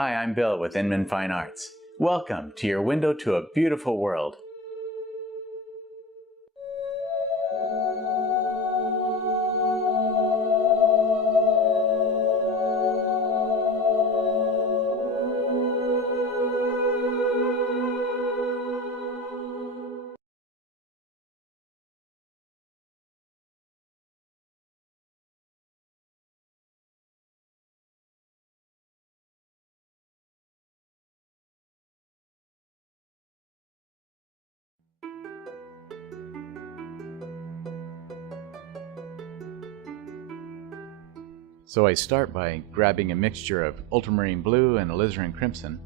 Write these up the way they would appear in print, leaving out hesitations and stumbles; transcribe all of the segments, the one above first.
Hi, I'm Bill with Inman Fine Arts. Welcome to your window to a beautiful world. So I start by grabbing a mixture of ultramarine blue and alizarin crimson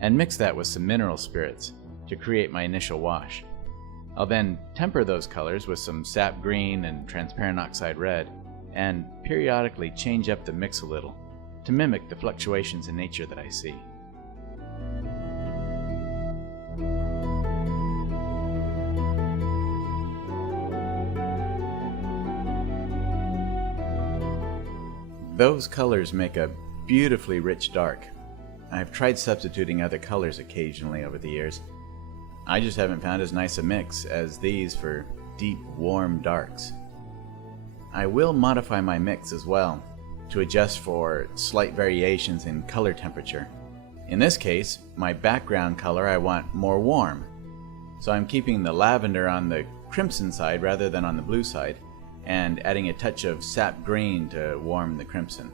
and mix that with some mineral spirits to create my initial wash. I'll then temper those colors with some sap green and transparent oxide red and periodically change up the mix a little to mimic the fluctuations in nature that I see. Those colors make a beautifully rich dark. I've tried substituting other colors occasionally over the years. I just haven't found as nice a mix as these for deep, warm darks. I will modify my mix as well to adjust for slight variations in color temperature. In this case, my background color I want more warm, so I'm keeping the lavender on the crimson side rather than on the blue side, and adding a touch of sap green to warm the crimson.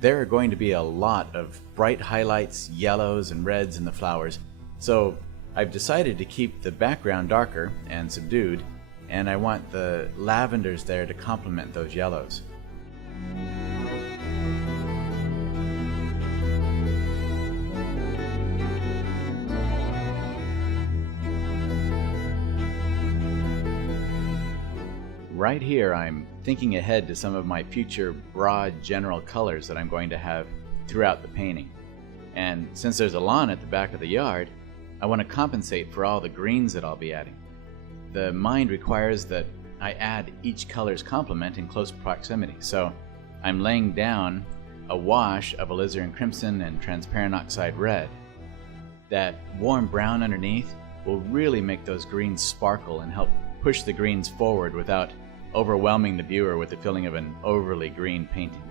There are going to be a lot of bright highlights, yellows and reds in the flowers, so I've decided to keep the background darker and subdued, and I want the lavenders there to complement those yellows. Right here, I'm thinking ahead to some of my future broad general colors that I'm going to have throughout the painting. And since there's a lawn at the back of the yard, I want to compensate for all the greens that I'll be adding. The mind requires that I add each color's complement in close proximity, so I'm laying down a wash of alizarin crimson and transparent oxide red. That warm brown underneath will really make those greens sparkle and help push the greens forward without overwhelming the viewer with the feeling of an overly green painting.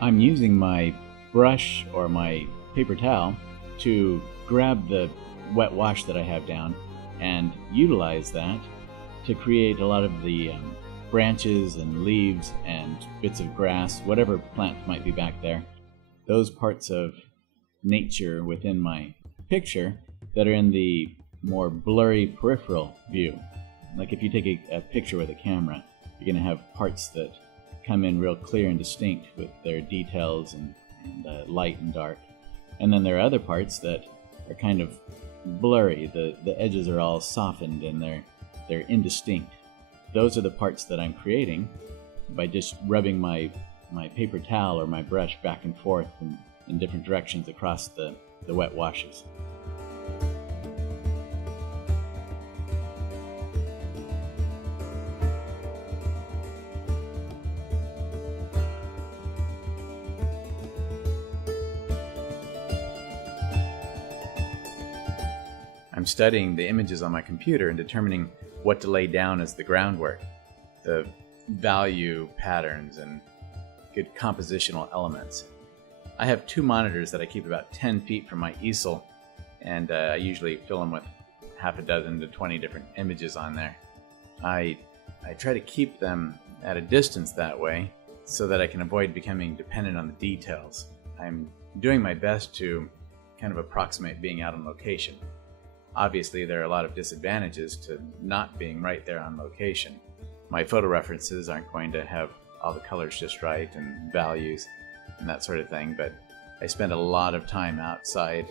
I'm using my brush or my paper towel to grab the wet wash that I have down and utilize that to create a lot of the branches and leaves and bits of grass, whatever plant might be back there. Those parts of nature within my picture that are in the more blurry peripheral view. Like if you take a picture with a camera, you're going to have parts that come in real clear and distinct with their details and light and dark. And then there are other parts that are kind of blurry. The edges are all softened and they're indistinct. Those are the parts that I'm creating by just rubbing my paper towel or my brush back and forth in different directions across the wet washes. I'm studying the images on my computer and determining what to lay down as the groundwork, the value patterns and good compositional elements. I have two monitors that I keep about 10 feet from my easel, and I usually fill them with half a dozen to 20 different images on there. I try to keep them at a distance that way so that I can avoid becoming dependent on the details. I'm doing my best to kind of approximate being out on location. Obviously, there are a lot of disadvantages to not being right there on location. My photo references aren't going to have all the colors just right and values and that sort of thing, but I spend a lot of time outside,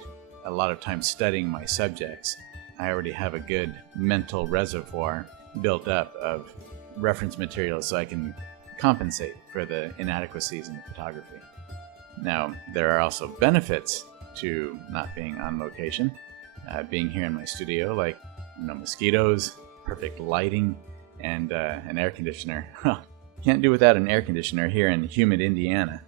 a lot of time studying my subjects. I already have a good mental reservoir built up of reference materials so I can compensate for the inadequacies in the photography. Now, there are also benefits to not being on location. Being here in my studio, like mosquitoes, perfect lighting, and an air conditioner. Can't do without an air conditioner here in humid Indiana.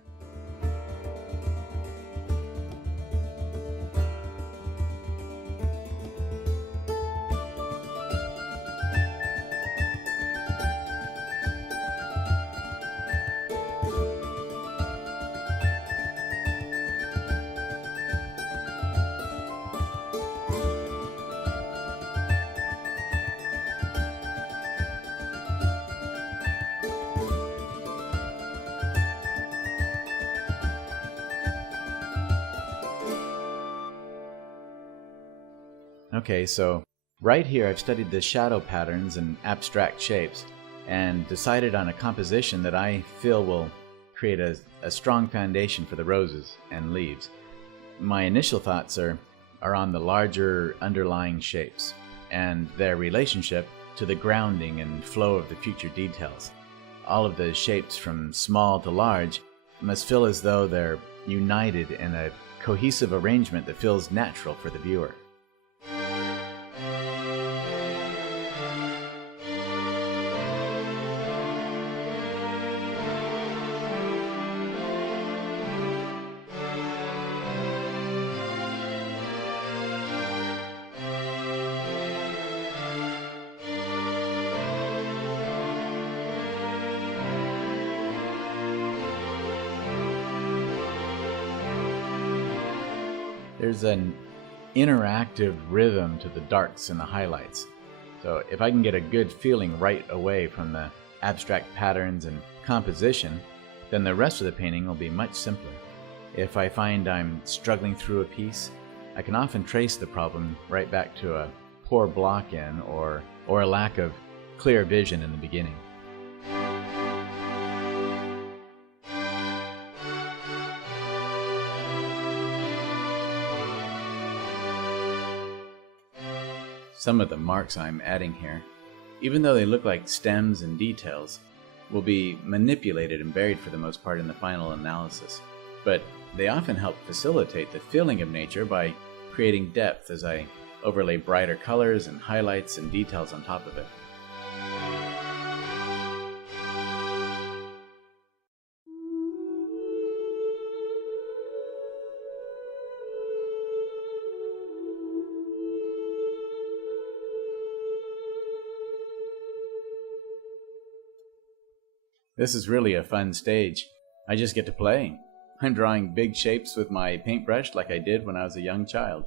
Okay, so right here I've studied the shadow patterns and abstract shapes and decided on a composition that I feel will create a strong foundation for the roses and leaves. My initial thoughts are on the larger underlying shapes and their relationship to the grounding and flow of the future details. All of the shapes from small to large must feel as though they're united in a cohesive arrangement that feels natural for the viewer. There's an interactive rhythm to the darks and the highlights. So if I can get a good feeling right away from the abstract patterns and composition, then the rest of the painting will be much simpler. If I find I'm struggling through a piece, I can often trace the problem right back to a poor block-in or a lack of clear vision in the beginning. Some of the marks I'm adding here, even though they look like stems and details, will be manipulated and buried for the most part in the final analysis. But they often help facilitate the feeling of nature by creating depth as I overlay brighter colors and highlights and details on top of it. This is really a fun stage. I just get to play. I'm drawing big shapes with my paintbrush like I did when I was a young child.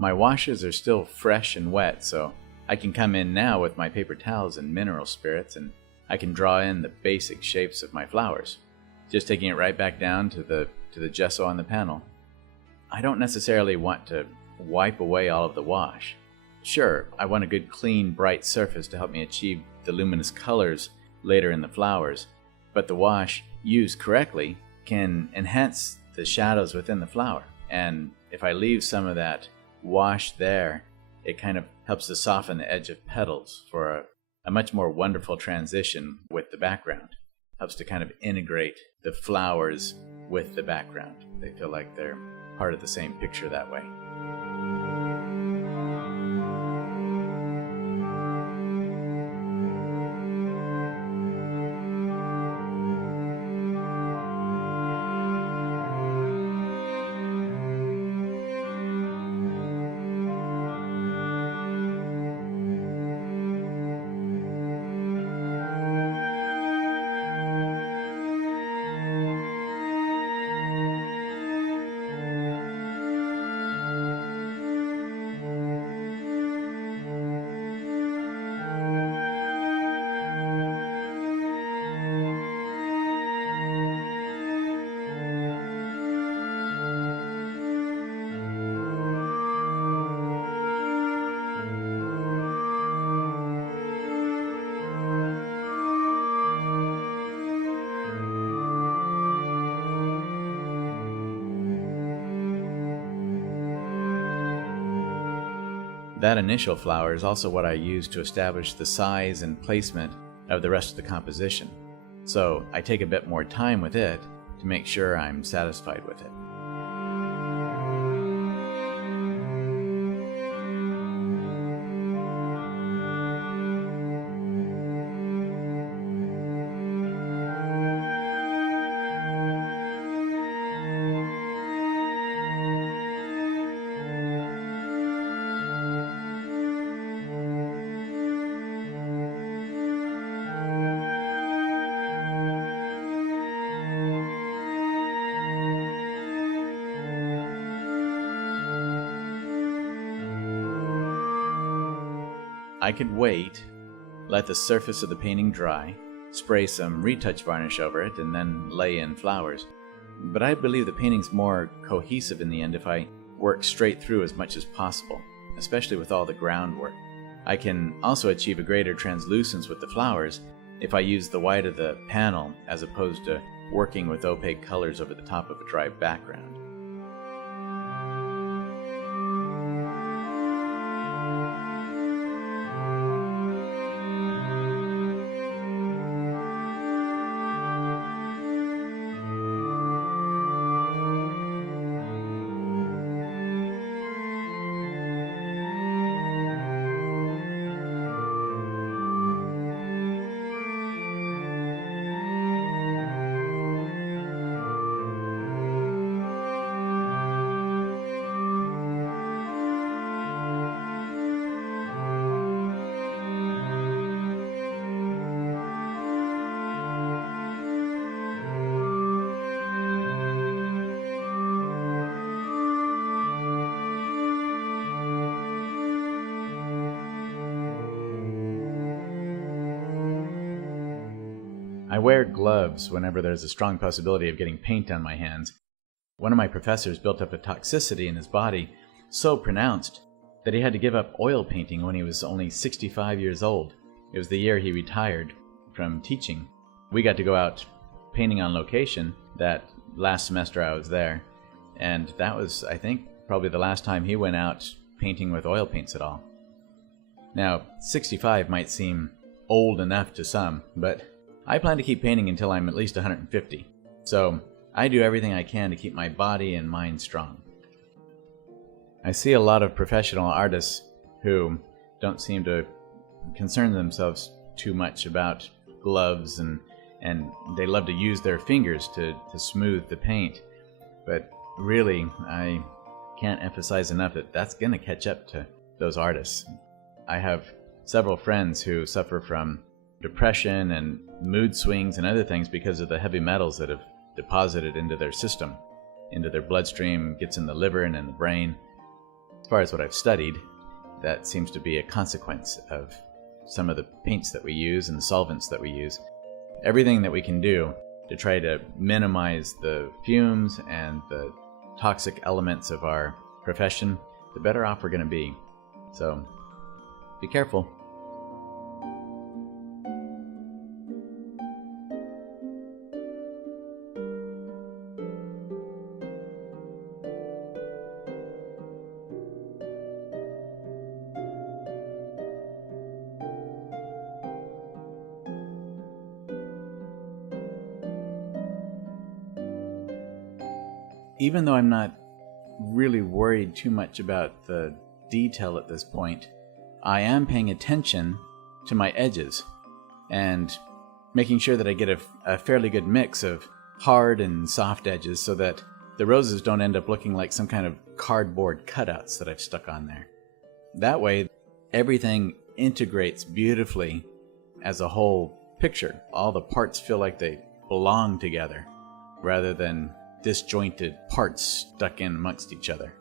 My washes are still fresh and wet, so I can come in now with my paper towels and mineral spirits, and I can draw in the basic shapes of my flowers, just taking it right back down to the gesso on the panel. I don't necessarily want to wipe away all of the wash. Sure, I want a good clean, bright surface to help me achieve the luminous colors later in the flowers, but the wash, used correctly, can enhance the shadows within the flower, and if I leave some of that wash there, it kind of helps to soften the edge of petals for a much more wonderful transition with the background. Helps to kind of integrate the flowers with the background. They feel like they're part of the same picture that way. That initial flower is also what I use to establish the size and placement of the rest of the composition. So I take a bit more time with it to make sure I'm satisfied with it. I could wait, let the surface of the painting dry, spray some retouch varnish over it, and then lay in flowers. But I believe the painting's more cohesive in the end if I work straight through as much as possible, especially with all the groundwork. I can also achieve a greater translucence with the flowers if I use the white of the panel as opposed to working with opaque colors over the top of a dry background. I wear gloves whenever there's a strong possibility of getting paint on my hands. One of my professors built up a toxicity in his body so pronounced that he had to give up oil painting when he was only 65 years old. It was the year he retired from teaching. We got to go out painting on location that last semester I was there, and that was, I think, probably the last time he went out painting with oil paints at all. Now, 65 might seem old enough to some, but I plan to keep painting until I'm at least 150, so I do everything I can to keep my body and mind strong. I see a lot of professional artists who don't seem to concern themselves too much about gloves, and they love to use their fingers to smooth the paint, but really I can't emphasize enough that that's going to catch up to those artists. I have several friends who suffer from depression and mood swings and other things because of the heavy metals that have deposited into their system, into their bloodstream, gets in the liver and in the brain. As far as what I've studied, that seems to be a consequence of some of the paints that we use and the solvents that we use. Everything that we can do to try to minimize the fumes and the toxic elements of our profession, the better off we're going to be. So, be careful. Even though I'm not really worried too much about the detail at this point, I am paying attention to my edges and making sure that I get a fairly good mix of hard and soft edges so that the roses don't end up looking like some kind of cardboard cutouts that I've stuck on there. That way, everything integrates beautifully as a whole picture. All the parts feel like they belong together rather than disjointed parts stuck in amongst each other.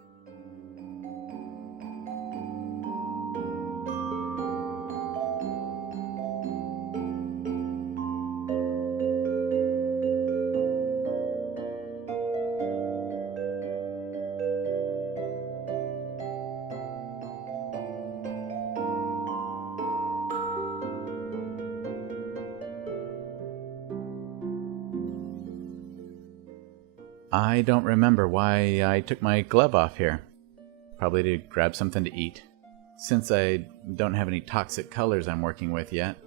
I don't remember why I took my glove off here. Probably to grab something to eat. Since I don't have any toxic colors I'm working with yet,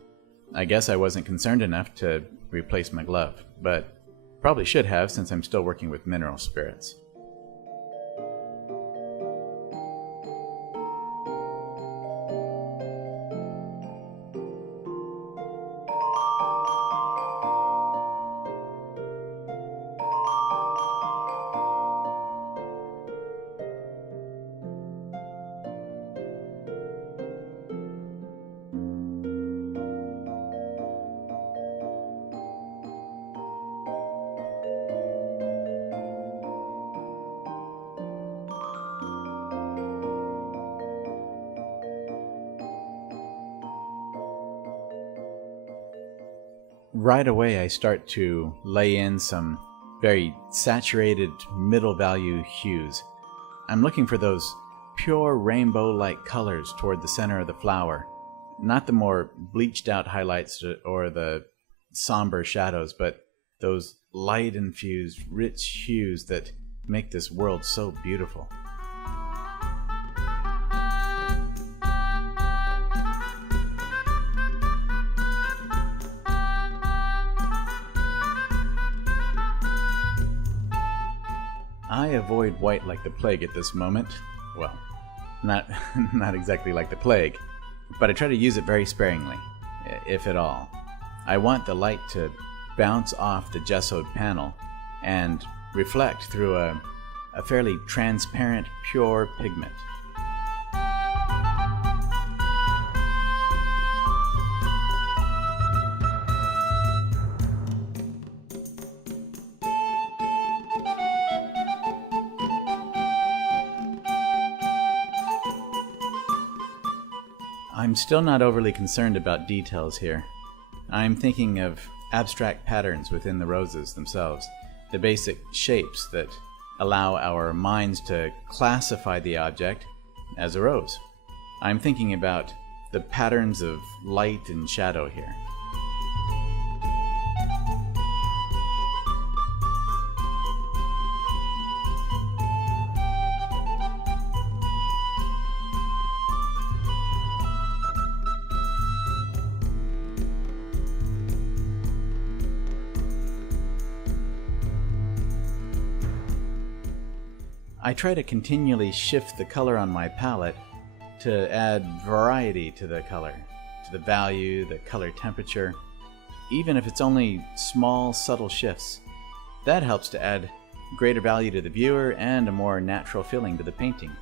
I guess I wasn't concerned enough to replace my glove, but probably should have since I'm still working with mineral spirits. Right away, I start to lay in some very saturated middle value hues. I'm looking for those pure rainbow-like colors toward the center of the flower, not the more bleached out highlights or the somber shadows, but those light-infused, rich hues that make this world so beautiful. I avoid white like the plague at this moment. Well, not exactly like the plague, but I try to use it very sparingly, if at all. I want the light to bounce off the gessoed panel and reflect through a fairly transparent, pure pigment. I'm still not overly concerned about details here. I'm thinking of abstract patterns within the roses themselves, the basic shapes that allow our minds to classify the object as a rose. I'm thinking about the patterns of light and shadow here. I try to continually shift the color on my palette to add variety to the color, to the value, the color temperature, even if it's only small, subtle shifts. That helps to add greater value to the viewer and a more natural feeling to the painting.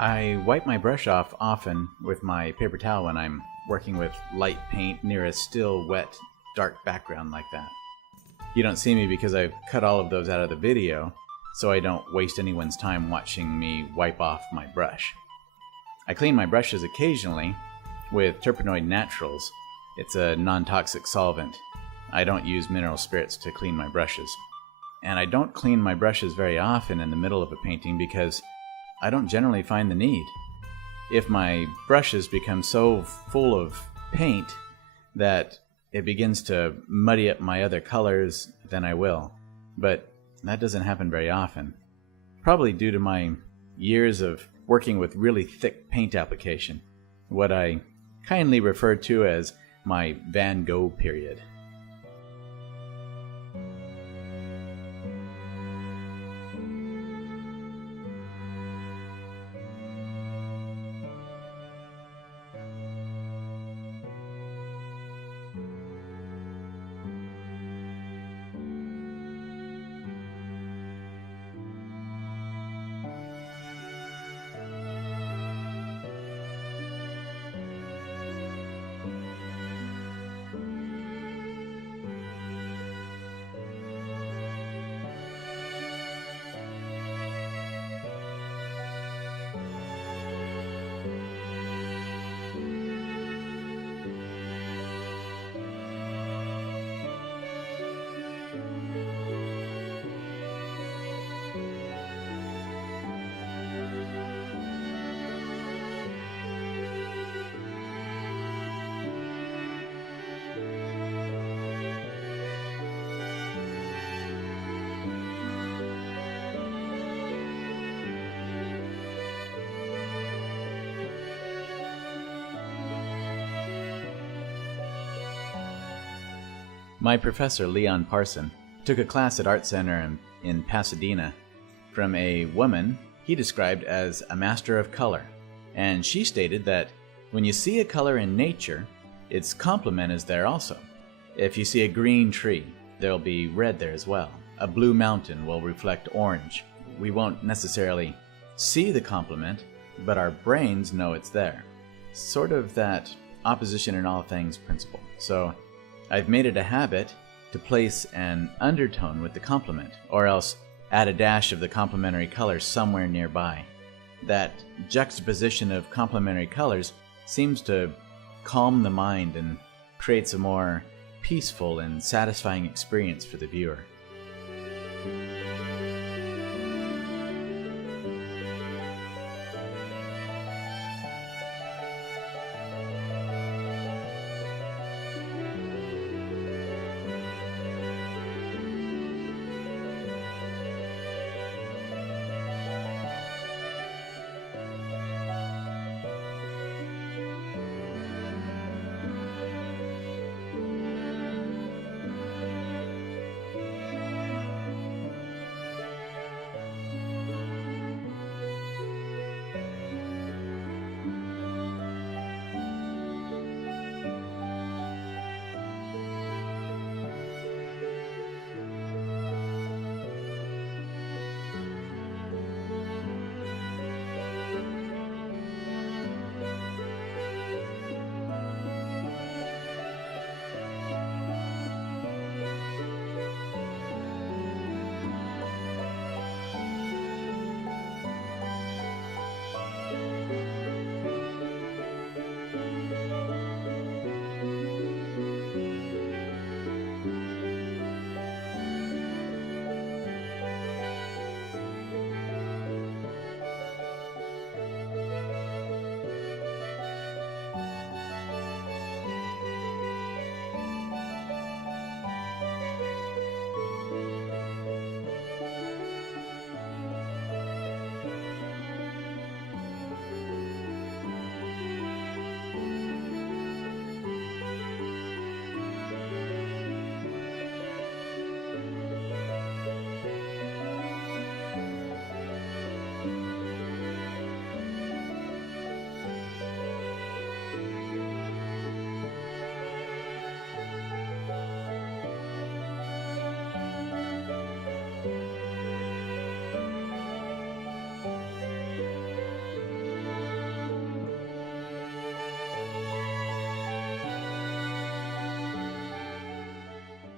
I wipe my brush off often with my paper towel when I'm working with light paint near a still, wet, dark background like that. You don't see me because I've cut all of those out of the video, so I don't waste anyone's time watching me wipe off my brush. I clean my brushes occasionally with Terpenoid Naturals. It's a non-toxic solvent. I don't use mineral spirits to clean my brushes. And I don't clean my brushes very often in the middle of a painting because I don't generally find the need. If my brushes become so full of paint that it begins to muddy up my other colors, then I will. But that doesn't happen very often. Probably due to my years of working with really thick paint application, what I kindly refer to as my Van Gogh period. My professor, Leon Parson, took a class at Art Center in Pasadena from a woman he described as a master of color. And she stated that when you see a color in nature, its complement is there also. If you see a green tree, there'll be red there as well. A blue mountain will reflect orange. We won't necessarily see the complement, but our brains know it's there. Sort of that opposition in all things principle. So I've made it a habit to place an undertone with the complement, or else add a dash of the complementary colors somewhere nearby. That juxtaposition of complementary colors seems to calm the mind and creates a more peaceful and satisfying experience for the viewer.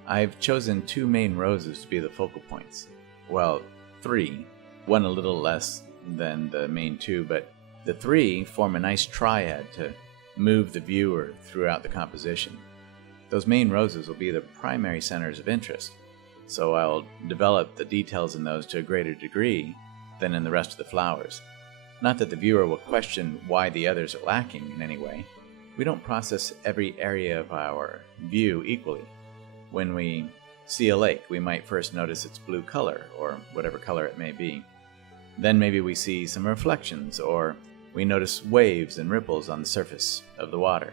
I've chosen 2 main roses to be the focal points. Well, 3. One a little less than the main 2, but the 3 form a nice triad to move the viewer throughout the composition. Those main roses will be the primary centers of interest, so I'll develop the details in those to a greater degree than in the rest of the flowers. Not that the viewer will question why the others are lacking in any way. We don't process every area of our view equally. When we see a lake, we might first notice its blue color, or whatever color it may be. Then maybe we see some reflections, or we notice waves and ripples on the surface of the water.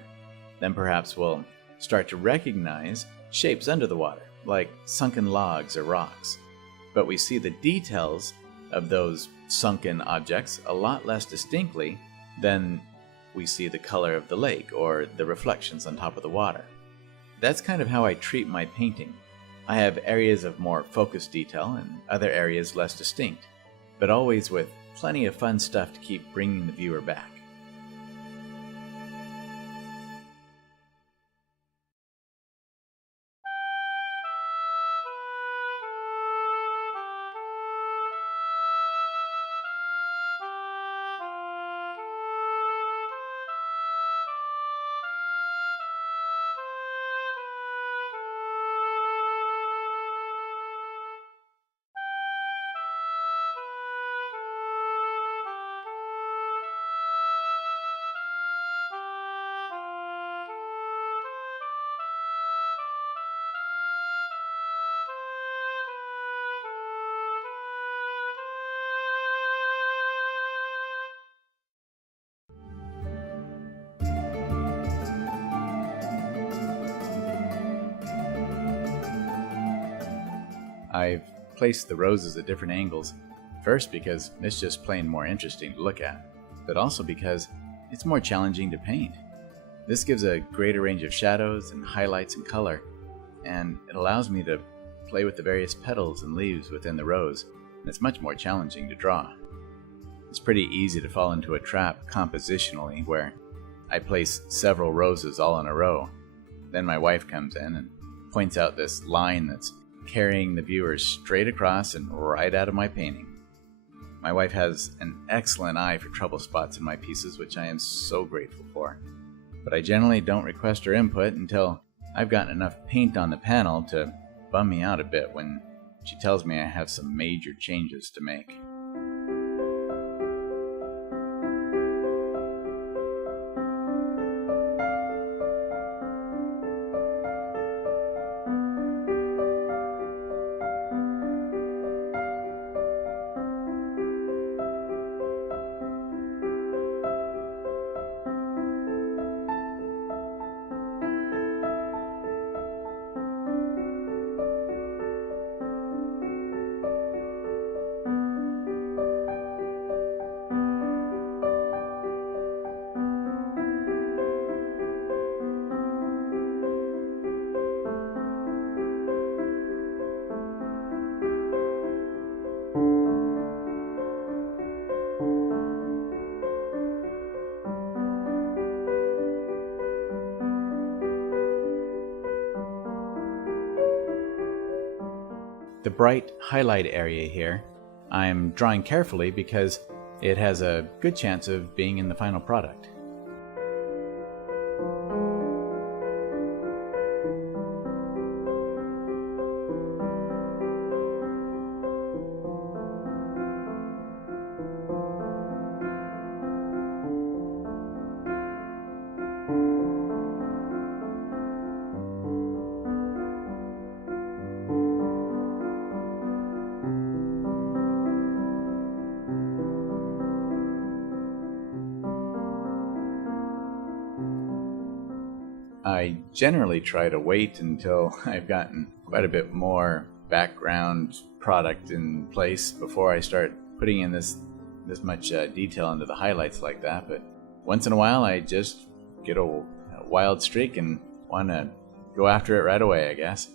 Then perhaps we'll start to recognize shapes under the water, like sunken logs or rocks. But we see the details of those sunken objects a lot less distinctly than we see the color of the lake or the reflections on top of the water. That's kind of how I treat my painting. I have areas of more focused detail and other areas less distinct, but always with plenty of fun stuff to keep bringing the viewer back. I've placed the roses at different angles, first because it's just plain more interesting to look at, but also because it's more challenging to paint. This gives a greater range of shadows and highlights and color, and it allows me to play with the various petals and leaves within the rose, and it's much more challenging to draw. It's pretty easy to fall into a trap compositionally where I place several roses all in a row. Then my wife comes in and points out this line that's carrying the viewer straight across and right out of my painting. My wife has an excellent eye for trouble spots in my pieces, which I am so grateful for. But I generally don't request her input until I've gotten enough paint on the panel to bum me out a bit when she tells me I have some major changes to make. The bright highlight area here, I'm drawing carefully because it has a good chance of being in the final product. I generally try to wait until I've gotten quite a bit more background product in place before I start putting in this much detail into the highlights like that. But once in a while I just get a wild streak and want to go after it right away, I guess.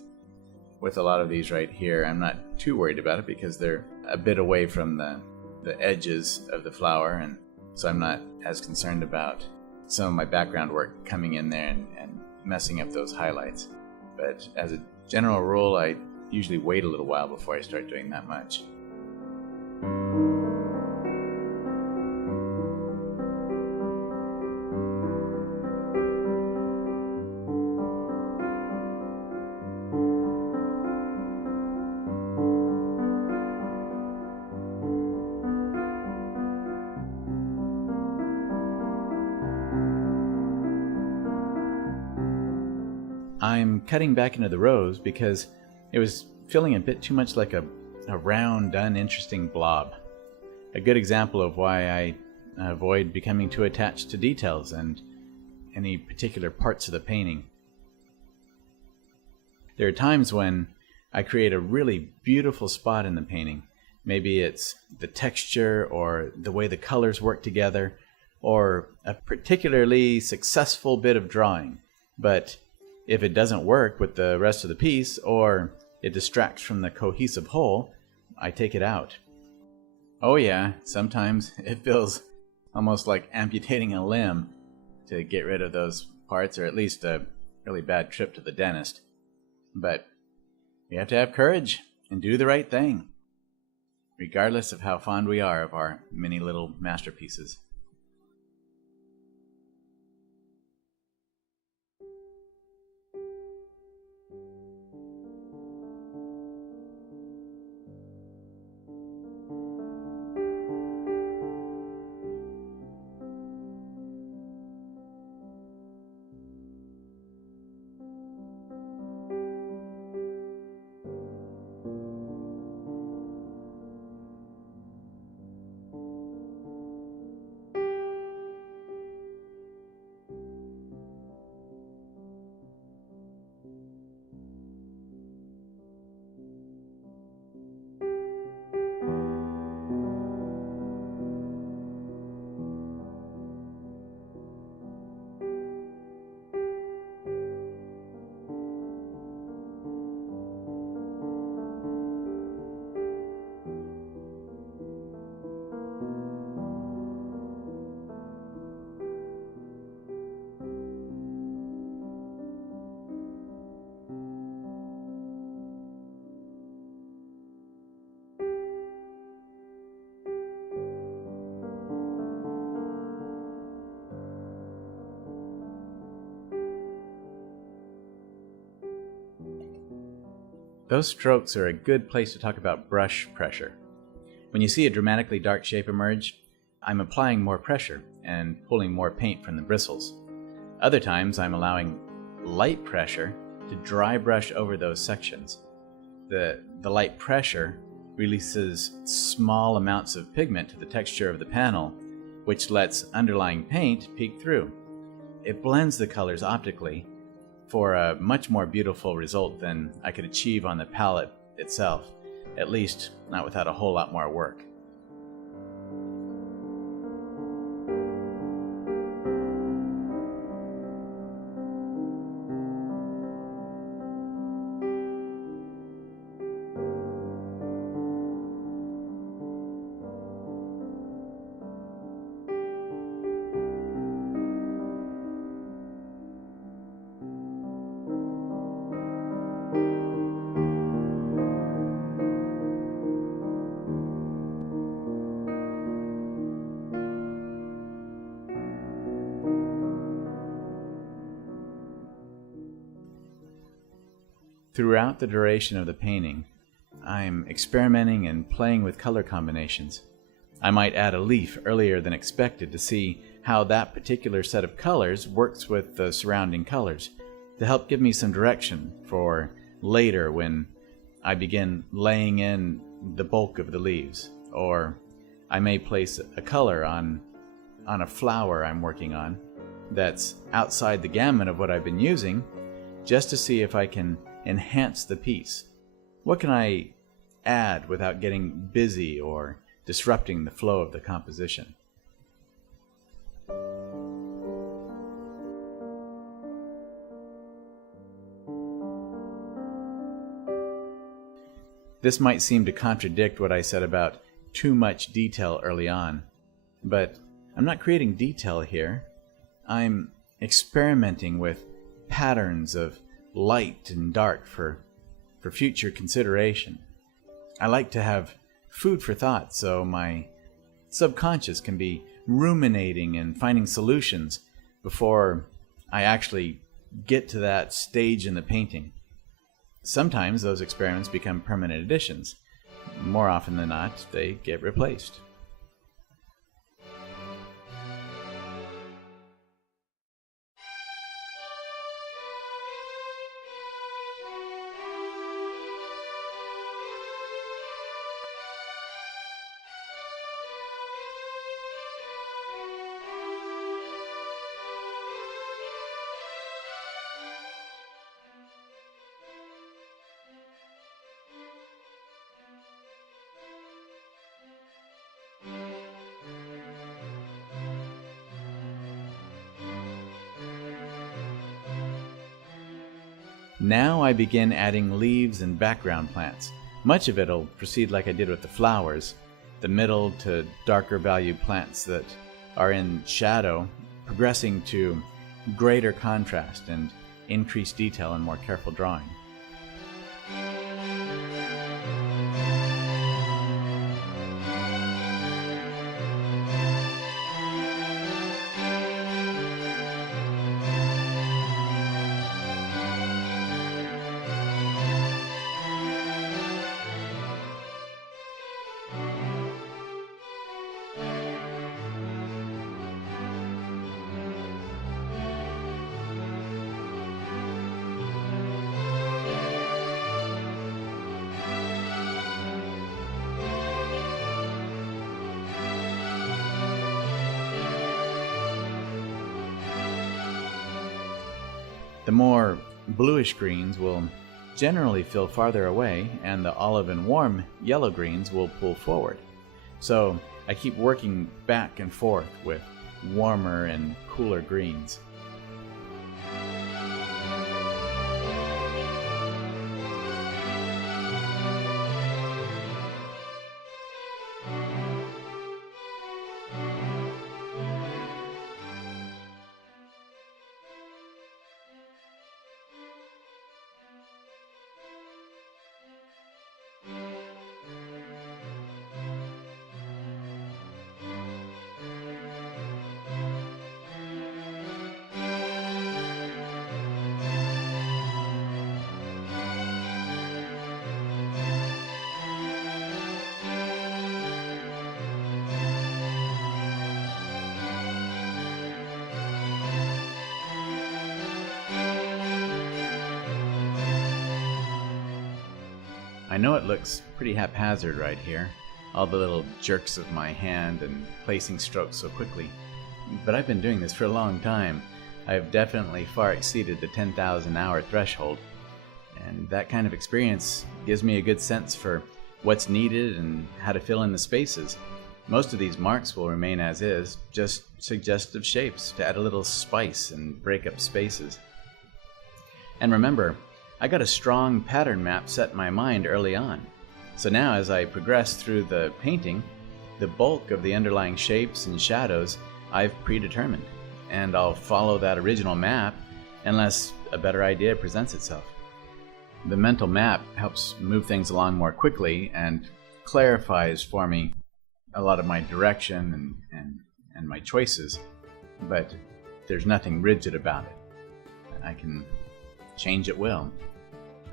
With a lot of these right here, I'm not too worried about it because they're a bit away from the edges of the flower, and so I'm not as concerned about some of my background work coming in there and messing up those highlights. But as a general rule, I usually wait a little while before I start doing that much. I'm cutting back into the rose because it was feeling a bit too much like a round, uninteresting blob. A good example of why I avoid becoming too attached to details and any particular parts of the painting. There are times when I create a really beautiful spot in the painting. Maybe it's the texture or the way the colors work together or a particularly successful bit of drawing. But if it doesn't work with the rest of the piece, or it distracts from the cohesive whole, I take it out. Oh yeah, sometimes it feels almost like amputating a limb to get rid of those parts, or at least a really bad trip to the dentist. But we have to have courage and do the right thing, regardless of how fond we are of our many little masterpieces. Those strokes are a good place to talk about brush pressure. When you see a dramatically dark shape emerge, I'm applying more pressure and pulling more paint from the bristles. Other times I'm allowing light pressure to dry brush over those sections. The light pressure releases small amounts of pigment to the texture of the panel, which lets underlying paint peek through. It blends the colors optically for a much more beautiful result than I could achieve on the palette itself, at least not without a whole lot more work. Throughout the duration of the painting, I'm experimenting and playing with color combinations. I might add a leaf earlier than expected to see how that particular set of colors works with the surrounding colors, to help give me some direction for later when I begin laying in the bulk of the leaves. Or I may place a color on a flower I'm working on that's outside the gamut of what I've been using, just to see if I can enhance the piece. What can I add without getting busy or disrupting the flow of the composition? This might seem to contradict what I said about too much detail early on, but I'm not creating detail here. I'm experimenting with patterns of light and dark for future consideration. I like to have food for thought so my subconscious can be ruminating and finding solutions before I actually get to that stage in the painting. Sometimes those experiments become permanent additions. More often than not, they get replaced. Now I begin adding leaves and background plants. Much of it will proceed like I did with the flowers, the middle to darker value plants that are in shadow, progressing to greater contrast and increased detail and more careful drawing. The more bluish greens will generally fill farther away, and the olive and warm yellow greens will pull forward. So I keep working back and forth with warmer and cooler greens. I know it looks pretty haphazard right here, all the little jerks of my hand and placing strokes so quickly, but I've been doing this for a long time. I've definitely far exceeded the 10,000 hour threshold, and that kind of experience gives me a good sense for what's needed and how to fill in the spaces. Most of these marks will remain as is, just suggestive shapes to add a little spice and break up spaces. And remember, I got a strong pattern map set in my mind early on. So now as I progress through the painting, the bulk of the underlying shapes and shadows I've predetermined, and I'll follow that original map unless a better idea presents itself. The mental map helps move things along more quickly and clarifies for me a lot of my direction and my choices, but there's nothing rigid about it. I can change at will.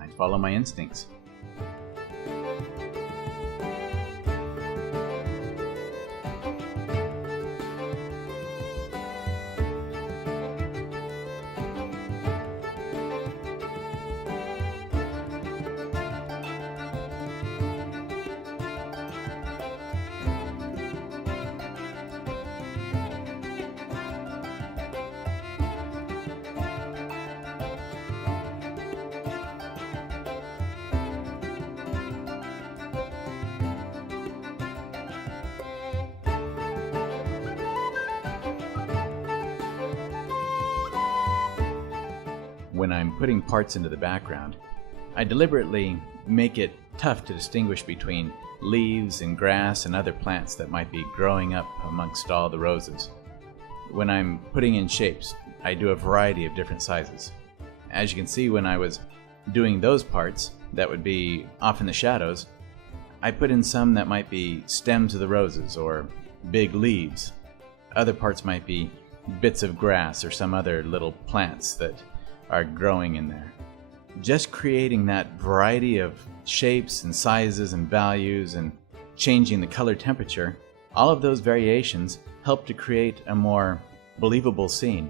I follow my instincts. When I'm putting parts into the background, I deliberately make it tough to distinguish between leaves and grass and other plants that might be growing up amongst all the roses. When I'm putting in shapes, I do a variety of different sizes. As you can see, when I was doing those parts that would be off in the shadows, I put in some that might be stems of the roses or big leaves. Other parts might be bits of grass or some other little plants that are growing in there. Just creating that variety of shapes and sizes and values and changing the color temperature, all of those variations help to create a more believable scene.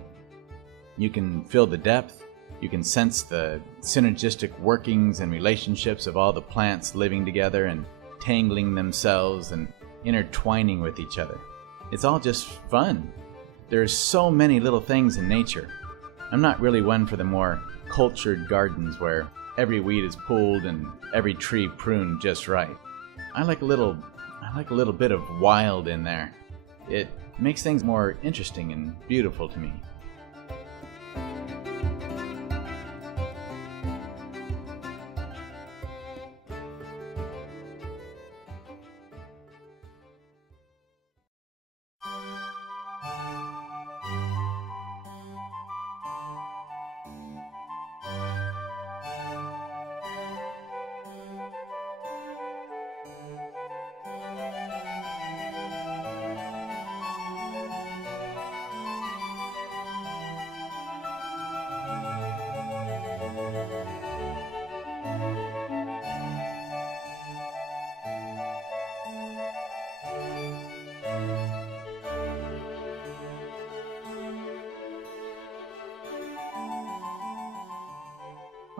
You can feel the depth, you can sense the synergistic workings and relationships of all the plants living together and tangling themselves and intertwining with each other. It's all just fun. There's so many little things in nature. I'm not really one for the more cultured gardens where every weed is pulled and every tree pruned just right. I like a little bit of wild in there. It makes things more interesting and beautiful to me.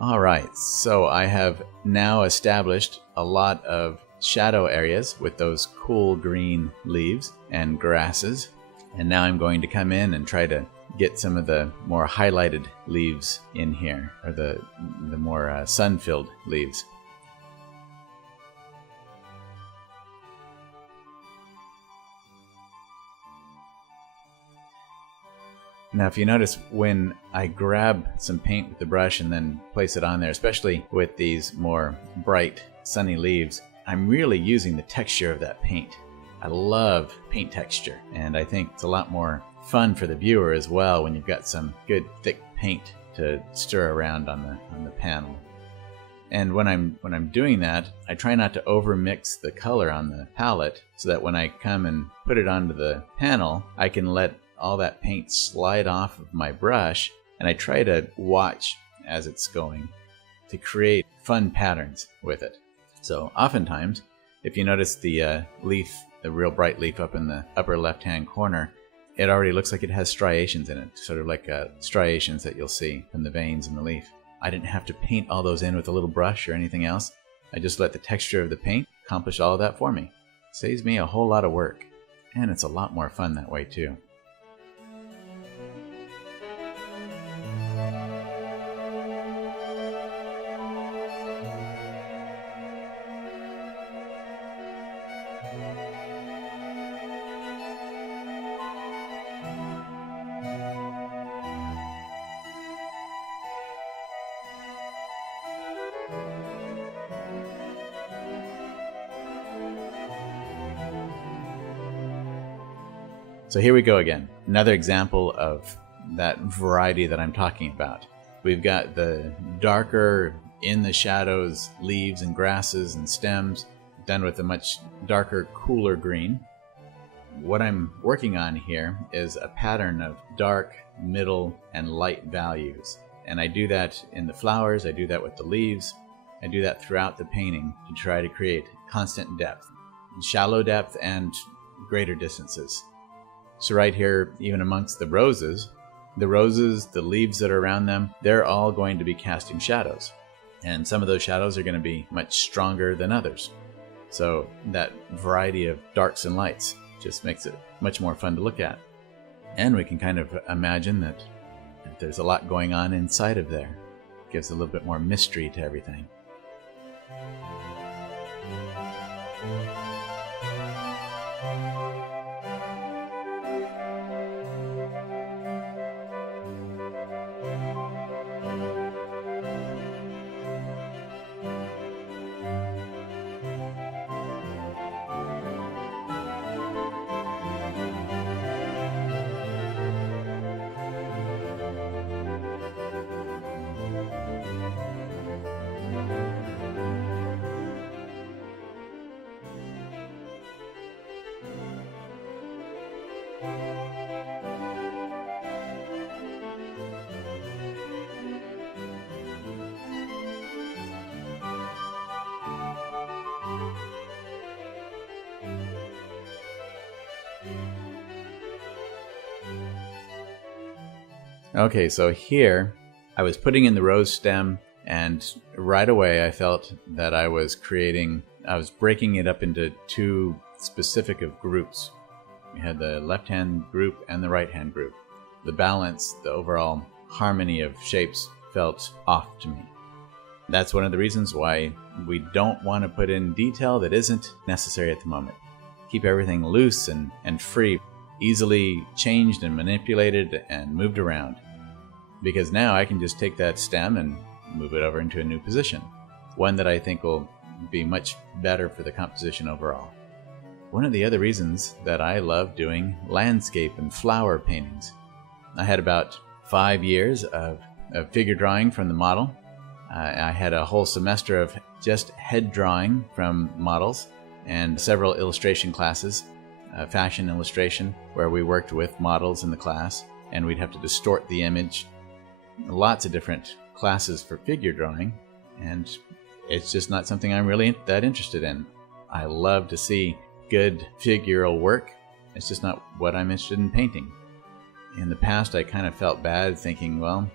Alright, so I have now established a lot of shadow areas with those cool green leaves and grasses, and now I'm going to come in and try to get some of the more highlighted leaves in here, or the more sun-filled leaves. Now if you notice, when I grab some paint with the brush and then place it on there, especially with these more bright sunny leaves, I'm really using the texture of that paint. I love paint texture, and I think it's a lot more fun for the viewer as well when you've got some good thick paint to stir around on the panel. And when I'm doing that, I try not to overmix the color on the palette so that when I come and put it onto the panel, I can let all that paint slide off of my brush, and I try to watch as it's going to create fun patterns with it. So oftentimes, if you notice the leaf, the real bright leaf up in the upper left-hand corner, it already looks like it has striations in it, sort of like striations that you'll see from the veins in the leaf. I didn't have to paint all those in with a little brush or anything else. I just let the texture of the paint accomplish all of that for me. Saves me a whole lot of work, and it's a lot more fun that way too. So here we go again, another example of that variety that I'm talking about. We've got the darker in the shadows leaves and grasses and stems done with a much darker, cooler green. What I'm working on here is a pattern of dark, middle, and light values. And I do that in the flowers, I do that with the leaves, I do that throughout the painting to try to create constant depth, shallow depth and greater distances. So right here, even amongst the roses, the leaves that are around them, they're all going to be casting shadows. And some of those shadows are going to be much stronger than others. So that variety of darks and lights just makes it much more fun to look at. And we can kind of imagine that there's a lot going on inside of there. It gives a little bit more mystery to everything. Okay, so here I was putting in the rose stem, and right away I felt that I was breaking it up into two specific of groups. We had the left-hand group and the right-hand group. The balance, the overall harmony of shapes felt off to me. That's one of the reasons why we don't want to put in detail that isn't necessary at the moment. Keep everything loose and free, easily changed and manipulated and moved around. Because now I can just take that stem and move it over into a new position. One that I think will be much better for the composition overall. One of the other reasons that I love doing landscape and flower paintings. I had about 5 years of figure drawing from the model. I had a whole semester of just head drawing from models and several illustration classes, fashion illustration, where we worked with models in the class and we'd have to distort the image. Lots of different classes for figure drawing, and it's just not something I'm really that interested in. I love to see good figural work. It's just not what I'm interested in painting. In the past, I kind of felt bad thinking, well,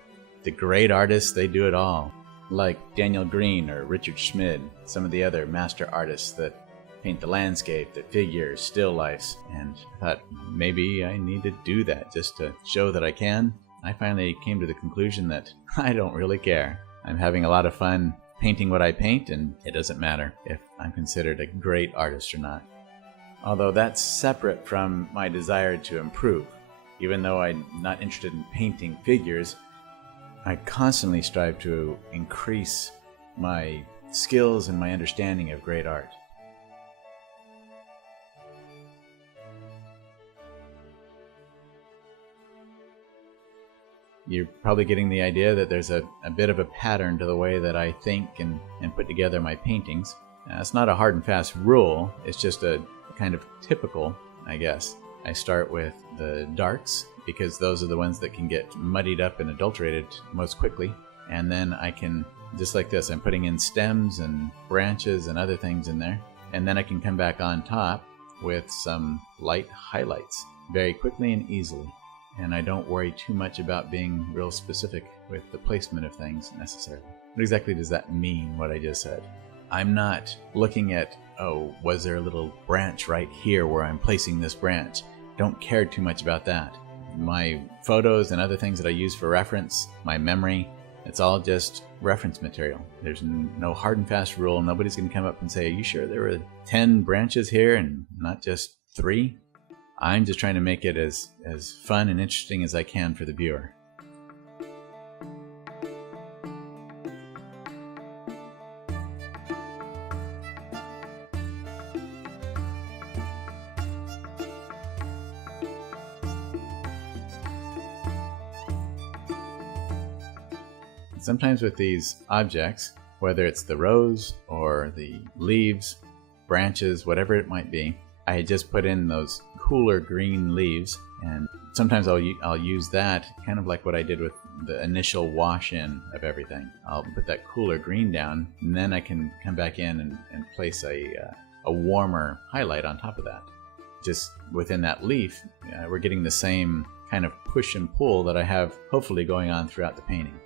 the great artists, they do it all. Like Daniel Green or Richard Schmid, some of the other master artists that paint the landscape, the figures, still lifes. And I thought maybe I need to do that just to show that I can. I finally came to the conclusion that I don't really care. I'm having a lot of fun painting what I paint, and it doesn't matter if I'm considered a great artist or not. Although that's separate from my desire to improve. Even though I'm not interested in painting figures, I constantly strive to increase my skills and my understanding of great art. You're probably getting the idea that there's a bit of a pattern to the way that I think and put together my paintings. It's not a hard and fast rule, it's just a kind of typical, I guess. I start with the darks, because those are the ones that can get muddied up and adulterated most quickly. And then I can, just like this, I'm putting in stems and branches and other things in there. And then I can come back on top with some light highlights very quickly and easily. And I don't worry too much about being real specific with the placement of things necessarily. What exactly does that mean, what I just said? I'm not looking at, oh, was there a little branch right here where I'm placing this branch? Don't care too much about that. My photos and other things that I use for reference, my memory, it's all just reference material. There's no hard and fast rule. Nobody's going to come up and say, are you sure there were 10 branches here and not just 3? I'm just trying to make it as fun and interesting as I can for the viewer. Sometimes with these objects, whether it's the rose or the leaves, branches, whatever it might be, I just put in those cooler green leaves, and sometimes I'll use that kind of like what I did with the initial wash in of everything. I'll put that cooler green down, and then I can come back in and place a warmer highlight on top of that. Just within that leaf, we're getting the same kind of push and pull that I have hopefully going on throughout the painting.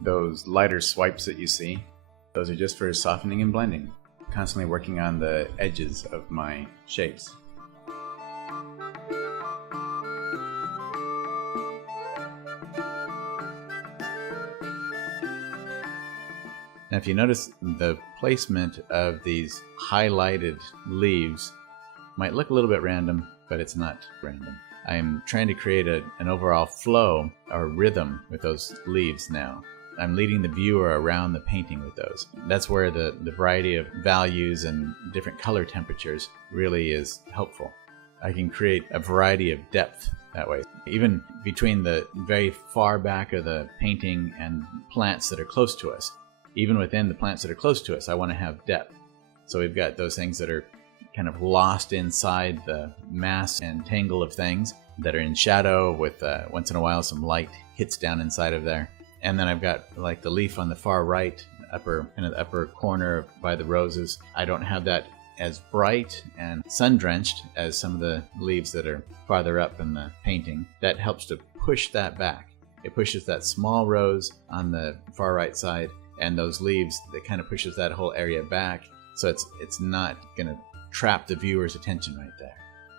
Those lighter swipes that you see, those are just for softening and blending. Constantly working on the edges of my shapes. Now if you notice, the placement of these highlighted leaves might look a little bit random, but it's not random. I'm trying to create an overall flow or rhythm with those leaves now. I'm leading the viewer around the painting with those. That's where the variety of values and different color temperatures really is helpful. I can create a variety of depth that way. Even between the very far back of the painting and plants that are close to us, even within the plants that are close to us, I want to have depth. So we've got those things that are kind of lost inside the mass and tangle of things that are in shadow with once in a while some light hits down inside of there. And then I've got like the leaf on the far right, in the upper corner by the roses. I don't have that as bright and sun-drenched as some of the leaves that are farther up in the painting. That helps to push that back. It pushes that small rose on the far right side, and those leaves, that kind of pushes that whole area back, so it's not going to trap the viewer's attention right there.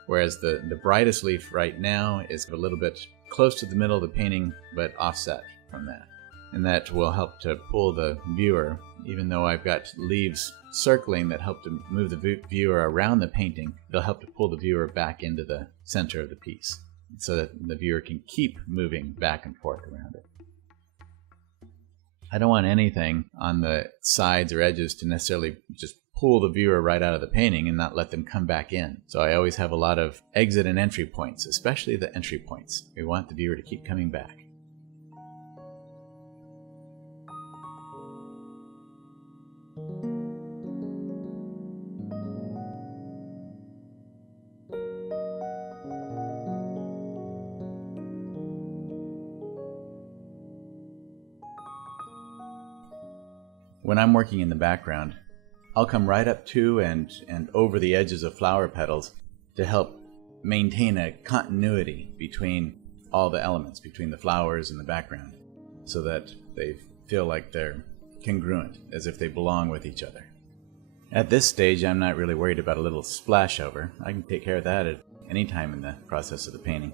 Whereas the brightest leaf right now is a little bit close to the middle of the painting, but offset from that. And that will help to pull the viewer, even though I've got leaves circling that help to move the viewer around the painting, they'll help to pull the viewer back into the center of the piece so that the viewer can keep moving back and forth around it. I don't want anything on the sides or edges to necessarily just pull the viewer right out of the painting and not let them come back in. So I always have a lot of exit and entry points, especially the entry points. We want the viewer to keep coming back. When I'm working in the background, I'll come right up to and over the edges of flower petals to help maintain a continuity between all the elements, between the flowers and the background, so that they feel like they're congruent, as if they belong with each other. At this stage, I'm not really worried about a little splash over. I can take care of that at any time in the process of the painting.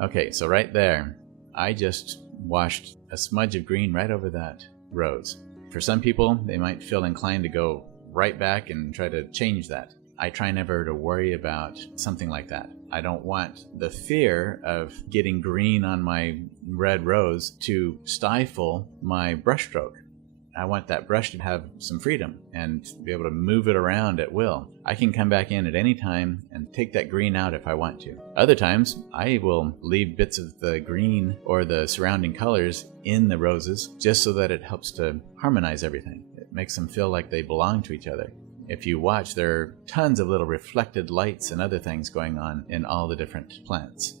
Okay, so right there, I just washed a smudge of green right over that rose. For some people, they might feel inclined to go right back and try to change that. I try never to worry about something like that. I don't want the fear of getting green on my red rose to stifle my brushstroke. I want that brush to have some freedom and be able to move it around at will. I can come back in at any time and take that green out if I want to. Other times, I will leave bits of the green or the surrounding colors in the roses just so that it helps to harmonize everything. It makes them feel like they belong to each other. If you watch, there are tons of little reflected lights and other things going on in all the different plants.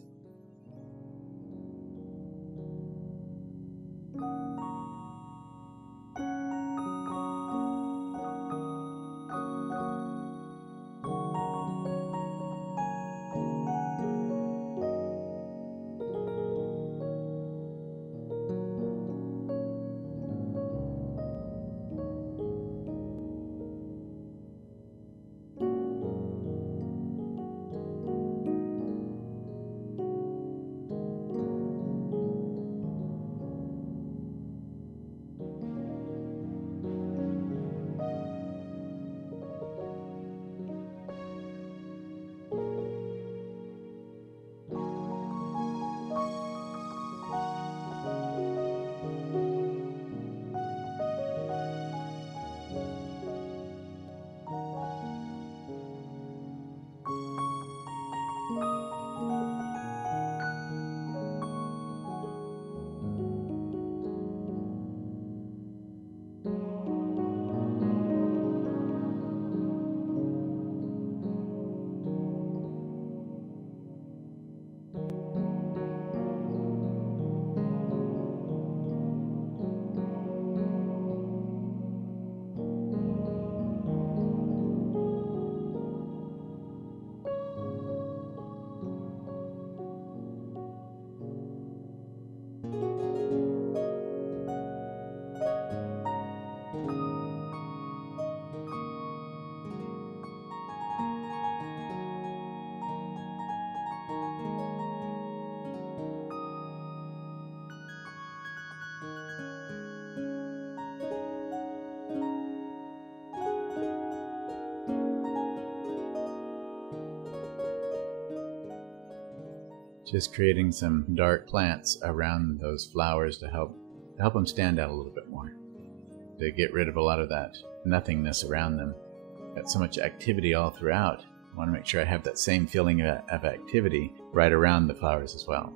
Just creating some dark plants around those flowers to help them stand out a little bit more, to get rid of a lot of that nothingness around them. Got so much activity all throughout. I want to make sure I have that same feeling of activity right around the flowers as well.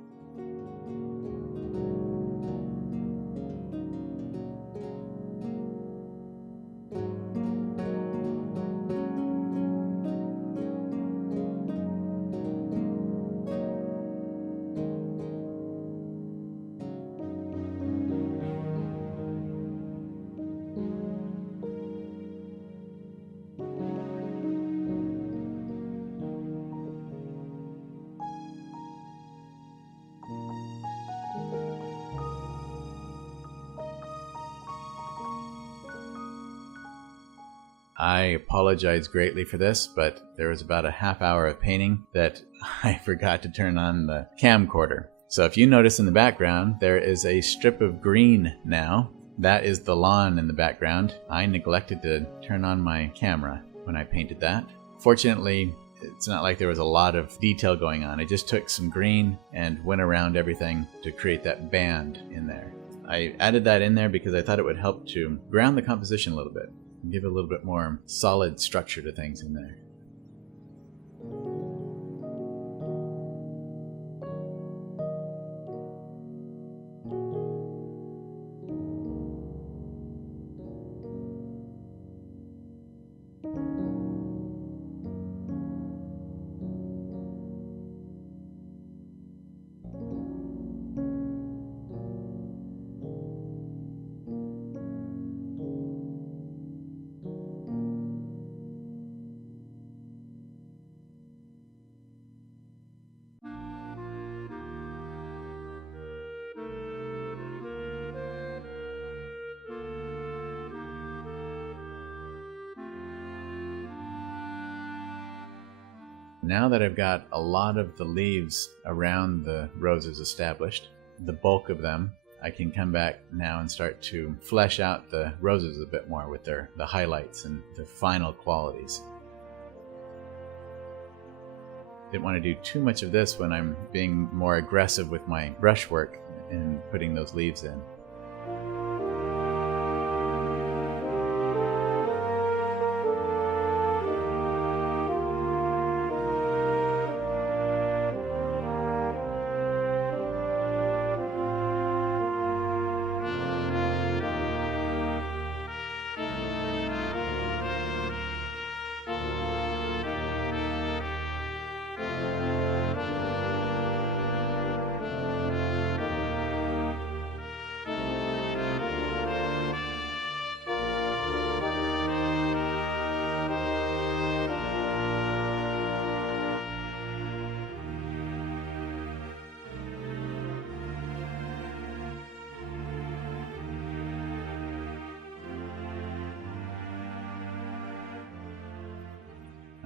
I apologize greatly for this, but there was about a half hour of painting that I forgot to turn on the camcorder. So if you notice in the background, there is a strip of green now. That is the lawn in the background. I neglected to turn on my camera when I painted that. Fortunately, it's not like there was a lot of detail going on. I just took some green and went around everything to create that band in there. I added that in there because I thought it would help to ground the composition a little bit and give a little bit more solid structure to things in there. Now that I've got a lot of the leaves around the roses established, the bulk of them, I can come back now and start to flesh out the roses a bit more with the highlights and the final qualities. Didn't want to do too much of this when I'm being more aggressive with my brushwork and putting those leaves in.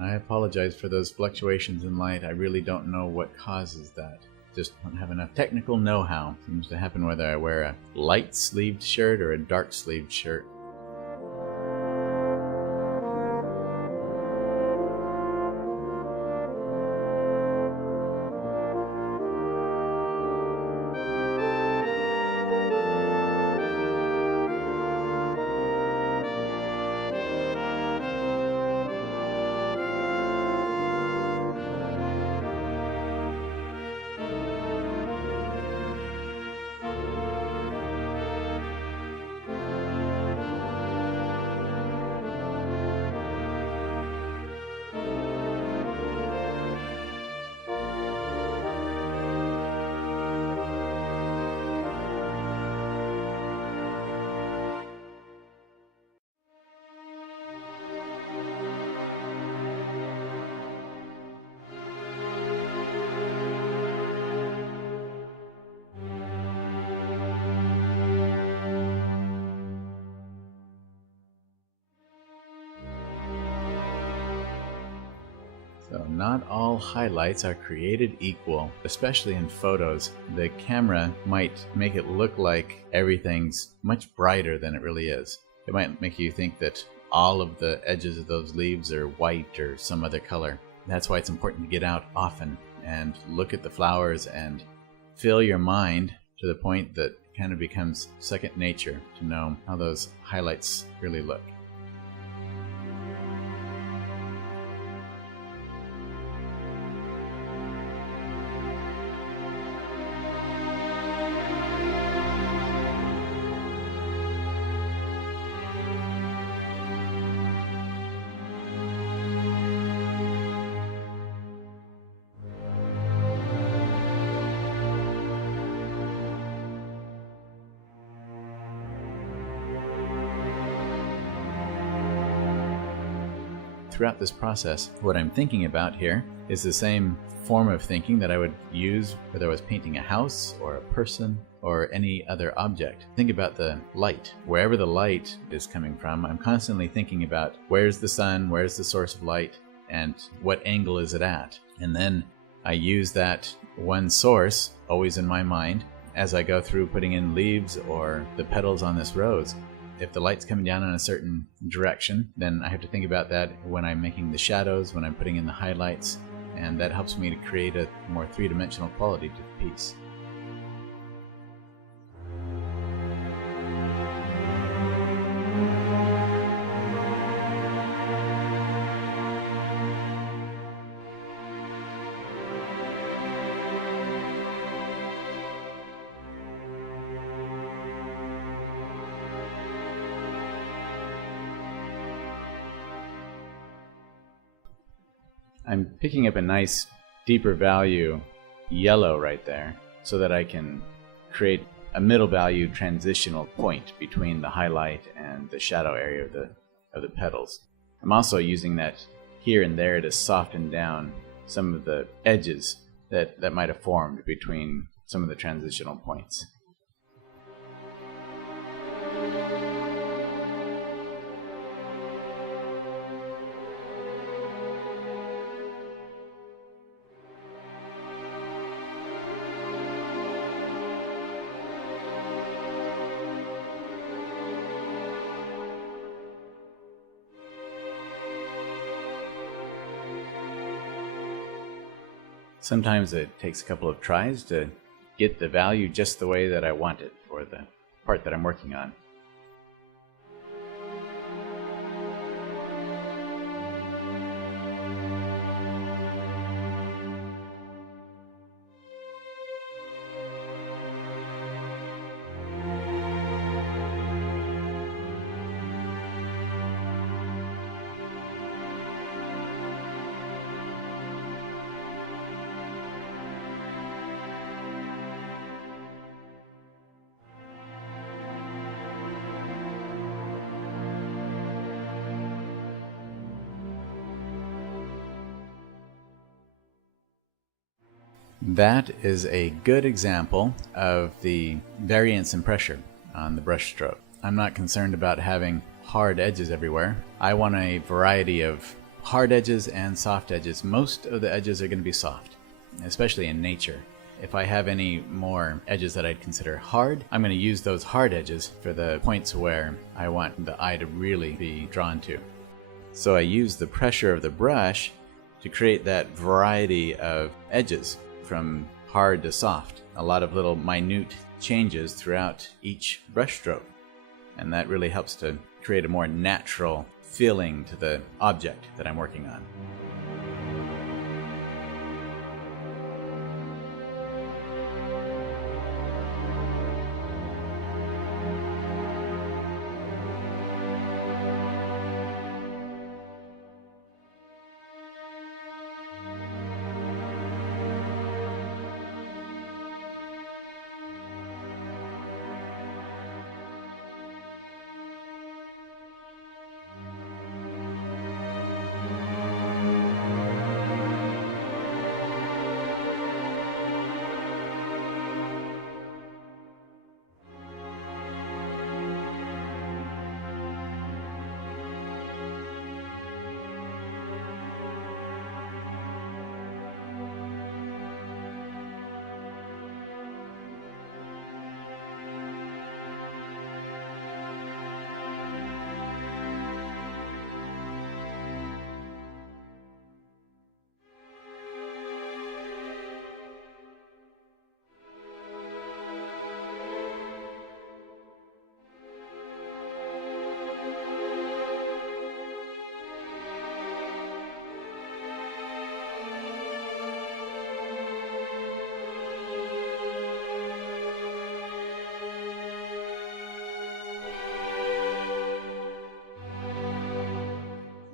I apologize for those fluctuations in light. I really don't know what causes that. Just don't have enough technical know-how. Seems to happen whether I wear a light sleeved shirt or a dark sleeved shirt. So not all highlights are created equal, especially in photos. The camera might make it look like everything's much brighter than it really is. It might make you think that all of the edges of those leaves are white or some other color. That's why it's important to get out often and look at the flowers and fill your mind to the point that it kind of becomes second nature to know how those highlights really look. Throughout this process, what I'm thinking about here is the same form of thinking that I would use whether I was painting a house or a person or any other object. Think about the light. Wherever the light is coming from, I'm constantly thinking about where's the sun, where's the source of light, and what angle is it at. And then I use that one source always in my mind as I go through putting in leaves or the petals on this rose. If the light's coming down in a certain direction, then I have to think about that when I'm making the shadows, when I'm putting in the highlights, and that helps me to create a more three-dimensional quality to the piece. I'm picking up a nice deeper value yellow right there so that I can create a middle value transitional point between the highlight and the shadow area of the petals. I'm also using that here and there to soften down some of the edges that might have formed between some of the transitional points. Sometimes it takes a couple of tries to get the value just the way that I want it for the part that I'm working on. That is a good example of the variance in pressure on the brush stroke. I'm not concerned about having hard edges everywhere. I want a variety of hard edges and soft edges. Most of the edges are going to be soft, especially in nature. If I have any more edges that I'd consider hard, I'm going to use those hard edges for the points where I want the eye to really be drawn to. So I use the pressure of the brush to create that variety of edges, from hard to soft. A lot of little minute changes throughout each brush stroke. And that really helps to create a more natural feeling to the object that I'm working on.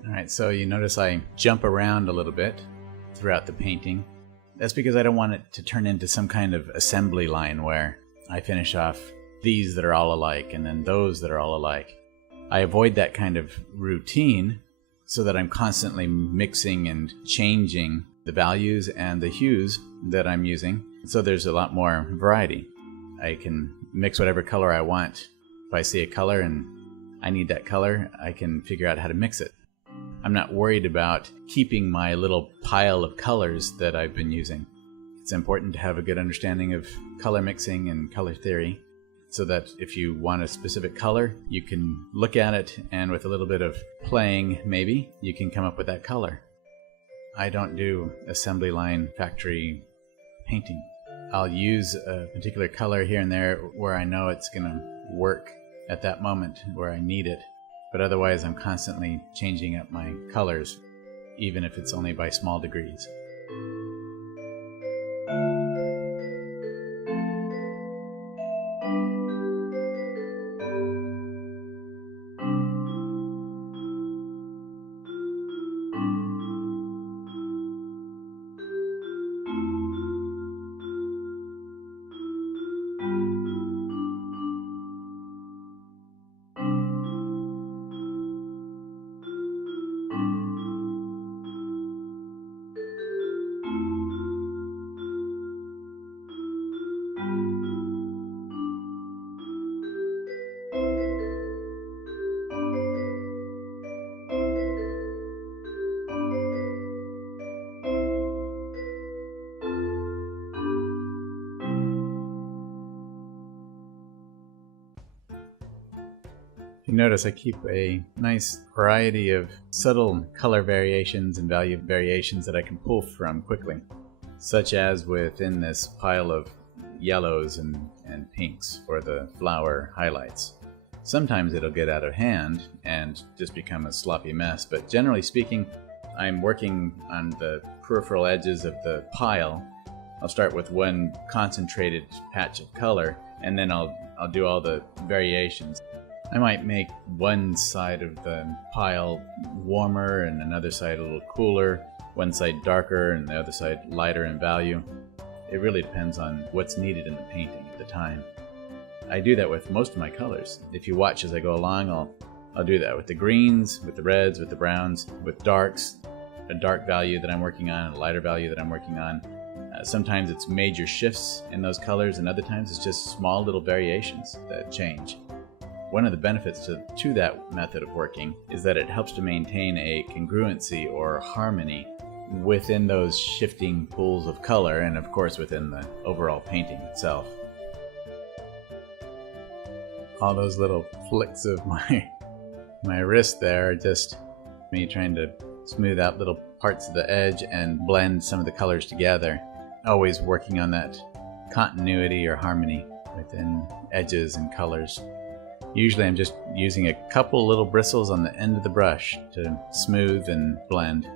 Alright, so you notice I jump around a little bit throughout the painting. That's because I don't want it to turn into some kind of assembly line where I finish off these that are all alike and then those that are all alike. I avoid that kind of routine so that I'm constantly mixing and changing the values and the hues that I'm using, so there's a lot more variety. I can mix whatever color I want. If I see a color and I need that color, I can figure out how to mix it. I'm not worried about keeping my little pile of colors that I've been using. It's important to have a good understanding of color mixing and color theory, so that if you want a specific color, you can look at it and with a little bit of playing, maybe, you can come up with that color. I don't do assembly line factory painting. I'll use a particular color here and there where I know it's going to work at that moment where I need it. But otherwise, I'm constantly changing up my colors, even if it's only by small degrees. You notice I keep a nice variety of subtle color variations and value variations that I can pull from quickly. such as within this pile of yellows and pinks for the flower highlights. Sometimes it'll get out of hand and just become a sloppy mess, but generally speaking, I'm working on the peripheral edges of the pile. I'll start with one concentrated patch of color, and then I'll do all the variations. I might make one side of the pile warmer and another side a little cooler, one side darker and the other side lighter in value. It really depends on what's needed in the painting at the time. I do that with most of my colors. If you watch as I go along, I'll do that with the greens, with the reds, with the browns, with darks, a dark value that I'm working on, and a lighter value that I'm working on. Sometimes it's major shifts in those colors, and other times it's just small little variations that change. One of the benefits to that method of working is that it helps to maintain a congruency or harmony within those shifting pools of color, and of course within the overall painting itself. All those little flicks of my wrist there are just me trying to smooth out little parts of the edge and blend some of the colors together. Always working on that continuity or harmony within edges and colors. Usually I'm just using a couple little bristles on the end of the brush to smooth and blend.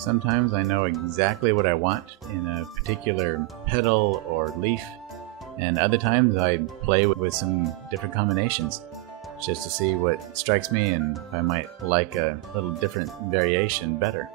Sometimes I know exactly what I want in a particular petal or leaf, and other times I play with some different combinations just to see what strikes me and if I might like a little different variation better.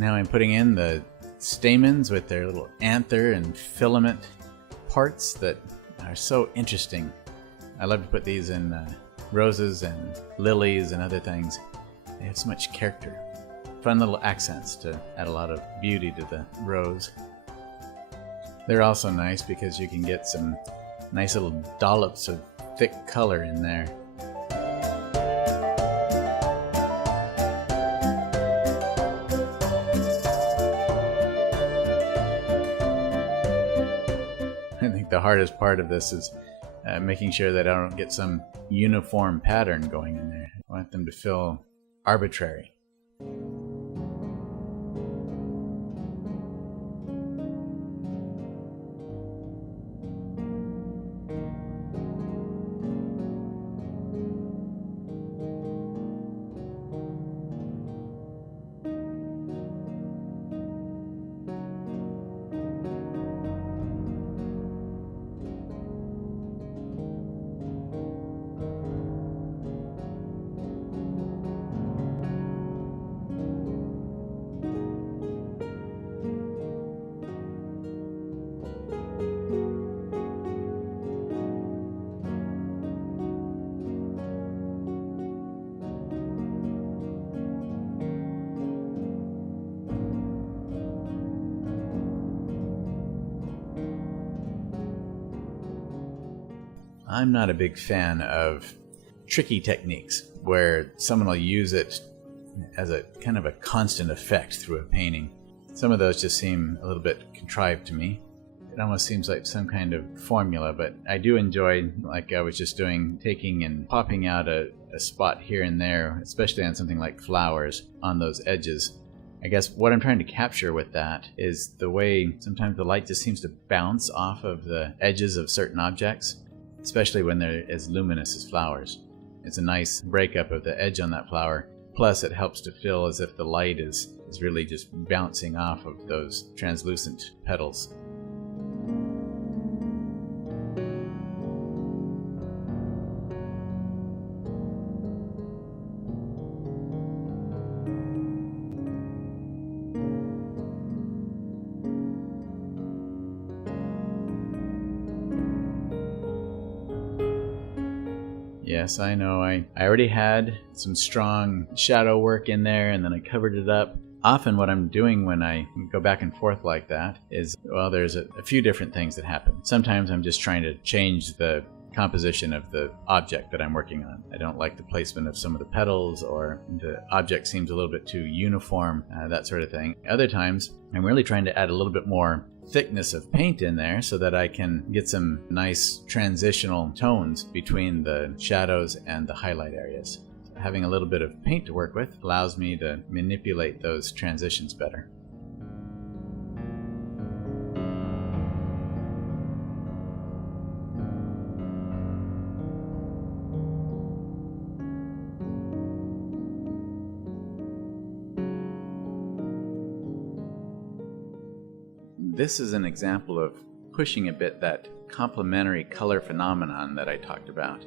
Now I'm putting in the stamens with their little anther and filament parts that are so interesting. I love to put these in roses and lilies and other things. They have so much character. Fun little accents to add a lot of beauty to the rose. They're also nice because you can get some nice little dollops of thick color in there. I think the hardest part of this is making sure that I don't get some uniform pattern going in there. I want them to feel arbitrary. I'm not a big fan of tricky techniques where someone will use it as a kind of a constant effect through a painting. Some of those just seem a little bit contrived to me. It almost seems like some kind of formula, but I do enjoy, like I was just doing, taking and popping out a spot here and there, especially on something like flowers, on those edges. I guess what I'm trying to capture with that is the way sometimes the light just seems to bounce off of the edges of certain objects, especially when they're as luminous as flowers. It's a nice breakup of the edge on that flower, plus it helps to feel as if the light is really just bouncing off of those translucent petals. Yes, I know. I already had some strong shadow work in there, and then I covered it up. Often what I'm doing when I go back and forth like that is, well, there's a few different things that happen. Sometimes I'm just trying to change the composition of the object that I'm working on. I don't like the placement of some of the petals, or the object seems a little bit too uniform, that sort of thing. Other times, I'm really trying to add a little bit more thickness of paint in there so that I can get some nice transitional tones between the shadows and the highlight areas. Having a little bit of paint to work with allows me to manipulate those transitions better. This is an example of pushing a bit that complementary color phenomenon that I talked about.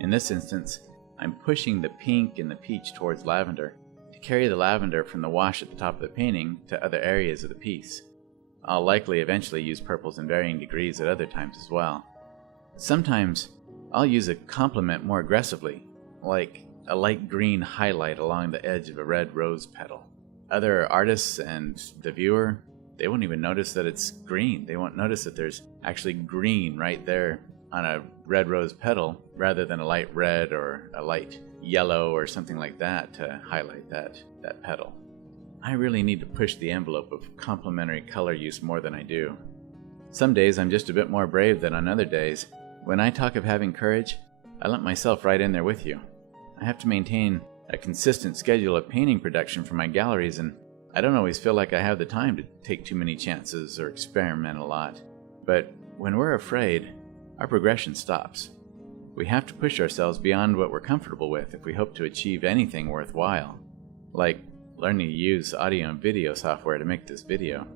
In this instance, I'm pushing the pink and the peach towards lavender to carry the lavender from the wash at the top of the painting to other areas of the piece. I'll likely eventually use purples in varying degrees at other times as well. Sometimes I'll use a complement more aggressively, like a light green highlight along the edge of a red rose petal. Other artists and the viewer, they won't even notice that it's green. They won't notice that there's actually green right there on a red rose petal, rather than a light red or a light yellow or something like that to highlight that petal. I really need to push the envelope of complementary color use more than I do. Some days I'm just a bit more brave than on other days. When I talk of having courage, I lump myself right in there with you. I have to maintain a consistent schedule of painting production for my galleries, and I don't always feel like I have the time to take too many chances or experiment a lot. But when we're afraid, our progression stops. We have to push ourselves beyond what we're comfortable with if we hope to achieve anything worthwhile, like learning to use audio and video software to make this video.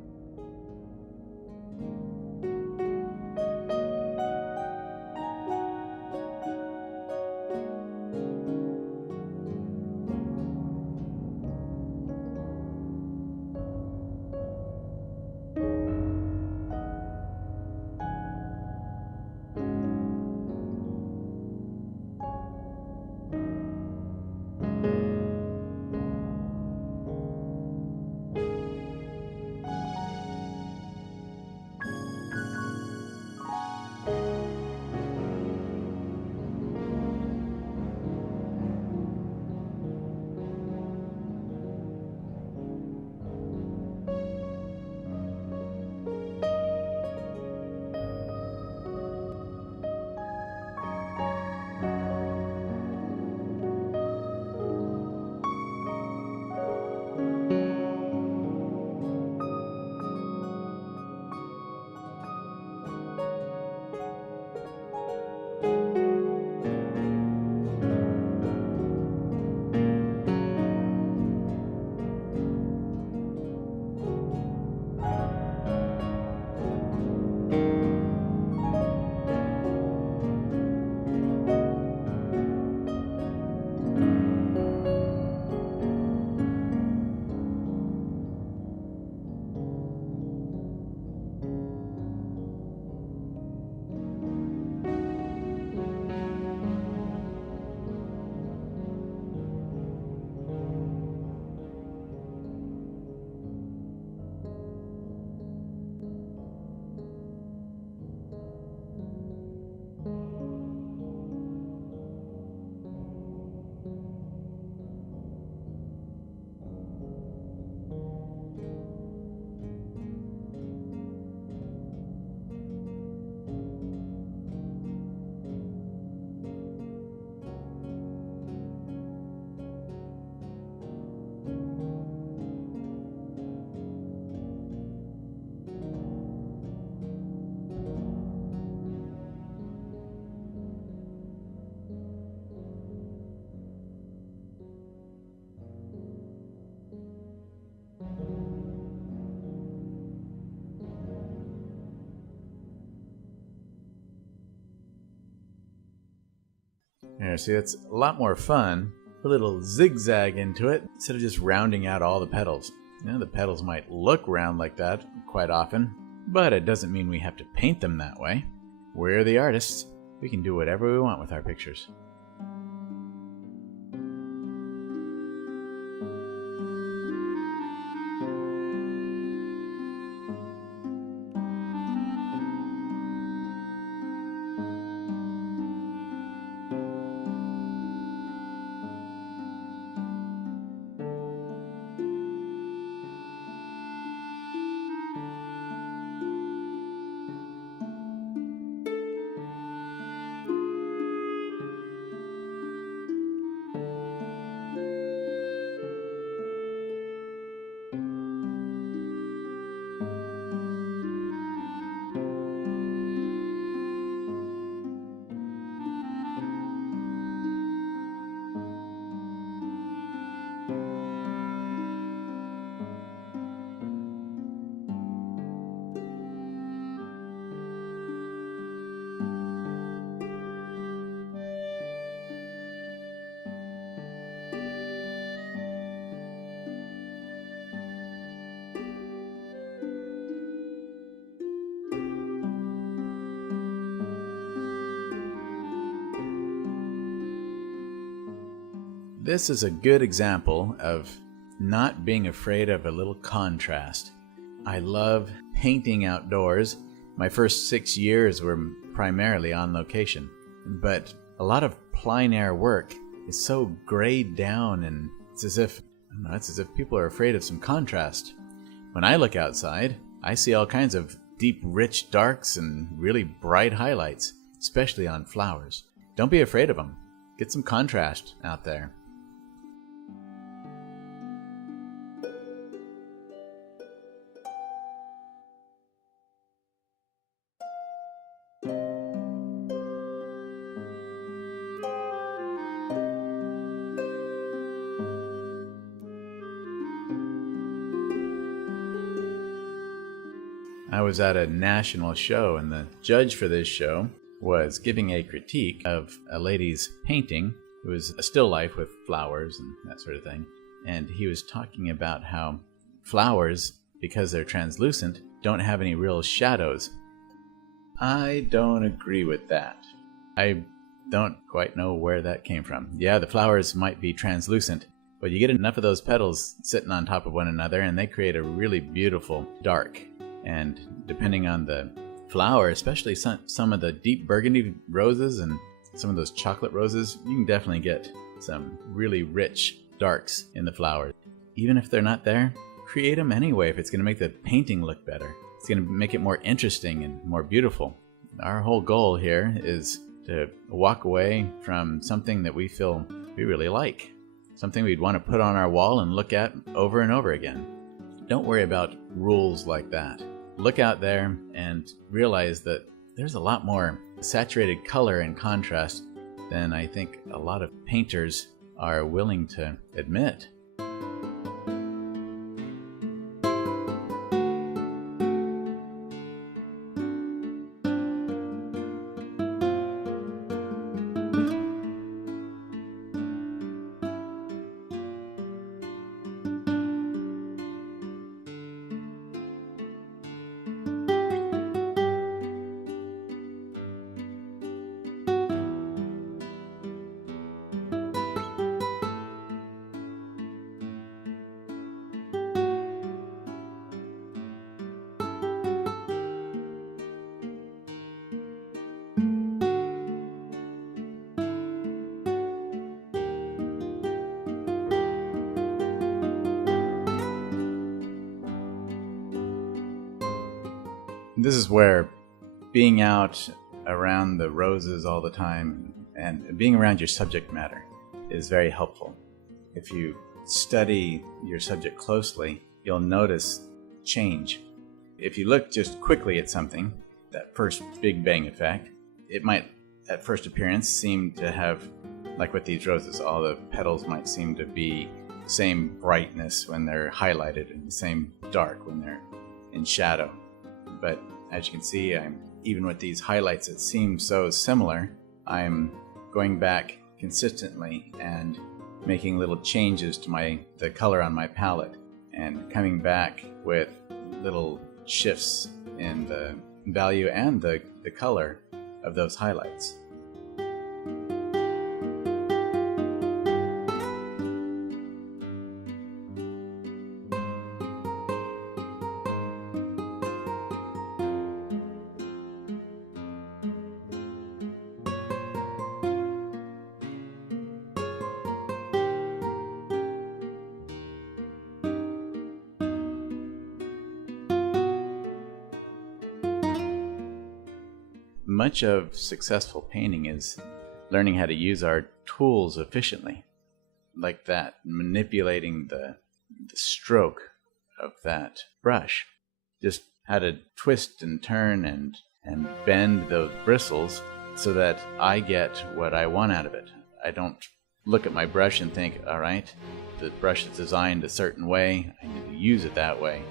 there. See, it's a lot more fun. Put a little zigzag into it instead of just rounding out all the petals. You know, the petals might look round like that quite often, but it doesn't mean we have to paint them that way. We're the artists. We can do whatever we want with our pictures. This is a good example of not being afraid of a little contrast. I love painting outdoors. My first 6 years were primarily on location, but a lot of plein air work is so grayed down, and it's as if people are afraid of some contrast. When I look outside, I see all kinds of deep, rich darks and really bright highlights, especially on flowers. Don't be afraid of them. Get some contrast out there. I was at a national show, and the judge for this show was giving a critique of a lady's painting. It was a still life with flowers and that sort of thing. And he was talking about how flowers, because they're translucent, don't have any real shadows. I don't agree with that. I don't quite know where that came from. Yeah, the flowers might be translucent, but you get enough of those petals sitting on top of one another and they create a really beautiful dark. And depending on the flower, especially some of the deep burgundy roses and some of those chocolate roses, you can definitely get some really rich darks in the flowers. Even if they're not there, create them anyway if it's going to make the painting look better. It's going to make it more interesting and more beautiful. Our whole goal here is to walk away from something that we feel we really like, something we'd want to put on our wall and look at over and over again. Don't worry about rules like that. Look out there and realize that there's a lot more saturated color and contrast than I think a lot of painters are willing to admit. This is where being out around the roses all the time and being around your subject matter is very helpful. If you study your subject closely, you'll notice change. If you look just quickly at something, that first Big Bang effect, it might at first appearance seem to have, like with these roses, all the petals might seem to be the same brightness when they're highlighted and the same dark when they're in shadow. But as you can see, even with these highlights that seem so similar, I'm going back consistently and making little changes to the color on my palette and coming back with little shifts in the value and the color of those highlights. Much of successful painting is learning how to use our tools efficiently, like that, manipulating the stroke of that brush. Just how to twist and turn and bend those bristles so that I get what I want out of it. I don't look at my brush and think, all right, the brush is designed a certain way, I need to use it that way.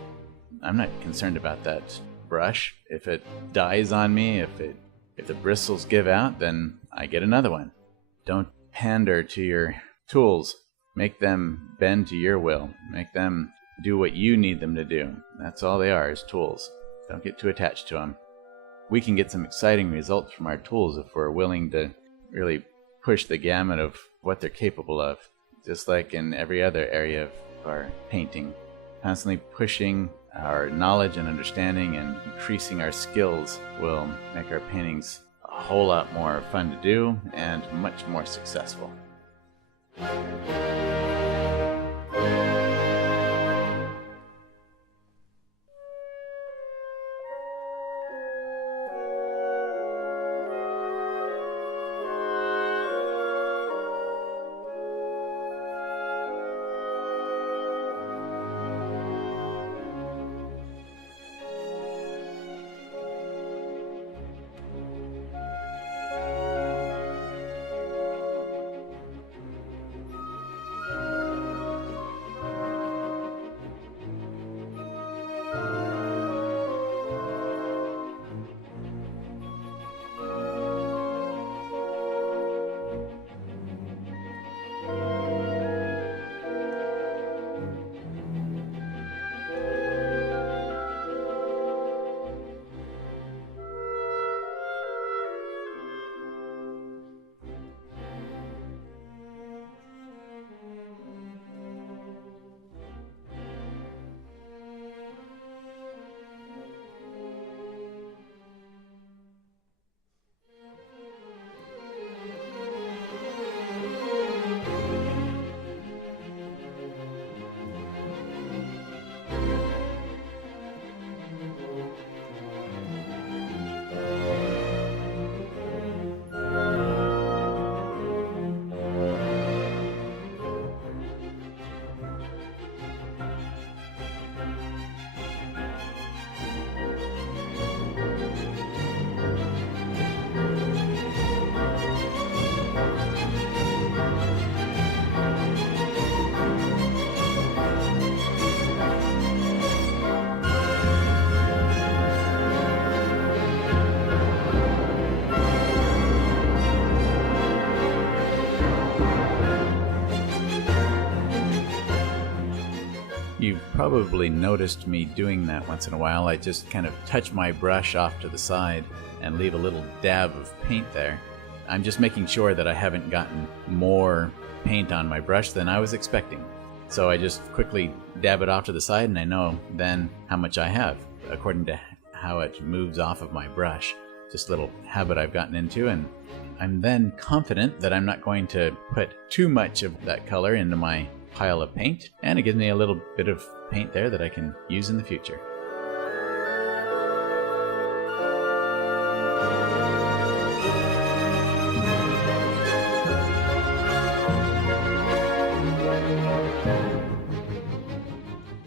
I'm not concerned about that brush. If it dies on me, if the bristles give out, then I get another one. Don't pander to your tools. Make them bend to your will. Make them do what you need them to do. That's all they are, is tools. Don't get too attached to them. We can get some exciting results from our tools if we're willing to really push the gamut of what they're capable of, just like in every other area of our painting. Constantly pushing our knowledge and understanding and increasing our skills will make our paintings a whole lot more fun to do and much more successful. You've probably noticed me doing that once in a while. I just kind of touch my brush off to the side and leave a little dab of paint there. I'm just making sure that I haven't gotten more paint on my brush than I was expecting. So I just quickly dab it off to the side and I know then how much I have according to how it moves off of my brush. Just a little habit I've gotten into, and I'm then confident that I'm not going to put too much of that color into my pile of paint, and it gives me a little bit of paint there that I can use in the future.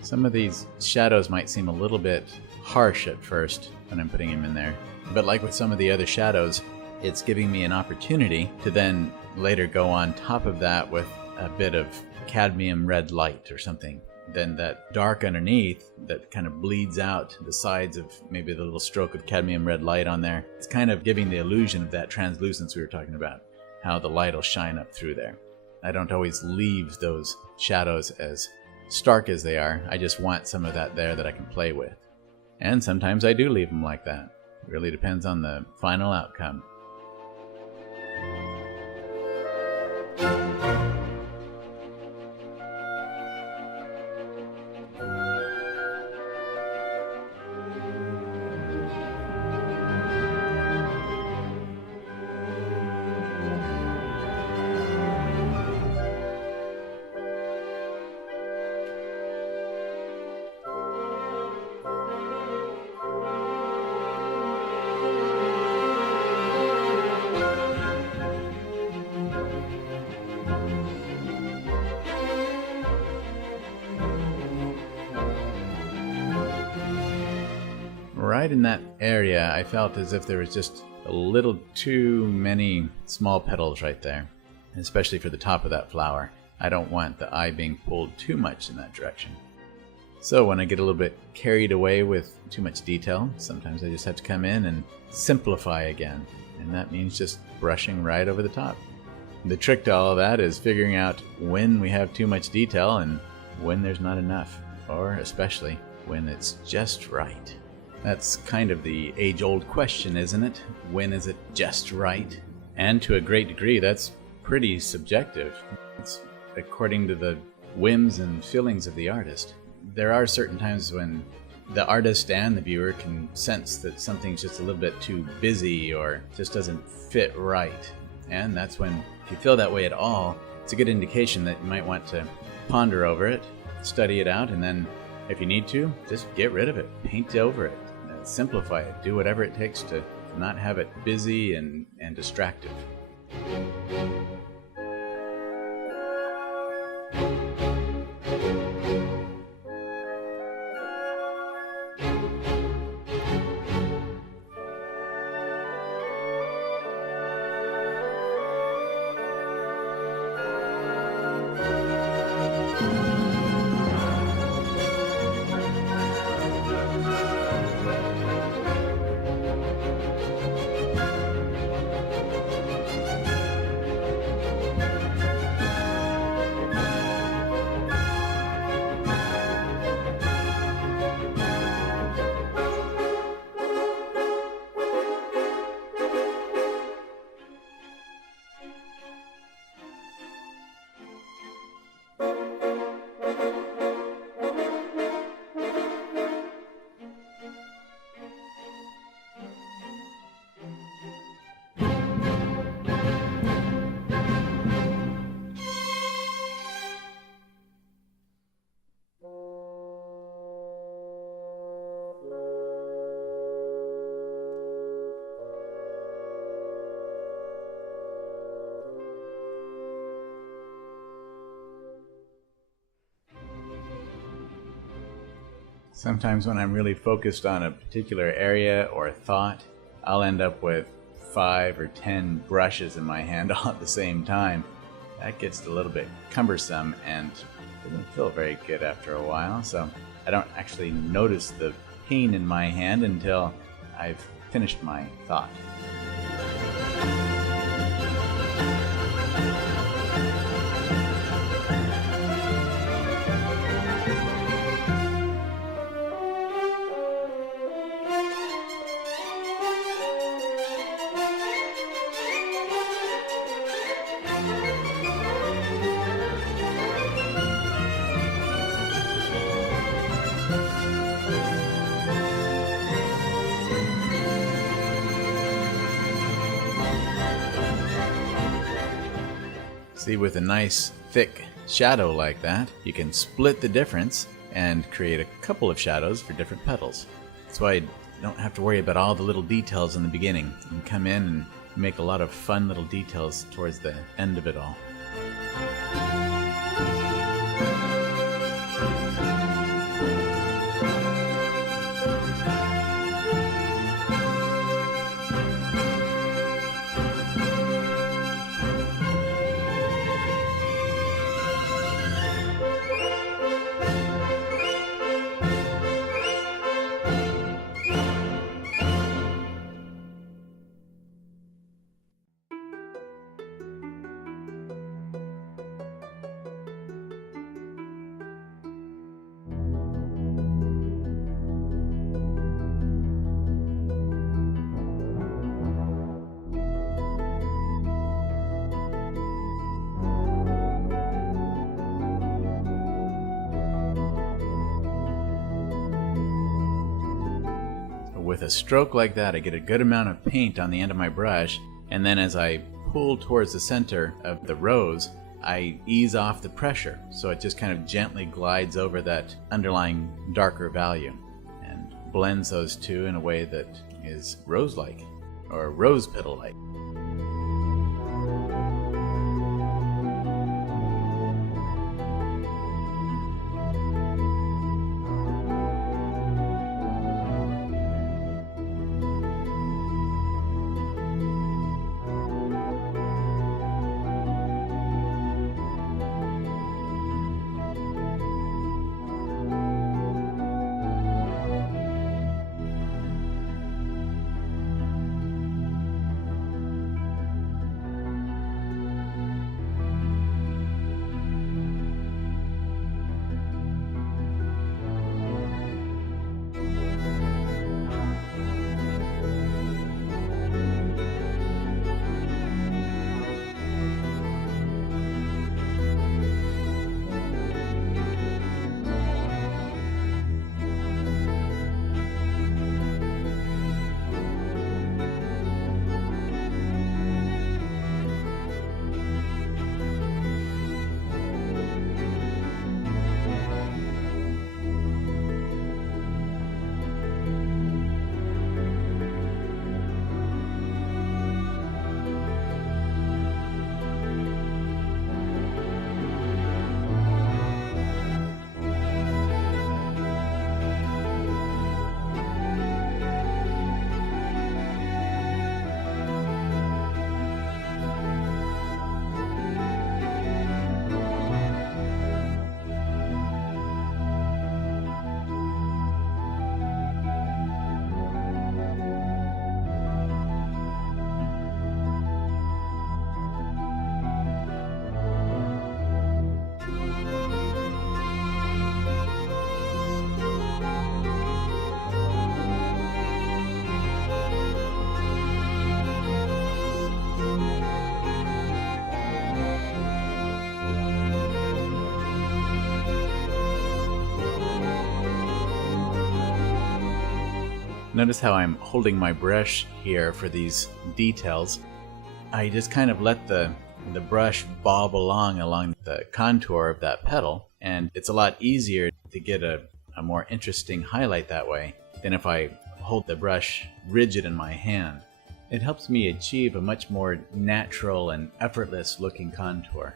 Some of these shadows might seem a little bit harsh at first when I'm putting them in there, but like with some of the other shadows, it's giving me an opportunity to then later go on top of that with a bit of cadmium red light or something. Then that dark underneath that kind of bleeds out the sides of maybe the little stroke of cadmium red light on there. It's kind of giving the illusion of that translucence we were talking about. how the light will shine up through there. I don't always leave those shadows as stark as they are. I just want some of that there that I can play with. And sometimes I do leave them like that. It really depends on the final outcome. Right in that area, I felt as if there was just a little too many small petals right there, especially for the top of that flower. I don't want the eye being pulled too much in that direction. So when I get a little bit carried away with too much detail, sometimes I just have to come in and simplify again, and that means just brushing right over the top. The trick to all of that is figuring out when we have too much detail and when there's not enough, or especially when it's just right. That's kind of the age-old question, isn't it? When is it just right? And to a great degree, that's pretty subjective. It's according to the whims and feelings of the artist. There are certain times when the artist and the viewer can sense that something's just a little bit too busy or just doesn't fit right. And that's when, if you feel that way at all, it's a good indication that you might want to ponder over it, study it out, and then, if you need to, just get rid of it, paint over it. Simplify it. Do whatever it takes to not have it busy and distractive. Sometimes when I'm really focused on a particular area or thought, I'll end up with 5 or 10 brushes in my hand all at the same time. That gets a little bit cumbersome and doesn't feel very good after a while, so I don't actually notice the pain in my hand until I've finished my thought. See, with a nice thick shadow like that, you can split the difference and create a couple of shadows for different petals. That's why you don't have to worry about all the little details in the beginning. You can come in and make a lot of fun little details towards the end of it all. with a stroke like that, I get a good amount of paint on the end of my brush, and then as I pull towards the center of the rose, I ease off the pressure, so it just kind of gently glides over that underlying darker value and blends those two in a way that is rose-like, or rose petal-like. Notice how I'm holding my brush here for these details. I just kind of let the brush bob along the contour of that petal, and it's a lot easier to get a more interesting highlight that way than if I hold the brush rigid in my hand. It helps me achieve a much more natural and effortless looking contour.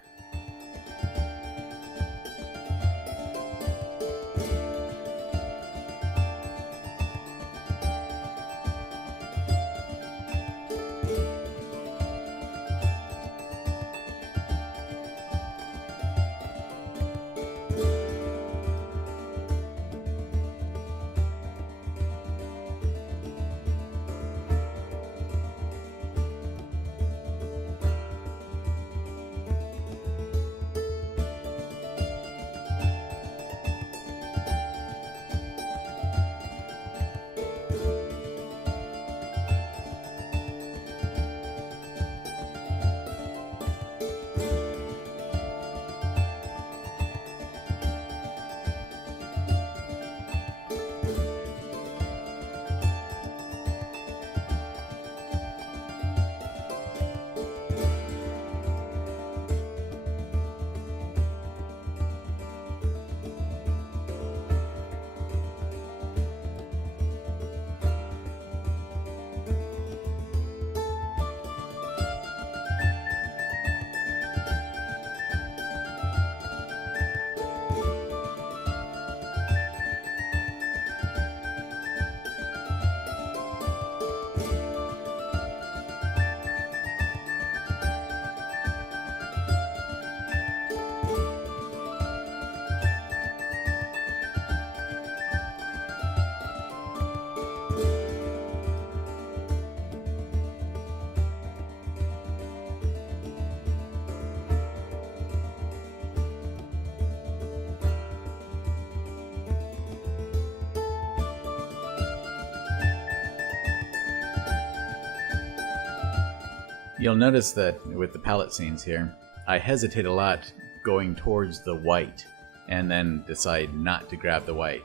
You'll notice that with the palette scenes here, I hesitate a lot going towards the white and then decide not to grab the white.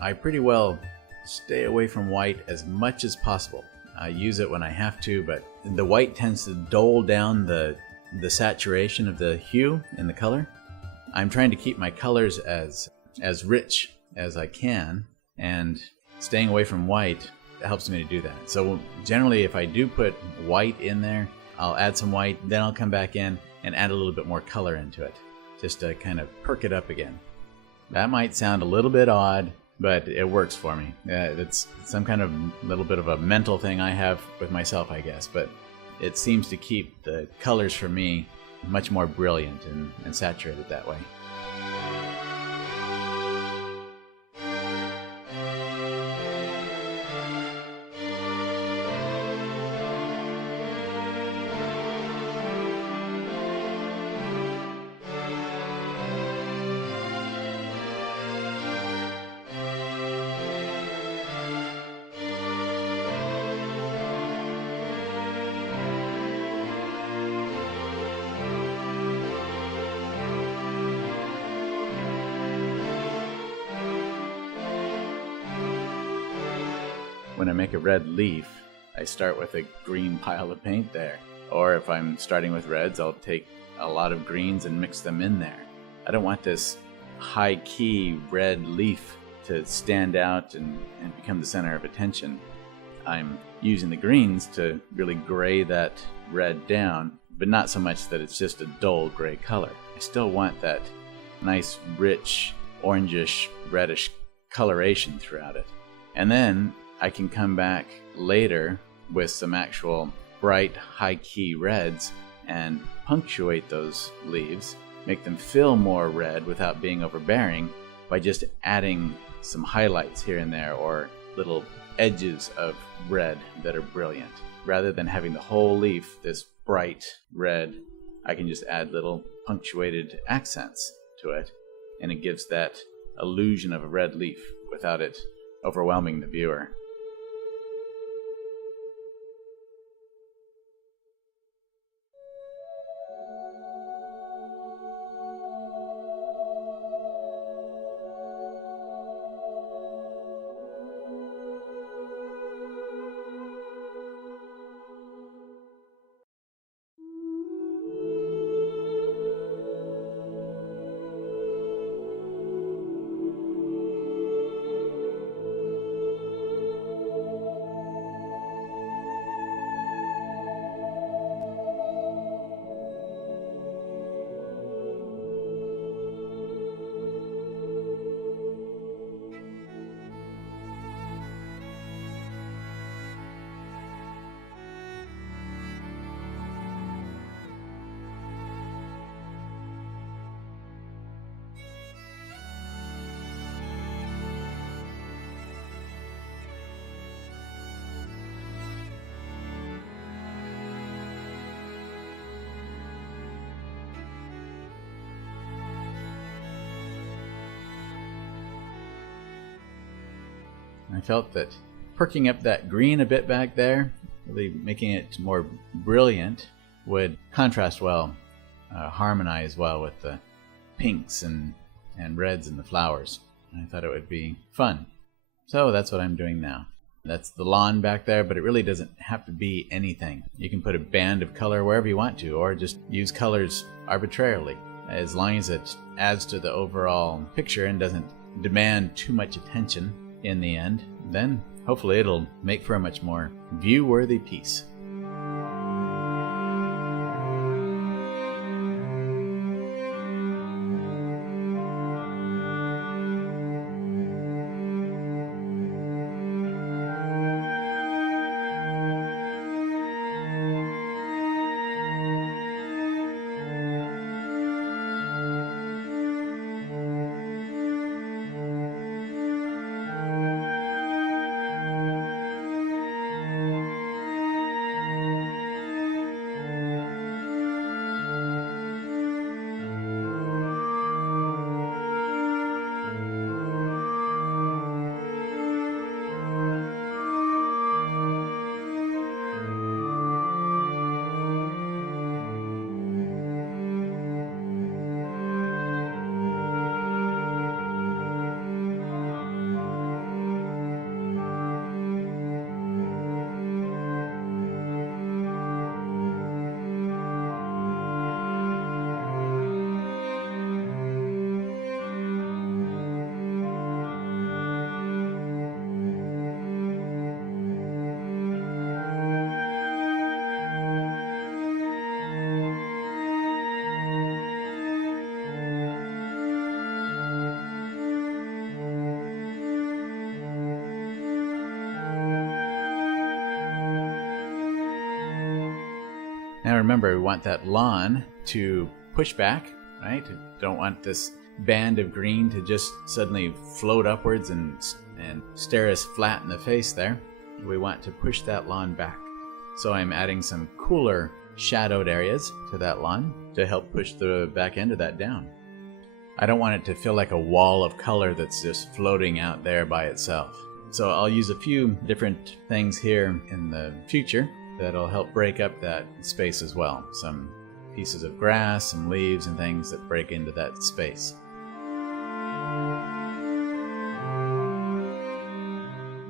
I pretty well stay away from white as much as possible. I use it when I have to, but the white tends to dull down the saturation of the hue in the color. I'm trying to keep my colors as rich as I can, and staying away from white helps me to do that. So generally, if I do put white in there, I'll add some white, then I'll come back in and add a little bit more color into it, just to kind of perk it up again. That might sound a little bit odd, but it works for me. It's some kind of little bit of a mental thing I have with myself, I guess, but it seems to keep the colors for me much more brilliant and saturated that way. When I make a red leaf, I start with a green pile of paint there. Or if I'm starting with reds, I'll take a lot of greens and mix them in there. I don't want this high-key red leaf to stand out and become the center of attention. I'm using the greens to really gray that red down, but not so much that it's just a dull gray color. I still want that nice, rich, orangish, reddish coloration throughout it. And then I can come back later with some actual bright, high-key reds and punctuate those leaves, make them feel more red without being overbearing by just adding some highlights here and there or little edges of red that are brilliant. Rather than having the whole leaf this bright red, I can just add little punctuated accents to it, and it gives that illusion of a red leaf without it overwhelming the viewer. I felt that perking up that green a bit back there, really making it more brilliant, would contrast well, harmonize well with the pinks and reds in the flowers. I thought it would be fun. So that's what I'm doing now. That's the lawn back there, but it really doesn't have to be anything. You can put a band of color wherever you want to, or just use colors arbitrarily, as long as it adds to the overall picture and doesn't demand too much attention in the end. Then hopefully it'll make for a much more view-worthy piece. Now remember, we want that lawn to push back, right? Don't want this band of green to just suddenly float upwards and stare us flat in the face there. We want to push that lawn back. So I'm adding some cooler shadowed areas to that lawn to help push the back end of that down. I don't want it to feel like a wall of color that's just floating out there by itself. So I'll use a few different things here in the future that'll help break up that space as well. Some pieces of grass, some leaves and things that break into that space.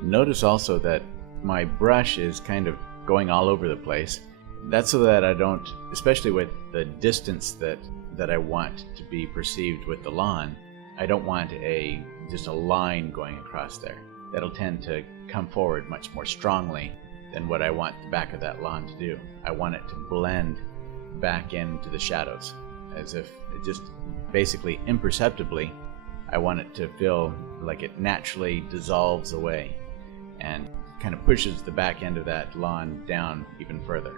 Notice also that my brush is kind of going all over the place. That's so that I don't, especially with the distance that I want to be perceived with the lawn, I don't want just a line going across there. That'll tend to come forward much more strongly than what I want the back of that lawn to do. I want it to blend back into the shadows, as if it just basically imperceptibly, I want it to feel like it naturally dissolves away and kind of pushes the back end of that lawn down even further.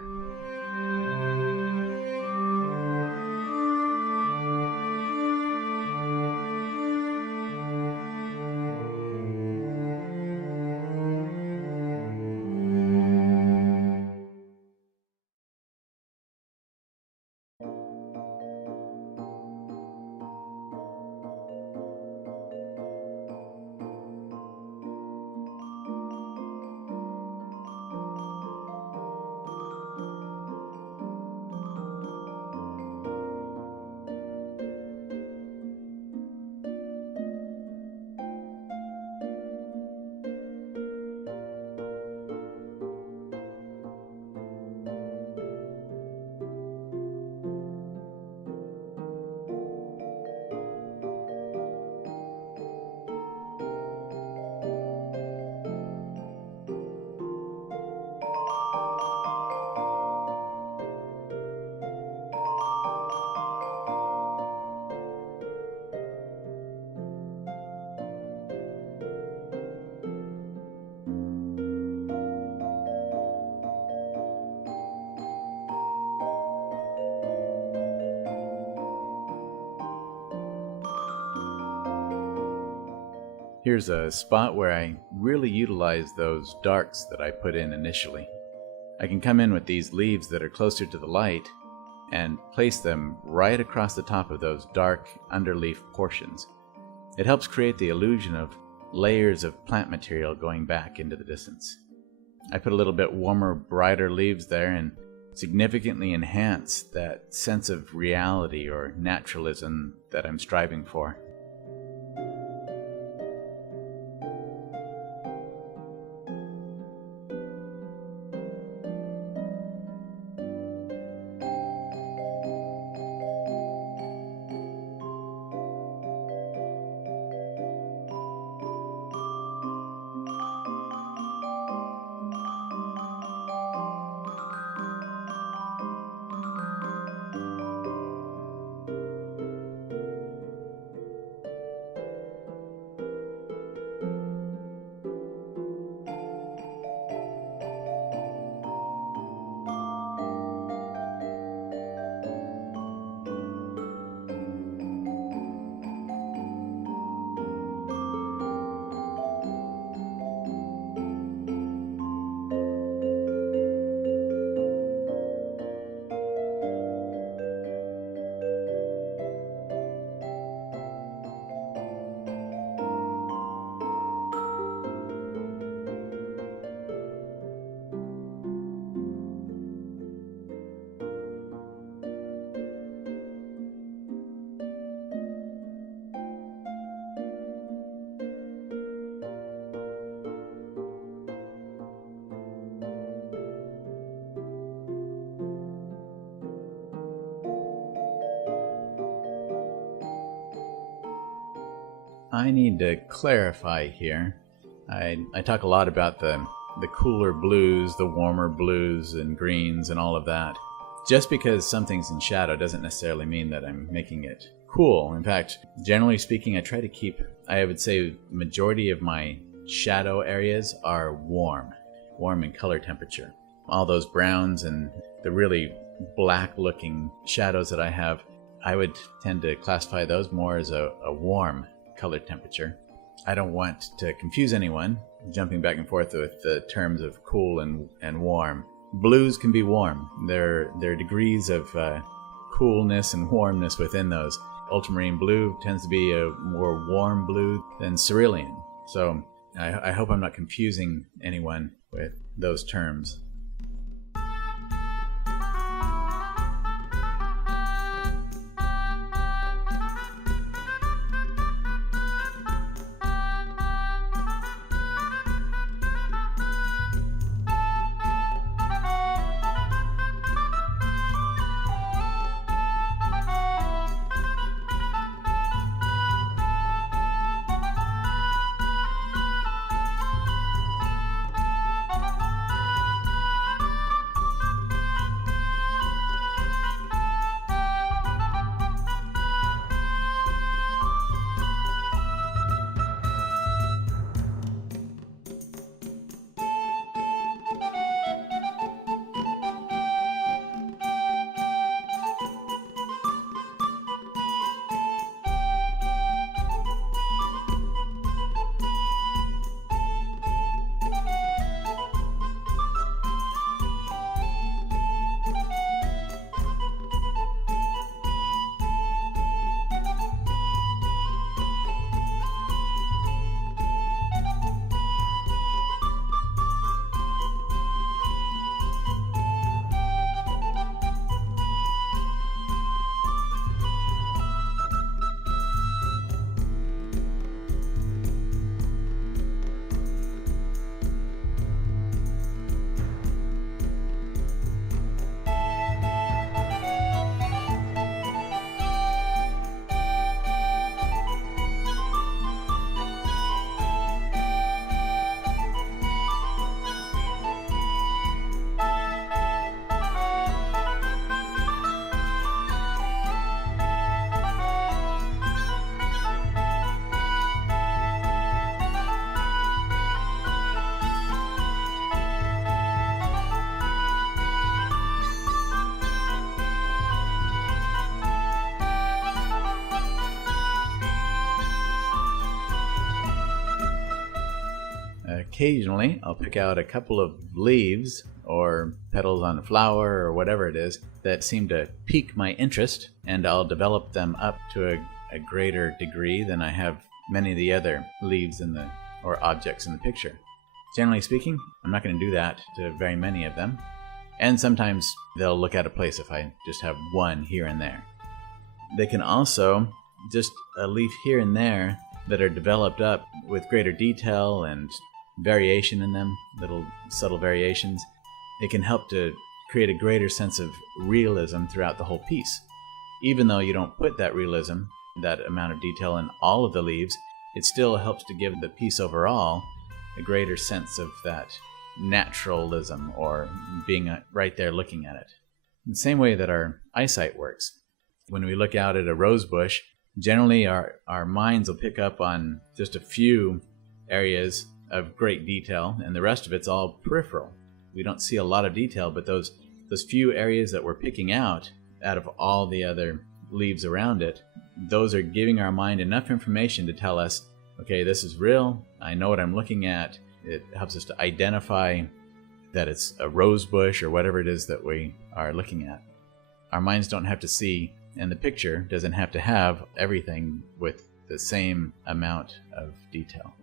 Here's a spot where I really utilize those darks that I put in initially. I can come in with these leaves that are closer to the light and place them right across the top of those dark underleaf portions. It helps create the illusion of layers of plant material going back into the distance. I put a little bit warmer, brighter leaves there and significantly enhance that sense of reality or naturalism that I'm striving for. I need to clarify here. I talk a lot about the cooler blues, the warmer blues and greens and all of that. Just because something's in shadow doesn't necessarily mean that I'm making it cool. In fact, generally speaking, I try to keep, I would say, majority of my shadow areas are warm in color temperature. All those browns and the really black looking shadows that I have, I would tend to classify those more as a warm color temperature. I don't want to confuse anyone jumping back and forth with the terms of cool and warm. Blues can be warm. There are degrees of coolness and warmness within those. Ultramarine blue tends to be a more warm blue than cerulean. So I hope I'm not confusing anyone with those terms. Occasionally, I'll pick out a couple of leaves or petals on a flower or whatever it is that seem to pique my interest, and I'll develop them up to a greater degree than I have many of the other leaves or objects in the picture. Generally speaking, I'm not going to do that to very many of them, and sometimes they'll look out of place if I just have one here and there. They can also, just a leaf here and there that are developed up with greater detail and variation in them, little subtle variations, it can help to create a greater sense of realism throughout the whole piece. Even though you don't put that realism, that amount of detail in all of the leaves, it still helps to give the piece overall a greater sense of that naturalism, or being right there looking at it. In the same way that our eyesight works. When we look out at a rose bush, generally our minds will pick up on just a few areas of great detail, and the rest of it's all peripheral. We don't see a lot of detail, but those few areas that we're picking out of all the other leaves around it, those are giving our mind enough information to tell us, okay, this is real, I know what I'm looking at. It helps us to identify that it's a rose bush or whatever it is that we are looking at. Our minds don't have to see, and the picture doesn't have to have everything with the same amount of detail.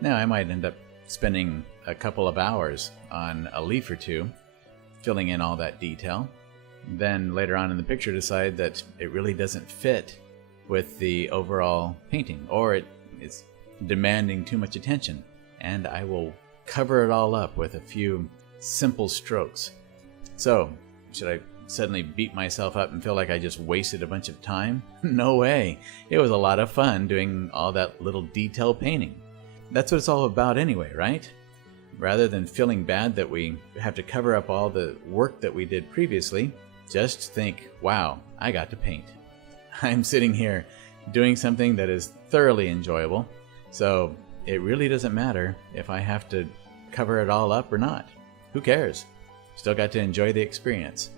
Now, I might end up spending a couple of hours on a leaf or two, filling in all that detail. Then later on in the picture decide that it really doesn't fit with the overall painting, or it's demanding too much attention, and I will cover it all up with a few simple strokes. So, should I suddenly beat myself up and feel like I just wasted a bunch of time? No way. It was a lot of fun doing all that little detail painting. That's what it's all about anyway, right? Rather than feeling bad that we have to cover up all the work that we did previously, just think, wow, I got to paint. I'm sitting here doing something that is thoroughly enjoyable, so it really doesn't matter if I have to cover it all up or not. Who cares? Still got to enjoy the experience.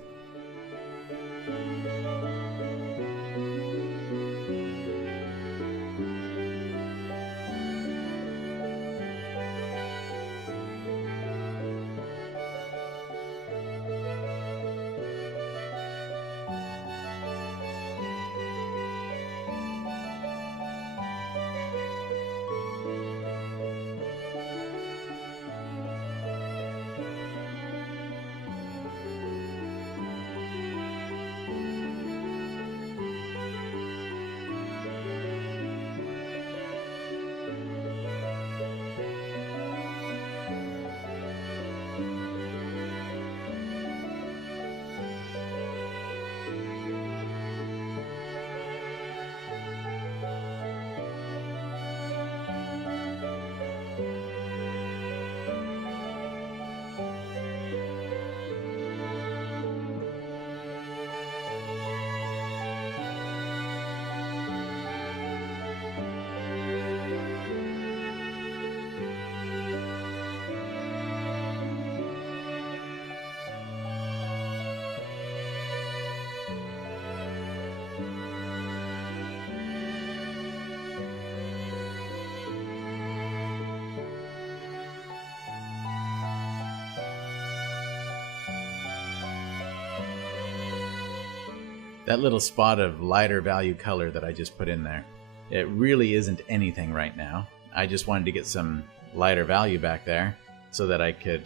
That little spot of lighter value color that I just put in there, it really isn't anything right now. I just wanted to get some lighter value back there so that I could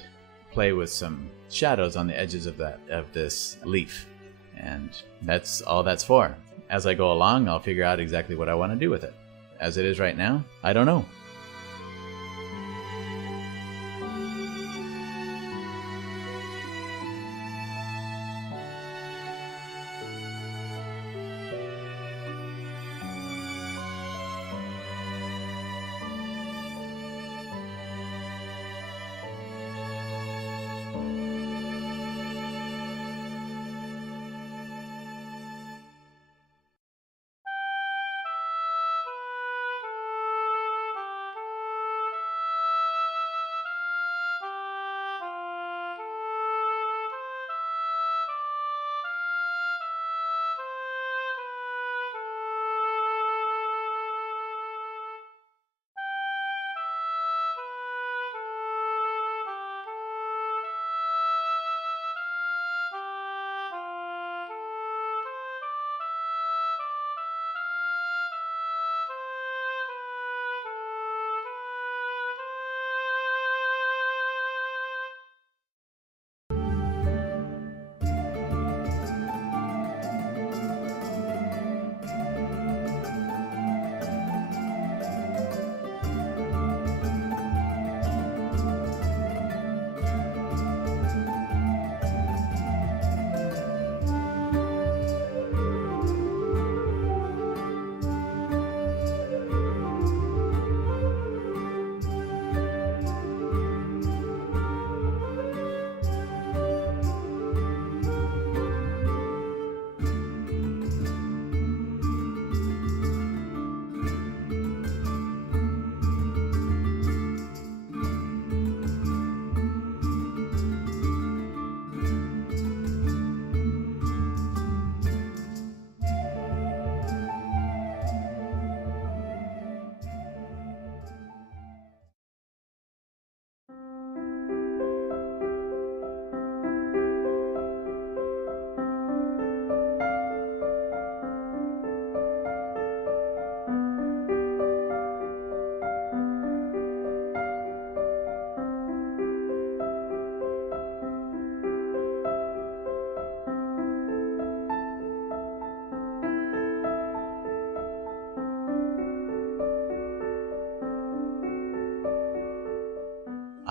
play with some shadows on the edges of this leaf. And that's all that's for. As I go along, I'll figure out exactly what I want to do with it. As it is right now, I don't know.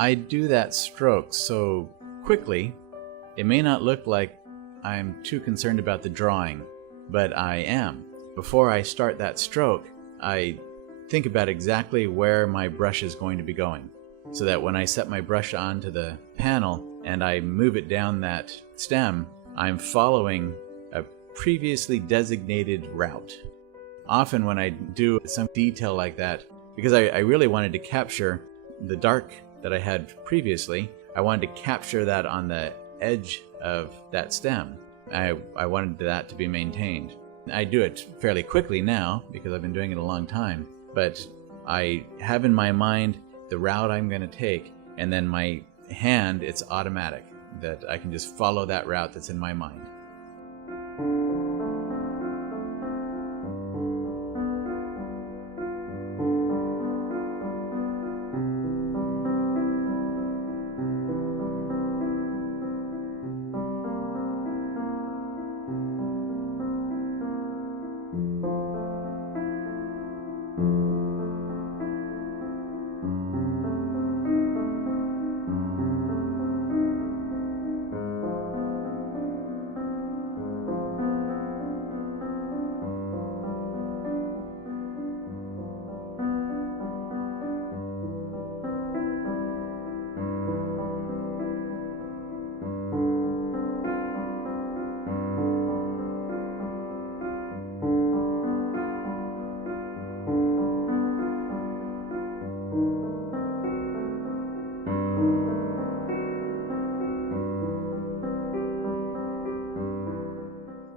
I do that stroke so quickly, it may not look like I'm too concerned about the drawing, but I am. Before I start that stroke, I think about exactly where my brush is going to be going, so that when I set my brush onto the panel and I move it down that stem, I'm following a previously designated route. Often when I do some detail like that, because I really wanted to capture the dark that I had previously, I wanted to capture that on the edge of that stem. I wanted that to be maintained. I do it fairly quickly now because I've been doing it a long time, but I have in my mind the route I'm going to take, and then my hand, it's automatic that I can just follow that route that's in my mind.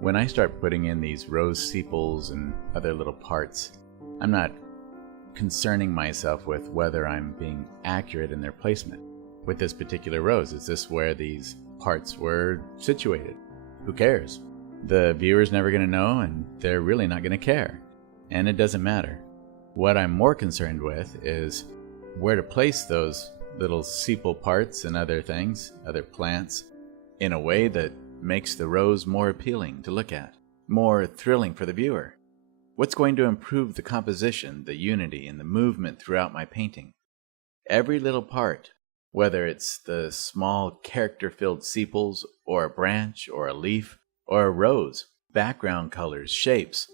When I start putting in these rose sepals and other little parts, I'm not concerning myself with whether I'm being accurate in their placement. With this particular rose, is this where these parts were situated? Who cares? The viewer's never going to know, and they're really not going to care. And it doesn't matter. What I'm more concerned with is where to place those little sepal parts and other things, other plants, in a way that makes the rose more appealing to look at, more thrilling for the viewer. What's going to improve the composition, the unity, and the movement throughout my painting? Every little part, whether it's the small character-filled sepals, or a branch, or a leaf, or a rose, background colors, shapes,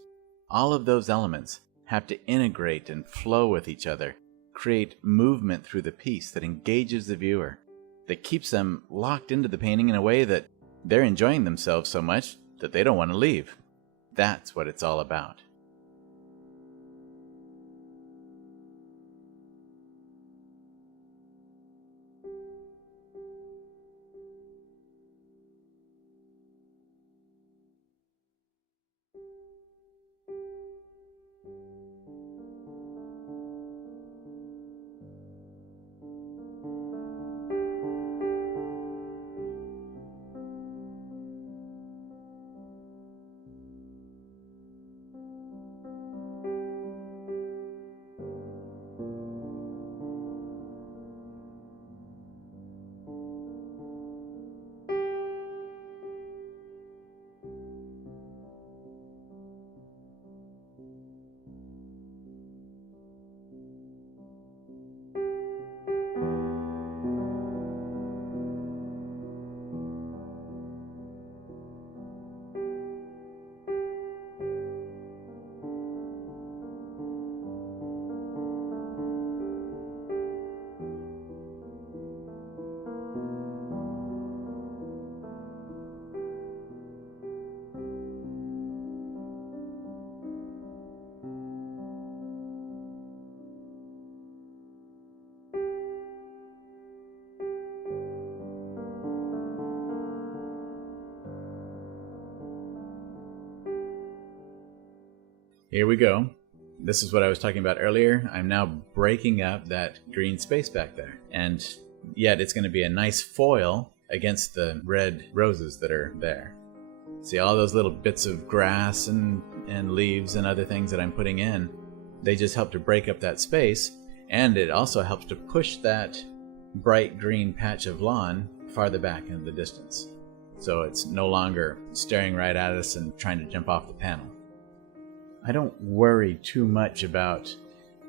all of those elements have to integrate and flow with each other, create movement through the piece that engages the viewer, that keeps them locked into the painting in a way that they're enjoying themselves so much that they don't want to leave. That's what it's all about. Here we go. This is what I was talking about earlier. I'm now breaking up that green space back there. And yet it's going to be a nice foil against the red roses that are there. See all those little bits of grass and leaves and other things that I'm putting in? They just help to break up that space, and it also helps to push that bright green patch of lawn farther back into the distance. So it's no longer staring right at us and trying to jump off the panel. I don't worry too much about,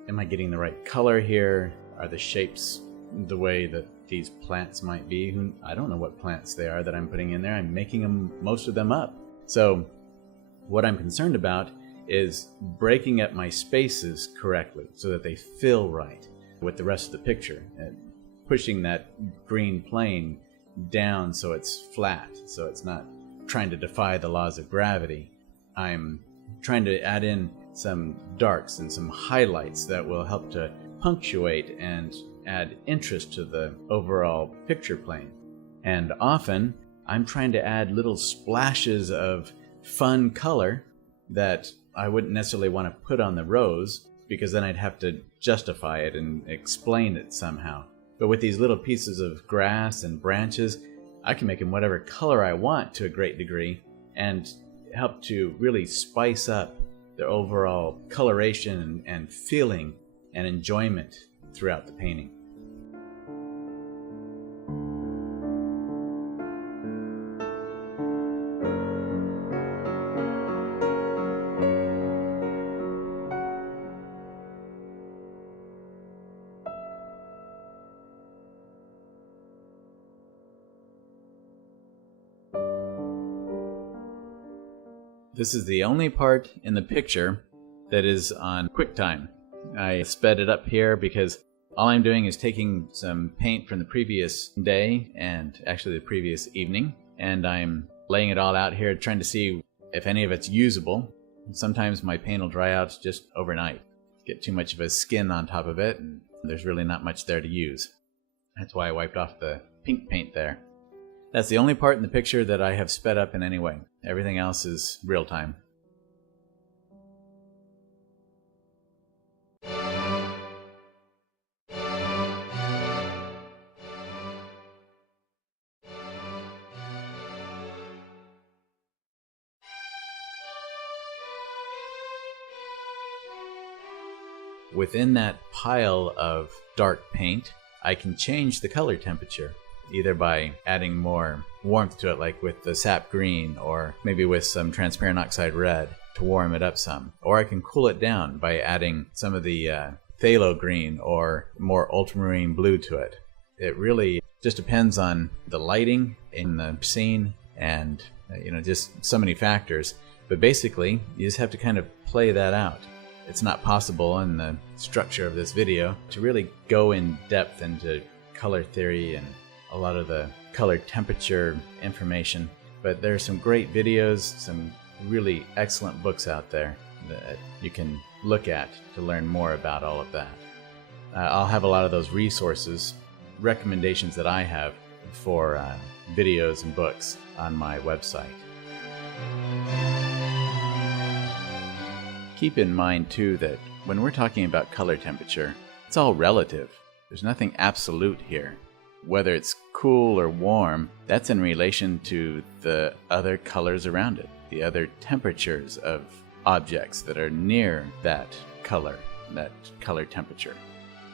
am I getting the right color here? Are the shapes the way that these plants might be. I don't know what plants they are that I'm putting in there. I'm making most of them up. So what I'm concerned about is breaking up my spaces correctly so that they fill right with the rest of the picture, and pushing that green plane down so it's flat, so it's not trying to defy the laws of gravity. I'm trying to add in some darks and some highlights that will help to punctuate and add interest to the overall picture plane. And often I'm trying to add little splashes of fun color that I wouldn't necessarily want to put on the rose, because then I'd have to justify it and explain it somehow. But with these little pieces of grass and branches, I can make them whatever color I want to a great degree, and help to really spice up the overall coloration and feeling and enjoyment throughout the painting. This is the only part in the picture that is on QuickTime. I sped it up here because all I'm doing is taking some paint from the previous day, and actually the previous evening, and I'm laying it all out here trying to see if any of it's usable. Sometimes my paint will dry out just overnight, get too much of a skin on top of it, and there's really not much there to use. That's why I wiped off the pink paint there. That's the only part in the picture that I have sped up in any way. Everything else is real time. Within that pile of dark paint, I can change the color temperature, either by adding more warmth to it, like with the sap green, or maybe with some transparent oxide red to warm it up some. Or I can cool it down by adding some of the phthalo green or more ultramarine blue to it. It really just depends on the lighting in the scene and just so many factors. But basically, you just have to kind of play that out. It's not possible in the structure of this video to really go in depth into color theory and a lot of the color temperature information, but there are some great videos, some really excellent books out there that you can look at to learn more about all of that. I'll have a lot of those resources, recommendations that I have for videos and books on my website. Keep in mind too that when we're talking about color temperature, it's all relative. There's nothing absolute here. Whether it's cool or warm, that's in relation to the other colors around it, the other temperatures of objects that are near that color temperature.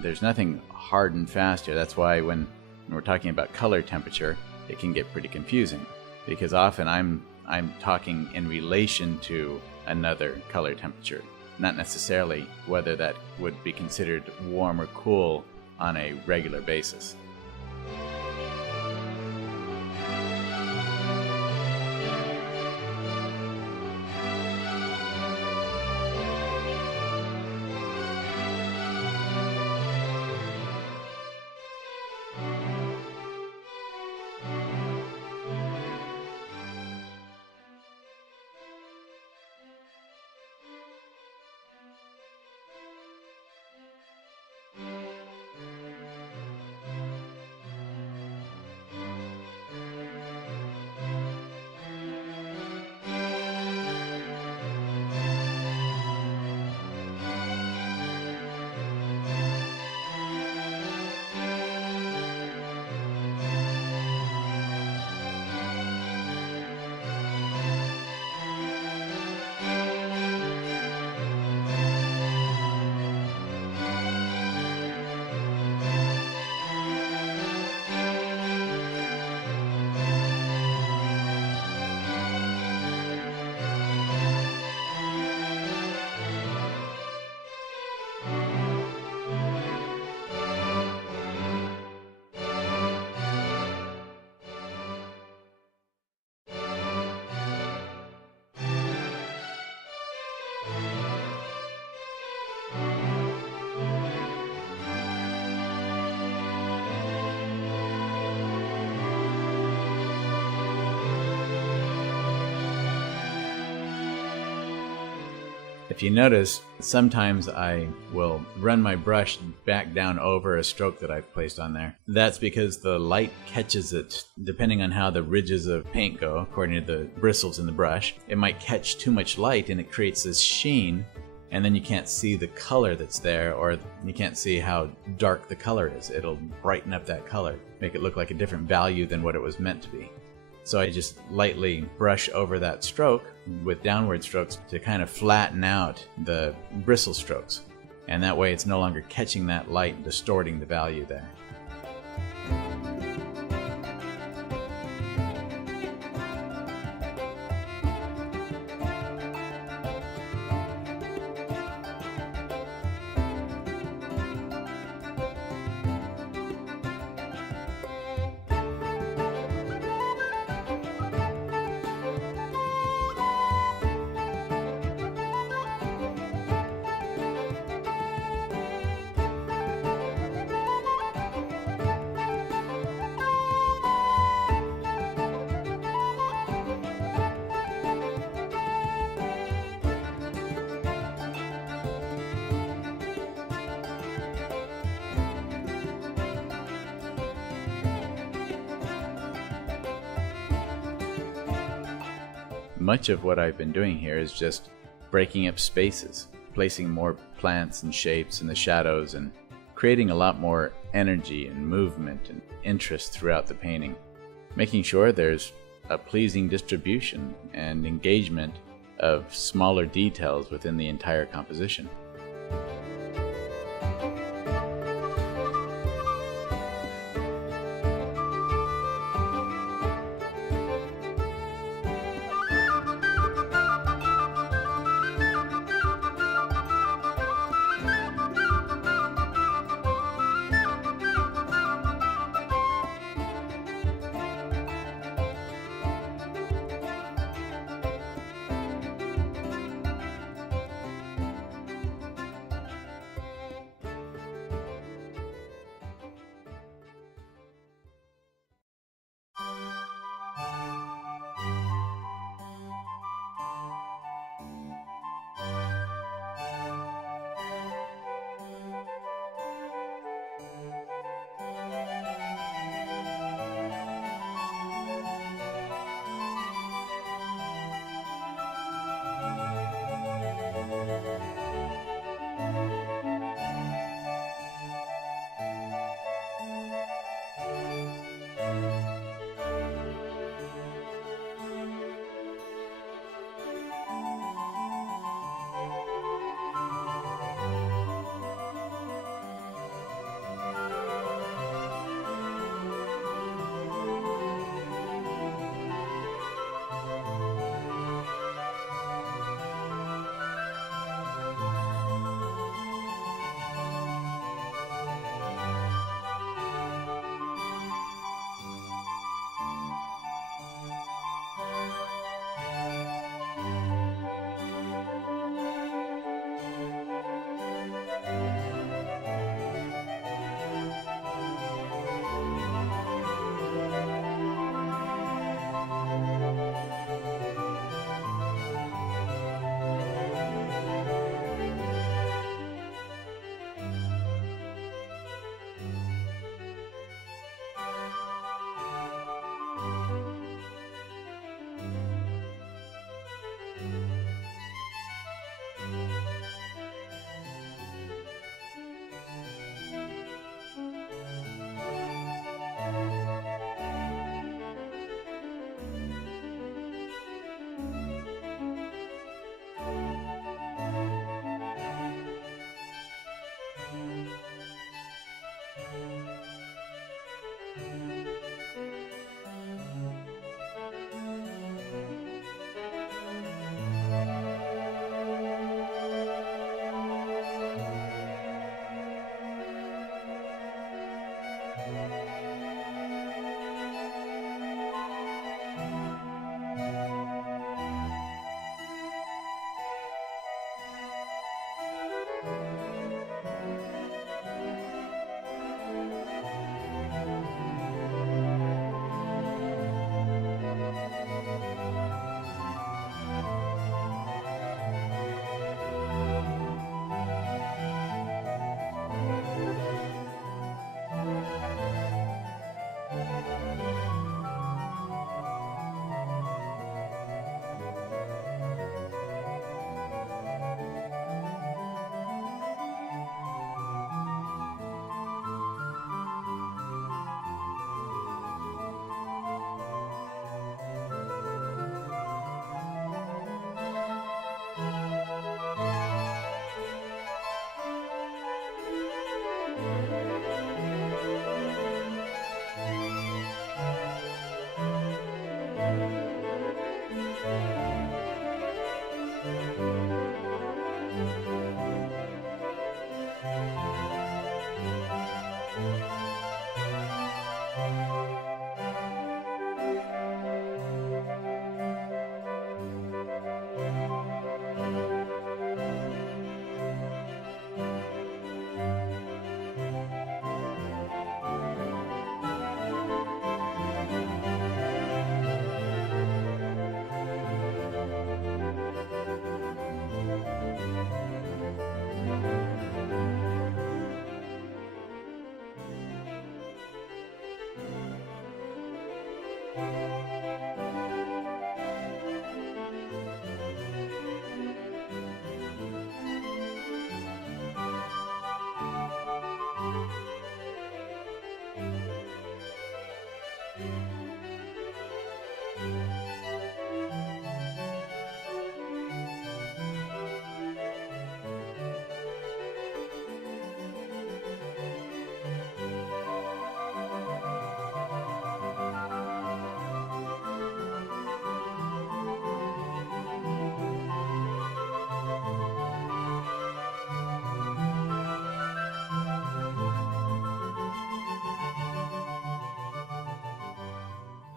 There's nothing hard and fast here. That's why when we're talking about color temperature, it can get pretty confusing, because often I'm talking in relation to another color temperature, not necessarily whether that would be considered warm or cool on a regular basis. If you notice, sometimes I will run my brush back down over a stroke that I've placed on there. That's because the light catches it. Depending on how the ridges of paint go, according to the bristles in the brush, it might catch too much light and it creates this sheen, and then you can't see the color that's there, or you can't see how dark the color is. It'll brighten up that color, make it look like a different value than what it was meant to be. So I just lightly brush over that stroke with downward strokes to kind of flatten out the bristle strokes. And that way it's no longer catching that light and distorting the value there. Much of what I've been doing here is just breaking up spaces, placing more plants and shapes in the shadows, and creating a lot more energy and movement and interest throughout the painting, making sure there's a pleasing distribution and engagement of smaller details within the entire composition.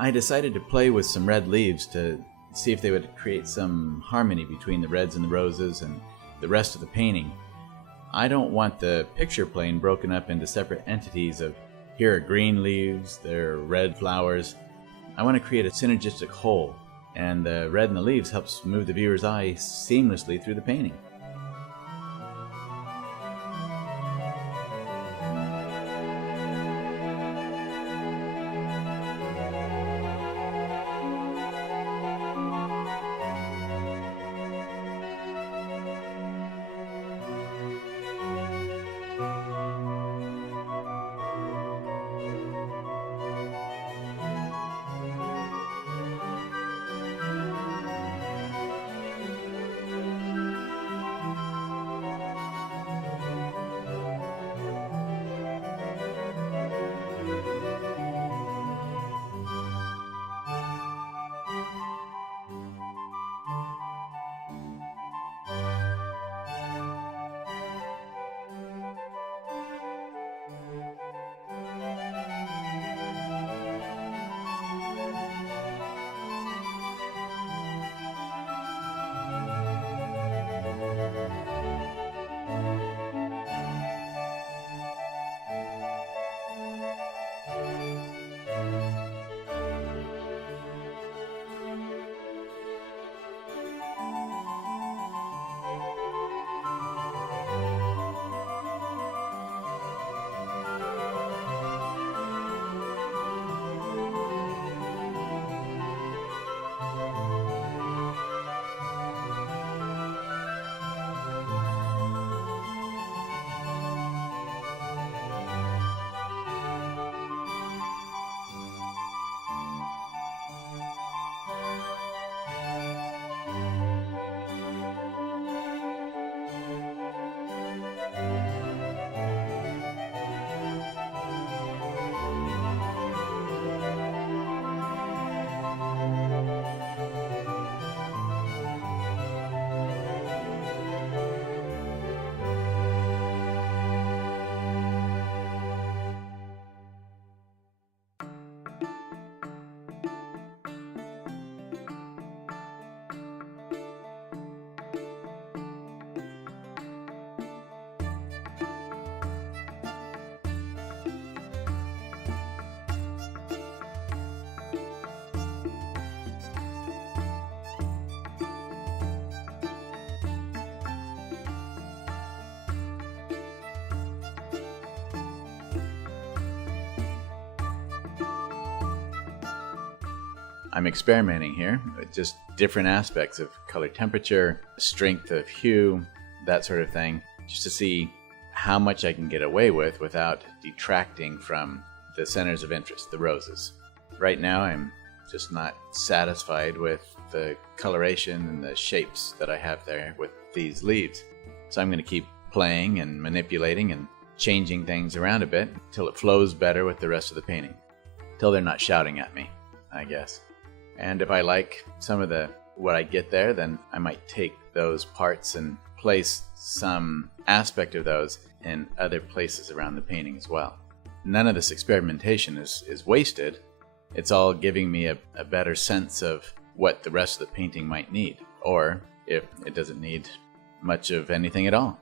I decided to play with some red leaves to see if they would create some harmony between the reds and the roses and the rest of the painting. I don't want the picture plane broken up into separate entities of here are green leaves, there are red flowers. I want to create a synergistic whole, and the red in the leaves helps move the viewer's eye seamlessly through the painting. I'm experimenting here with just different aspects of color temperature, strength of hue, that sort of thing, just to see how much I can get away with without detracting from the centers of interest, the roses. Right now I'm just not satisfied with the coloration and the shapes that I have there with these leaves. So I'm going to keep playing and manipulating and changing things around a bit until it flows better with the rest of the painting. Till they're not shouting at me, I guess. And if I like some of what I get there, then I might take those parts and place some aspect of those in other places around the painting as well. None of this experimentation is wasted. It's all giving me a better sense of what the rest of the painting might need, or if it doesn't need much of anything at all.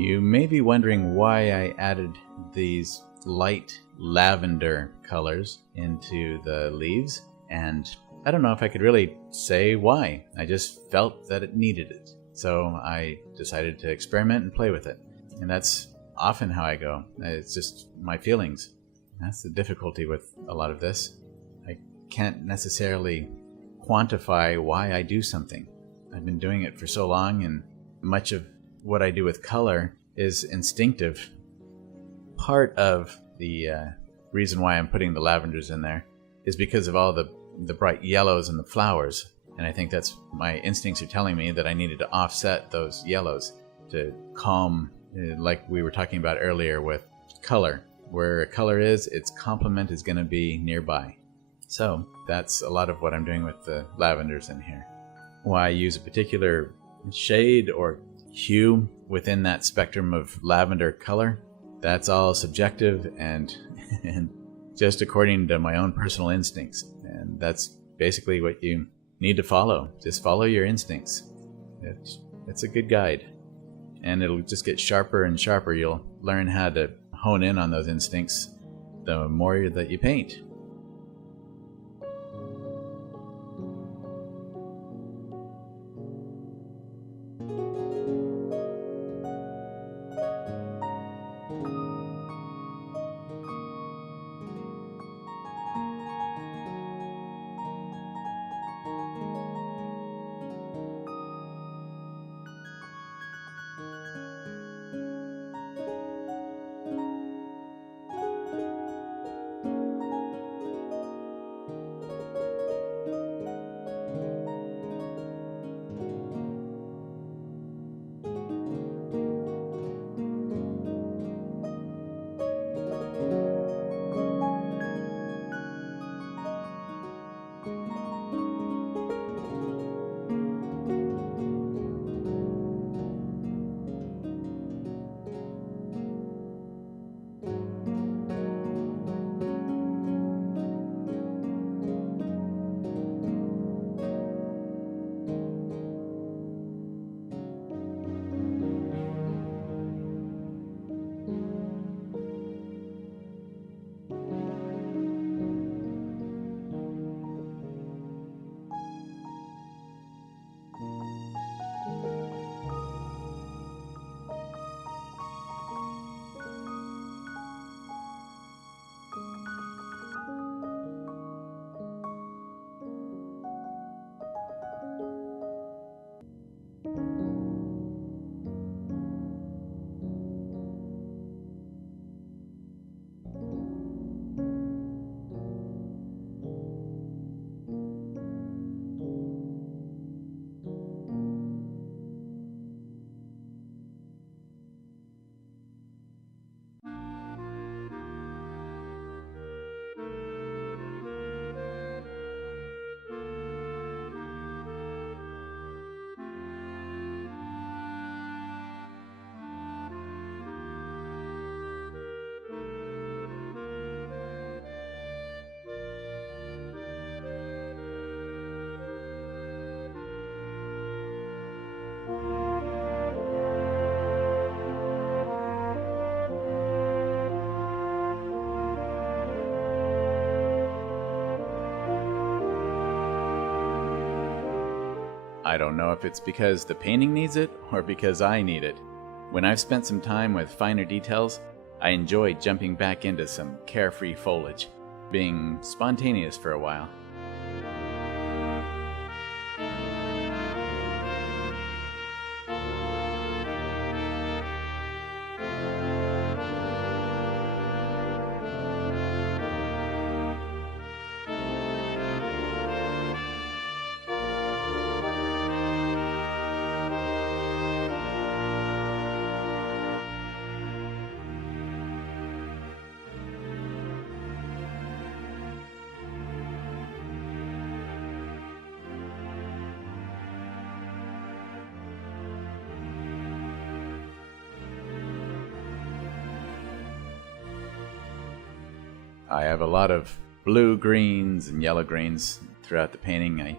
You may be wondering why I added these light lavender colors into the leaves, and I don't know if I could really say why. I just felt that it needed it. So I decided to experiment and play with it. And that's often how I go. It's just my feelings. That's the difficulty with a lot of this. I can't necessarily quantify why I do something. I've been doing it for so long, and much of what I do with color is instinctive. Part of the reason why I'm putting the lavenders in there is because of all the bright yellows in the flowers. And I think that's my instincts are telling me that I needed to offset those yellows to calm, like we were talking about earlier with color. Where a color is, its complement is going to be nearby. So that's a lot of what I'm doing with the lavenders in here. Why I use a particular shade or hue within that spectrum of lavender color, that's all subjective and just according to my own personal instincts. And that's basically what you need to follow. Just follow your instincts. It's a good guide. And it'll just get sharper and sharper. You'll learn how to hone in on those instincts the more that you paint. I don't know if it's because the painting needs it or because I need it. When I've spent some time with finer details, I enjoy jumping back into some carefree foliage, being spontaneous for a while. I have a lot of blue greens and yellow greens throughout the painting.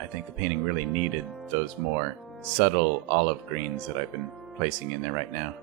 I think the painting really needed those more subtle olive greens that I've been placing in there right now.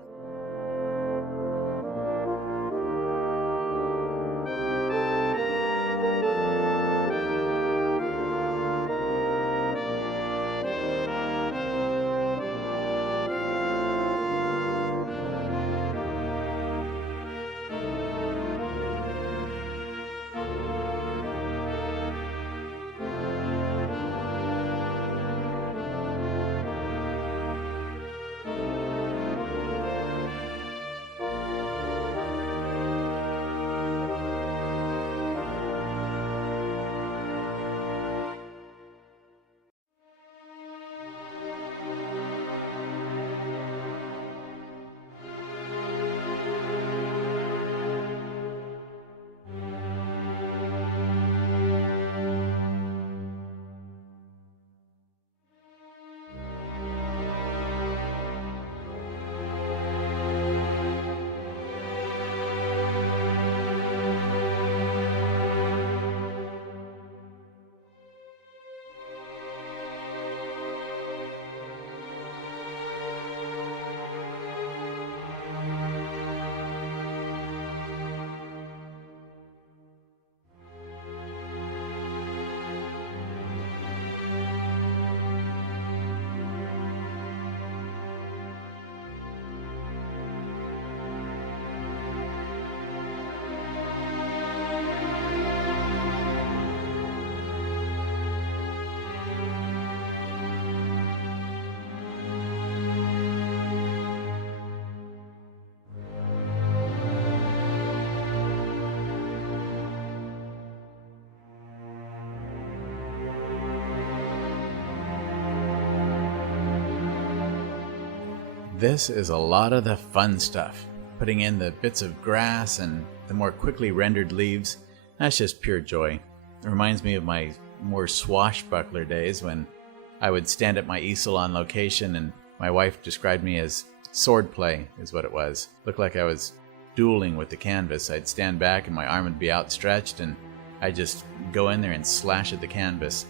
This is a lot of the fun stuff. Putting in the bits of grass and the more quickly rendered leaves, that's just pure joy. It reminds me of my more swashbuckler days when I would stand at my easel on location and my wife described me as swordplay is what it was. Looked like I was dueling with the canvas. I'd stand back and my arm would be outstretched and I'd just go in there and slash at the canvas.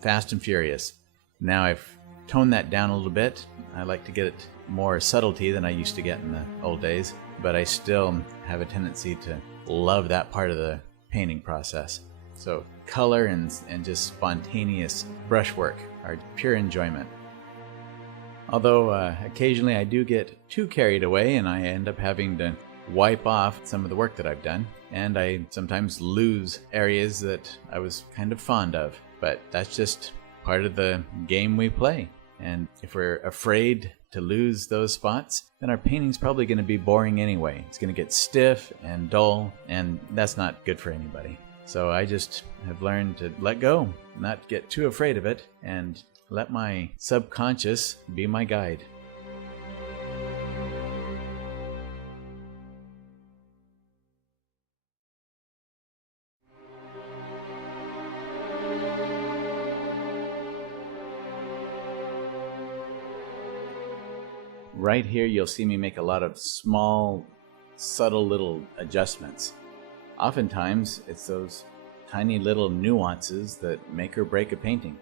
Fast and furious. Now I've toned that down a little bit. I like to get it more subtlety than I used to get in the old days, but I still have a tendency to love that part of the painting process. So color and just spontaneous brushwork are pure enjoyment. Although occasionally I do get too carried away and I end up having to wipe off some of the work that I've done, and I sometimes lose areas that I was kind of fond of, but that's just part of the game we play. And if we're afraid to lose those spots, then our painting's probably going to be boring anyway. It's going to get stiff and dull, and that's not good for anybody. So I just have learned to let go, not get too afraid of it, and let my subconscious be my guide. Right here you'll see me make a lot of small, subtle little adjustments. Oftentimes it's those tiny little nuances that make or break a painting.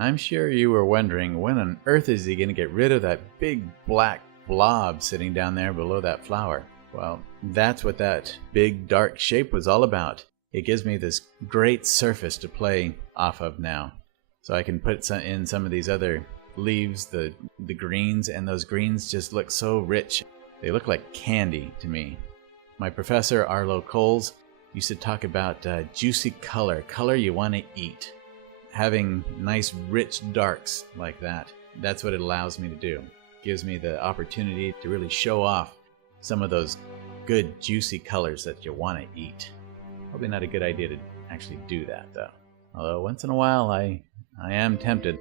I'm sure you were wondering, when on earth is he going to get rid of that big black blob sitting down there below that flower? Well, that's what that big dark shape was all about. It gives me this great surface to play off of now. So I can put in some of these other leaves, the greens, and those greens just look so rich. They look like candy to me. My professor, Arlo Coles, used to talk about juicy color you want to eat. Having nice rich darks like that, that's what it allows me to do. It gives me the opportunity to really show off some of those good juicy colors that you want to eat. Probably not a good idea to actually do that though. Although once in a while I am tempted.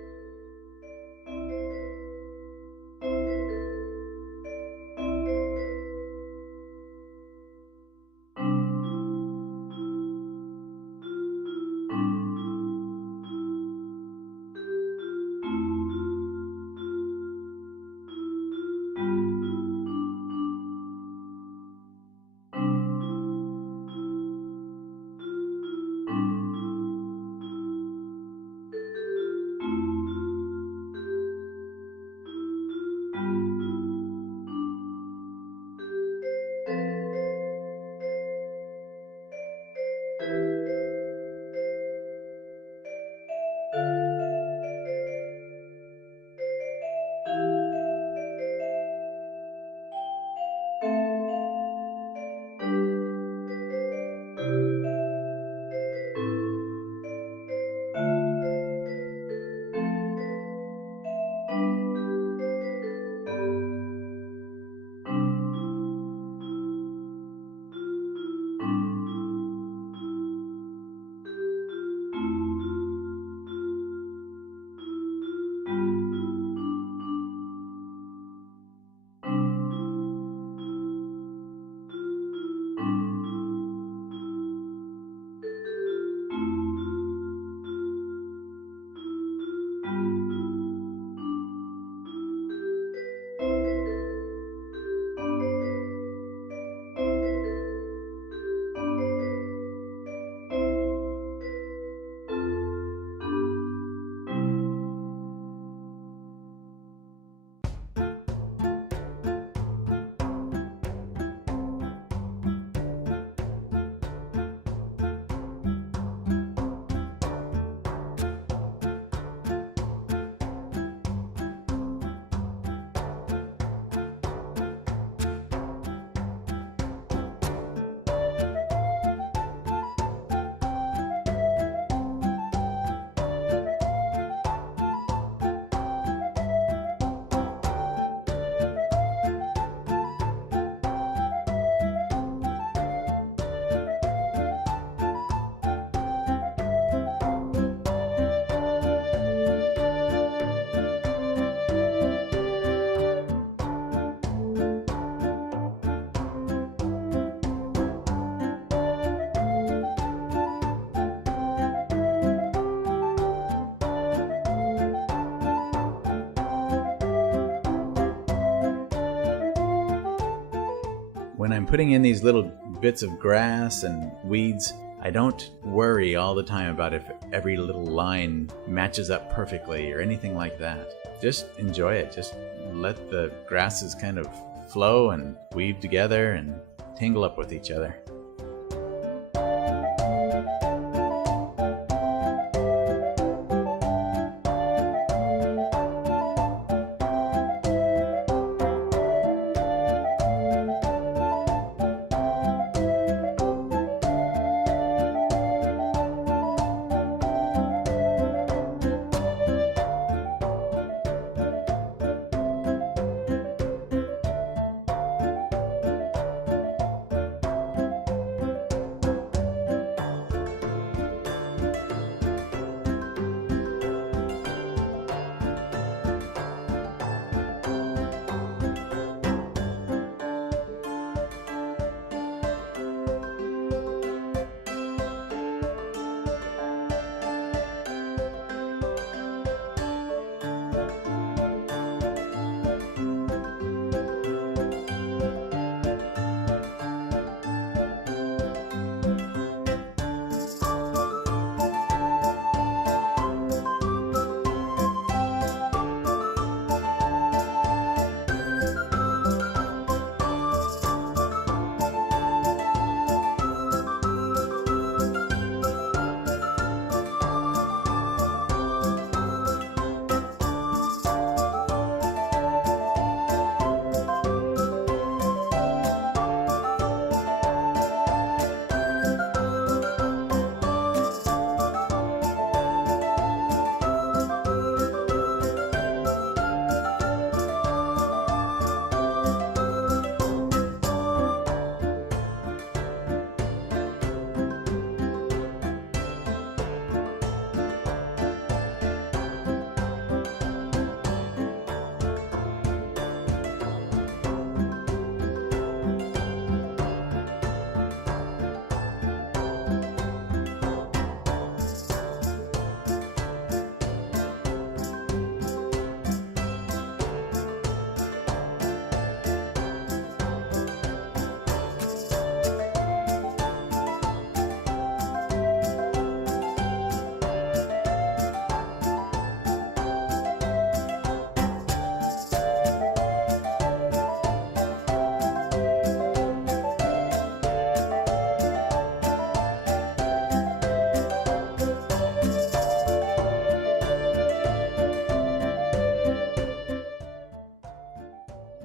When I'm putting in these little bits of grass and weeds, I don't worry all the time about if every little line matches up perfectly or anything like that. Just enjoy it. Just let the grasses kind of flow and weave together and tangle up with each other.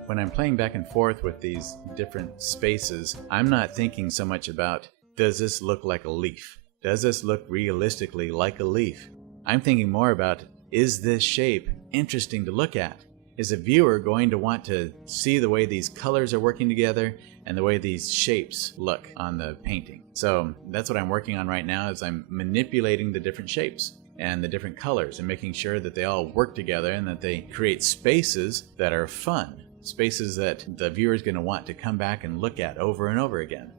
When I'm playing back and forth with these different spaces, I'm not thinking so much about, does this look like a leaf? Does this look realistically like a leaf? I'm thinking more about, is this shape interesting to look at? Is a viewer going to want to see the way these colors are working together and the way these shapes look on the painting? So that's what I'm working on right now, is I'm manipulating the different shapes and the different colors and making sure that they all work together and that they create spaces that are fun. Spaces that the viewer is going to want to come back and look at over and over again.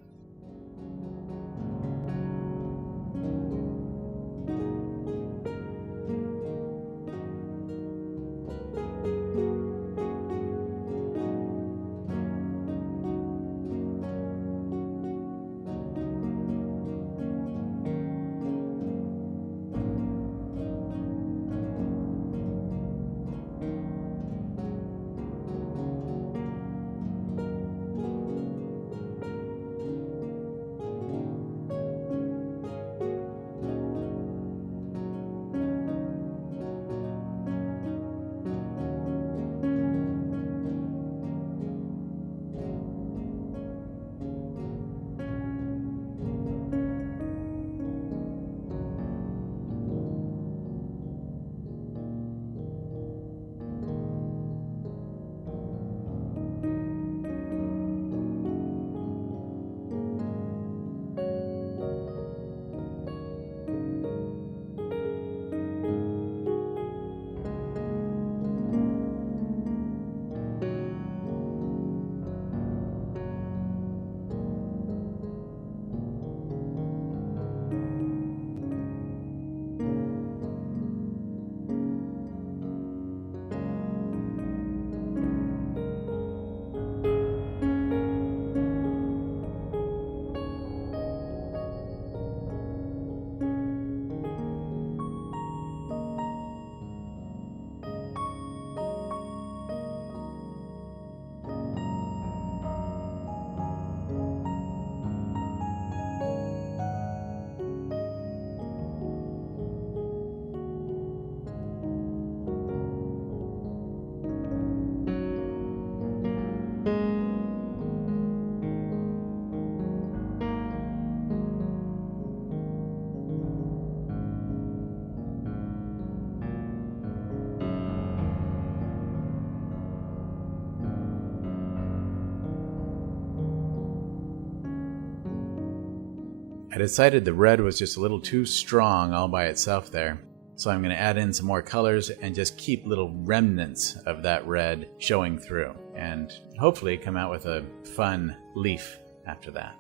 I decided the red was just a little too strong all by itself there. So I'm going to add in some more colors and just keep little remnants of that red showing through, and hopefully come out with a fun leaf after that.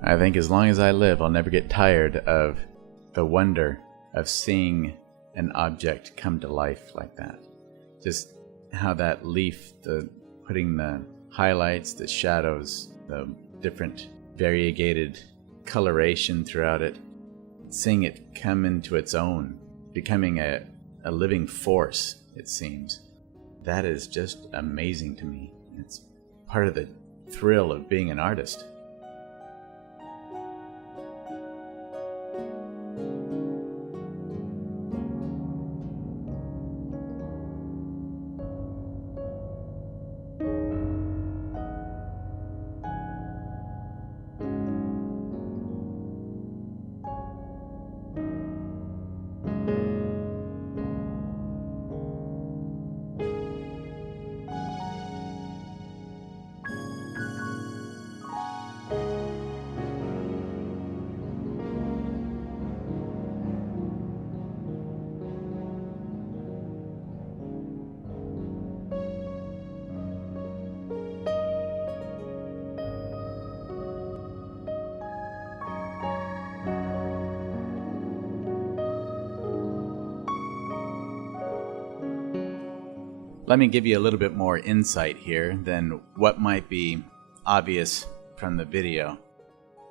I think as long as I live, I'll never get tired of the wonder of seeing an object come to life like that. Just how that leaf, putting the highlights, the shadows, the different variegated coloration throughout it, seeing it come into its own, becoming a living force, it seems. That is just amazing to me. It's part of the thrill of being an artist. Let me give you a little bit more insight here than what might be obvious from the video.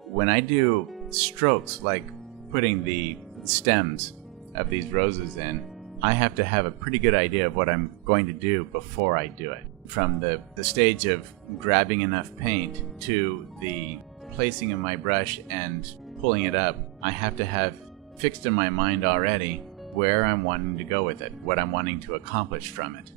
When I do strokes like putting the stems of these roses in, I have to have a pretty good idea of what I'm going to do before I do it. From the stage of grabbing enough paint to the placing of my brush and pulling it up, I have to have fixed in my mind already where I'm wanting to go with it, what I'm wanting to accomplish from it.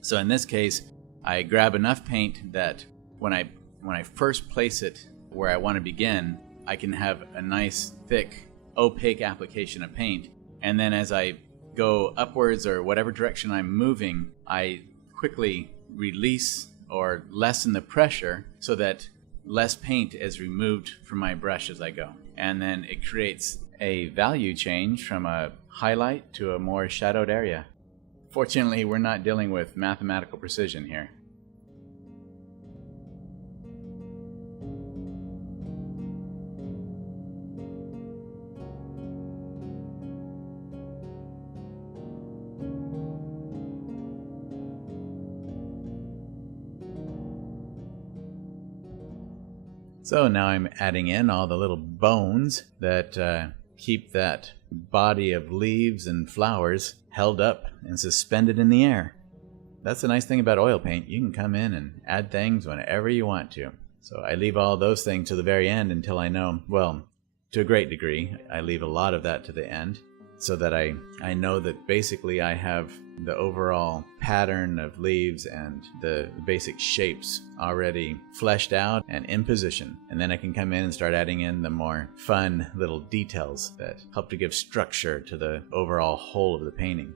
So in this case, I grab enough paint that when I first place it where I want to begin, I can have a nice, thick, opaque application of paint. And then as I go upwards or whatever direction I'm moving, I quickly release or lessen the pressure so that less paint is removed from my brush as I go. And then it creates a value change from a highlight to a more shadowed area. Fortunately, we're not dealing with mathematical precision here. So now I'm adding in all the little bones that keep that body of leaves and flowers held up and suspended in the air. That's the nice thing about oil paint. You can come in and add things whenever you want to. So I leave all those things to the very end until I know, well, to a great degree, I leave a lot of that to the end so that I know that basically I have the overall pattern of leaves and the basic shapes already fleshed out and in position. And then I can come in and start adding in the more fun little details that help to give structure to the overall whole of the painting.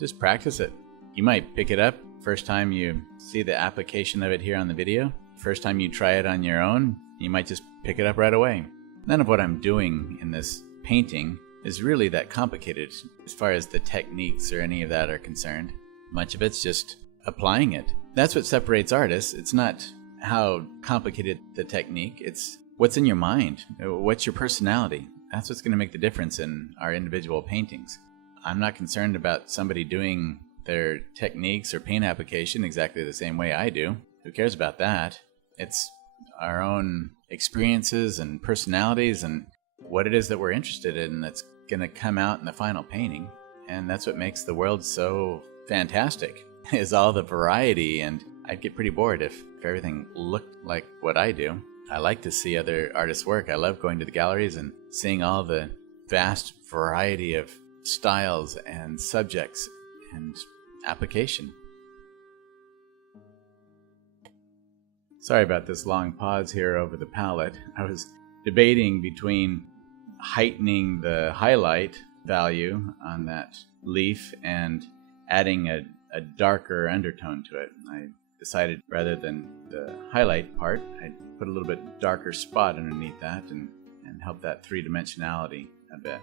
just practice it. You might pick it up first time you see the application of it here on the video. First time you try it on your own, you might just pick it up right away. None of what I'm doing in this painting is really that complicated as far as the techniques or any of that are concerned. Much of it's just applying it. That's what separates artists. It's not how complicated the technique, it's what's in your mind, what's your personality. That's what's going to make the difference in our individual paintings. I'm not concerned about somebody doing their techniques or paint application exactly the same way I do. Who cares about that? It's our own experiences and personalities and what it is that we're interested in that's going to come out in the final painting. And that's what makes the world so fantastic, is all the variety. And I'd get pretty bored if everything looked like what I do. I like to see other artists' work. I love going to the galleries and seeing all the vast variety of styles and subjects and application. Sorry about this long pause here over the palette. I was debating between heightening the highlight value on that leaf and adding a darker undertone to it. I decided rather than the highlight part, I'd put a little bit darker spot underneath that and help that three-dimensionality a bit.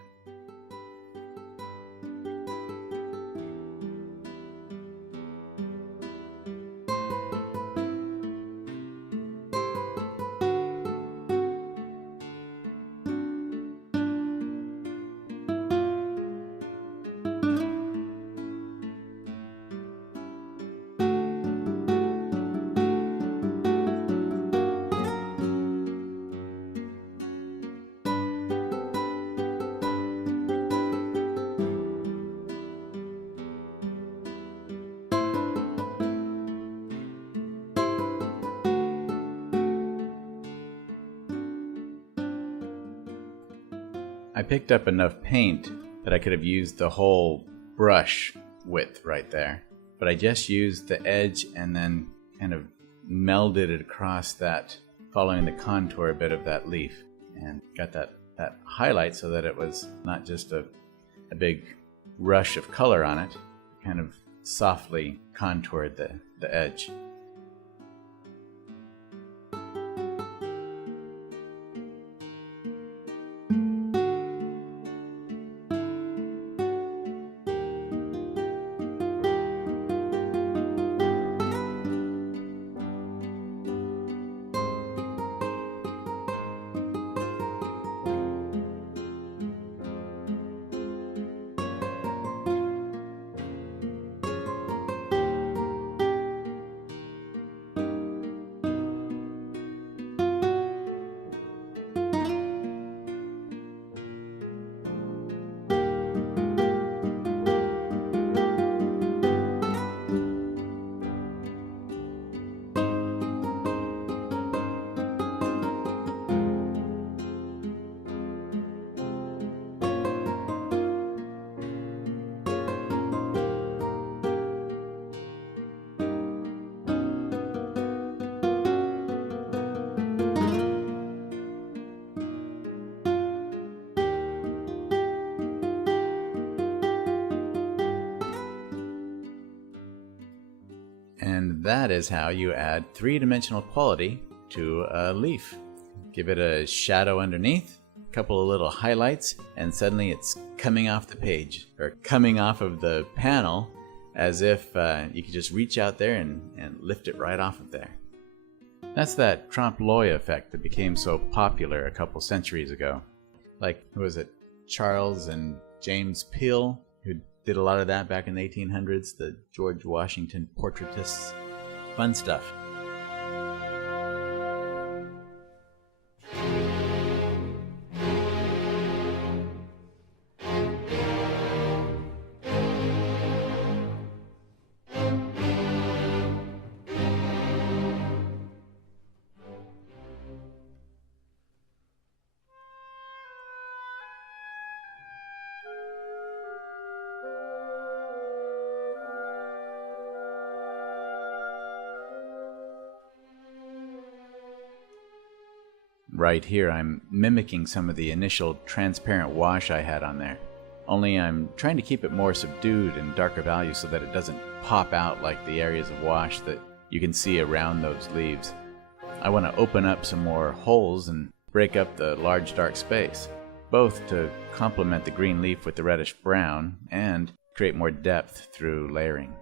I picked up enough paint that I could have used the whole brush width right there, but I just used the edge and then kind of melded it across that, following the contour a bit of that leaf, and got that highlight so that it was not just a big rush of color on it, kind of softly contoured the edge. And that is how you add three-dimensional quality to a leaf. Give it a shadow underneath, a couple of little highlights, and suddenly it's coming off the page, or coming off of the panel, as if you could just reach out there and lift it right off of there. That's that trompe-l'oeil effect that became so popular a couple centuries ago. Like, who was it, Charles and James Peale, who did a lot of that back in the 1800s, the George Washington portraitists. Fun stuff. Right here, I'm mimicking some of the initial transparent wash I had on there. only I'm trying to keep it more subdued and darker value so that it doesn't pop out like the areas of wash that you can see around those leaves. I want to open up some more holes and break up the large dark space, both to complement the green leaf with the reddish brown and create more depth through layering.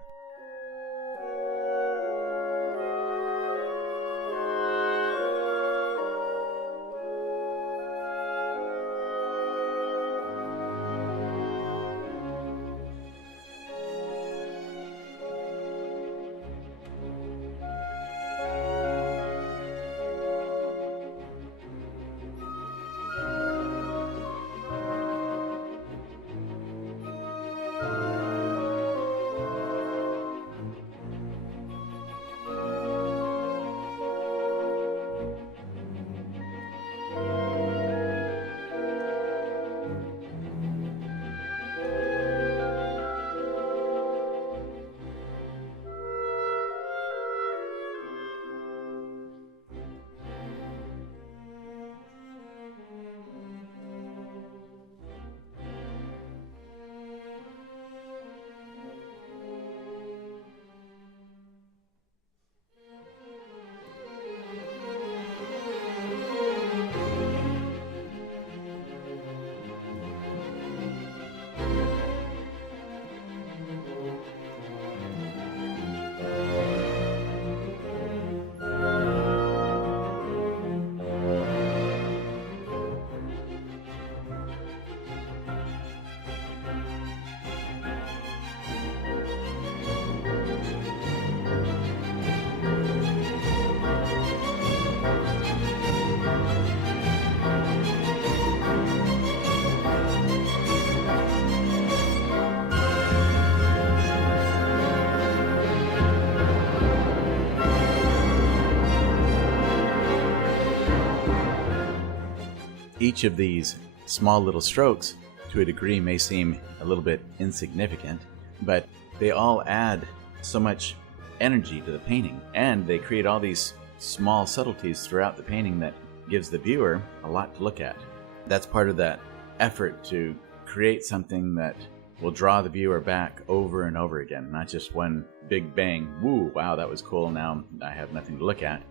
Each of these small little strokes, to a degree, may seem a little bit insignificant, but they all add so much energy to the painting, and they create all these small subtleties throughout the painting that gives the viewer a lot to look at. That's part of that effort to create something that will draw the viewer back over and over again, not just one big bang, woo, wow, that was cool, now I have nothing to look at.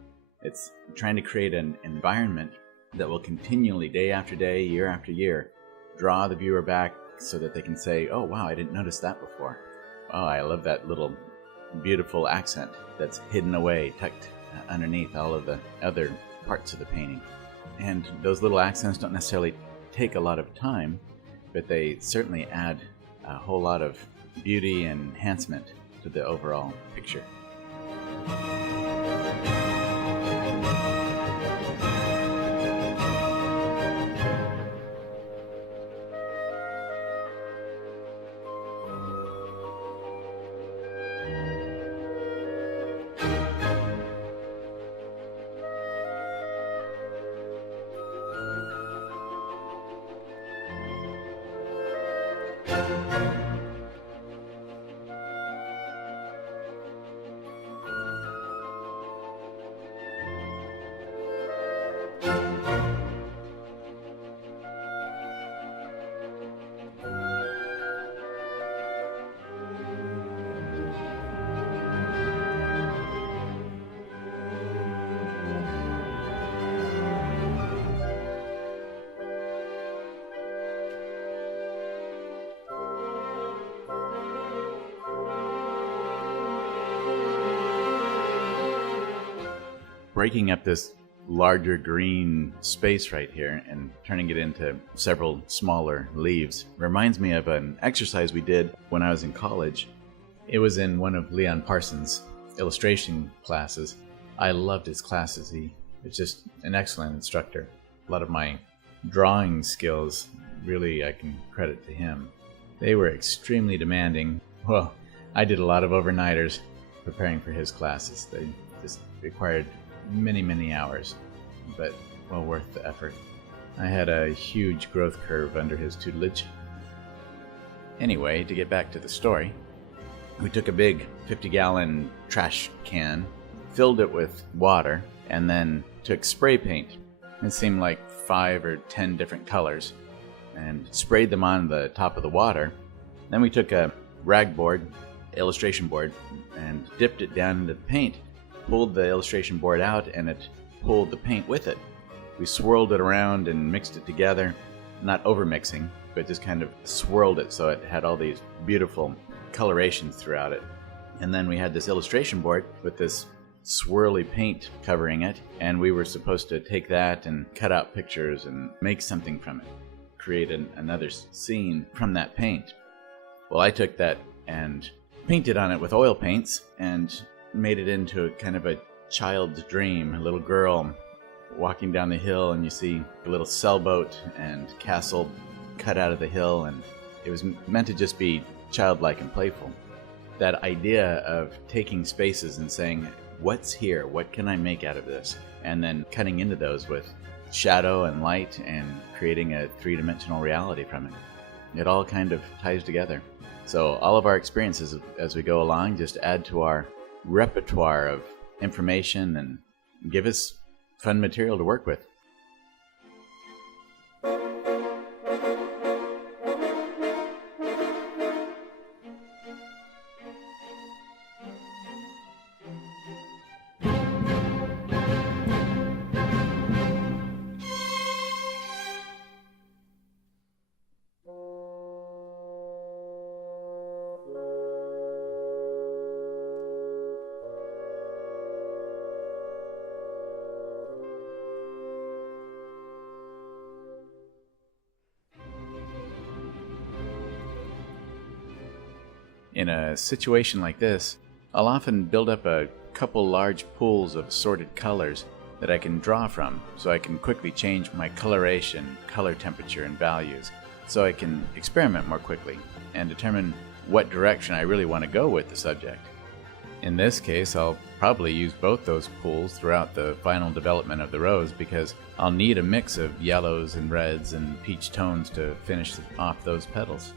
It's trying to create an environment that will continually, day after day, year after year, draw the viewer back so that they can say, oh wow, I didn't notice that before. Oh, I love that little beautiful accent that's hidden away, tucked underneath all of the other parts of the painting. And those little accents don't necessarily take a lot of time, but they certainly add a whole lot of beauty and enhancement to the overall picture. Breaking up this larger green space right here and turning it into several smaller leaves reminds me of an exercise we did when I was in college. It was in one of Leon Parsons' illustration classes. I loved his classes. He was just an excellent instructor. A lot of my drawing skills, really, I can credit to him. They were extremely demanding. Well, I did a lot of overnighters preparing for his classes. They just required many hours, but well worth the effort. I had a huge growth curve under his tutelage. Anyway, to get back to the story, we took a big 50-gallon trash can, filled it with water, and then took spray paint. It seemed like 5 or 10 different colors, and sprayed them on the top of the water. Then we took a rag board, illustration board, and dipped it down into the paint, pulled the illustration board out, and it pulled the paint with it. We swirled it around and mixed it together, not over mixing, but just kind of swirled it so it had all these beautiful colorations throughout it. And then we had this illustration board with this swirly paint covering it, and we were supposed to take that and cut out pictures and make something from it, create another scene from that paint. Well, I took that and painted on it with oil paints and made it into kind of a child's dream. A little girl walking down the hill, and you see a little sailboat and castle cut out of the hill, and it was meant to just be childlike and playful. That idea of taking spaces and saying, what's here? What can I make out of this? And then cutting into those with shadow and light and creating a three-dimensional reality from it. It all kind of ties together. So all of our experiences as we go along just add to our repertoire of information and give us fun material to work with. In a situation like this, I'll often build up a couple large pools of sorted colors that I can draw from, so I can quickly change my coloration, color temperature, and values, so I can experiment more quickly and determine what direction I really want to go with the subject. In this case, I'll probably use both those pools throughout the final development of the rose, because I'll need a mix of yellows and reds and peach tones to finish off those petals.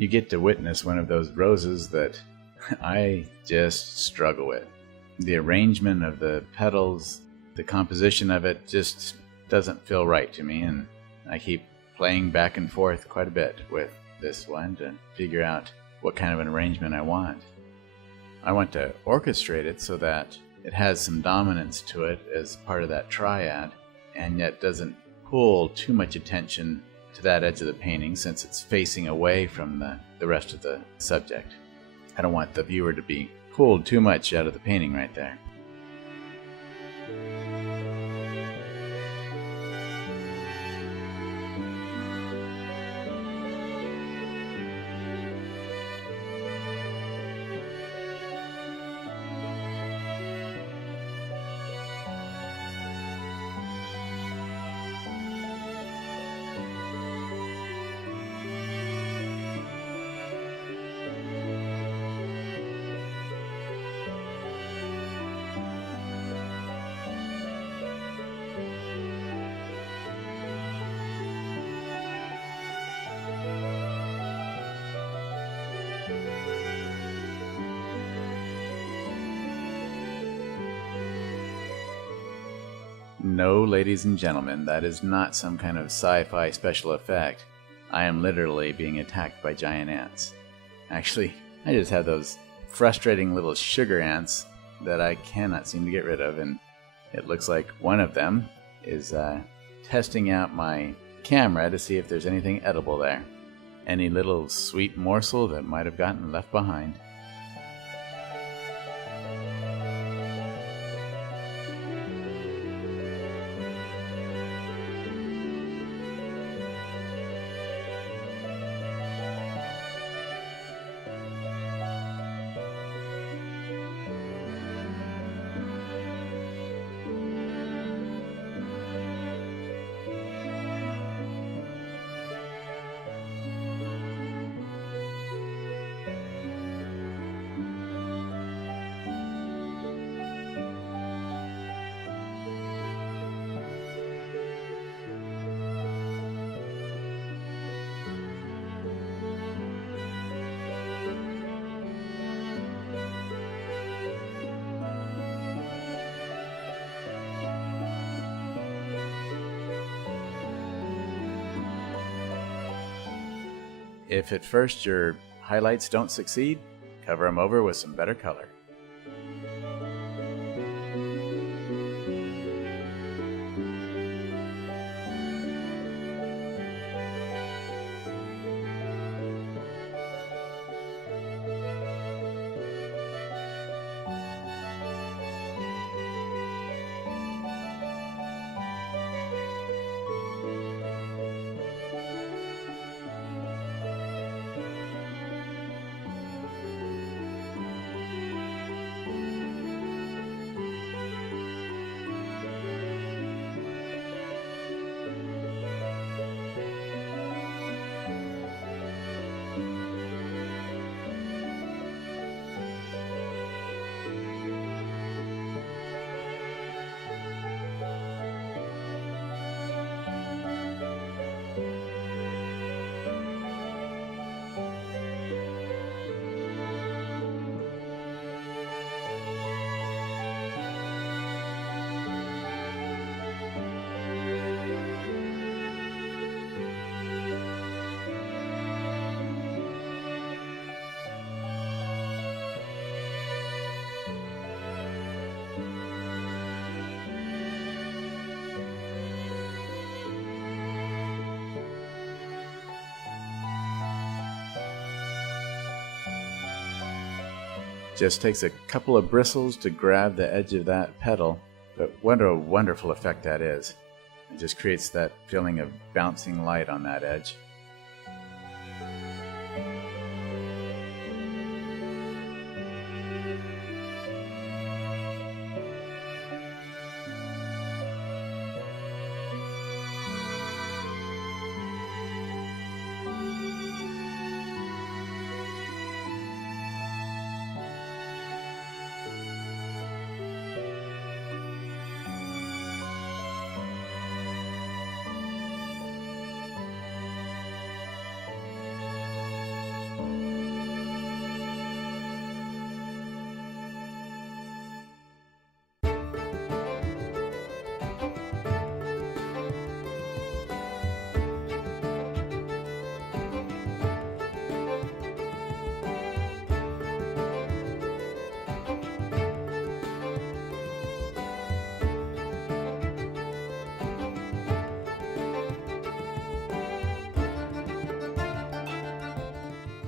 You get to witness one of those roses that I just struggle with. The arrangement of the petals, the composition of it just doesn't feel right to me, and I keep playing back and forth quite a bit with this one to figure out what kind of an arrangement I want. I want to orchestrate it so that it has some dominance to it as part of that triad, and yet doesn't pull too much attention to that edge of the painting, since it's facing away from the rest of the subject. I don't want the viewer to be pulled too much out of the painting right there. No, ladies and gentlemen, that is not some kind of sci-fi special effect. I am literally being attacked by giant ants. Actually, I just have those frustrating little sugar ants that I cannot seem to get rid of, and it looks like one of them is testing out my camera to see if there's anything edible there. Any little sweet morsel that might have gotten left behind. If at first your highlights don't succeed, cover them over with some better color. Just takes a couple of bristles to grab the edge of that petal, but what a wonderful effect that is. It just creates that feeling of bouncing light on that edge.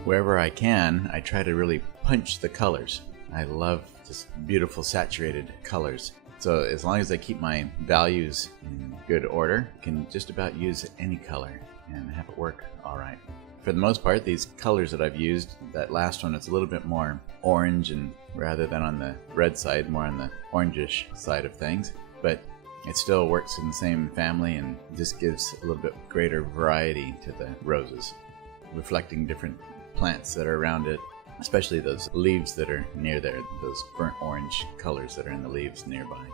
Wherever I can, I try to really punch the colors. I love just beautiful saturated colors. So as long as I keep my values in good order, I can just about use any color and have it work all right. For the most part, these colors that I've used, that last one, it's a little bit more orange, and rather than on the red side, more on the orangish side of things. But it still works in the same family and just gives a little bit greater variety to the roses, reflecting different plants that are around it, especially those leaves that are near there, those burnt orange colors that are in the leaves nearby.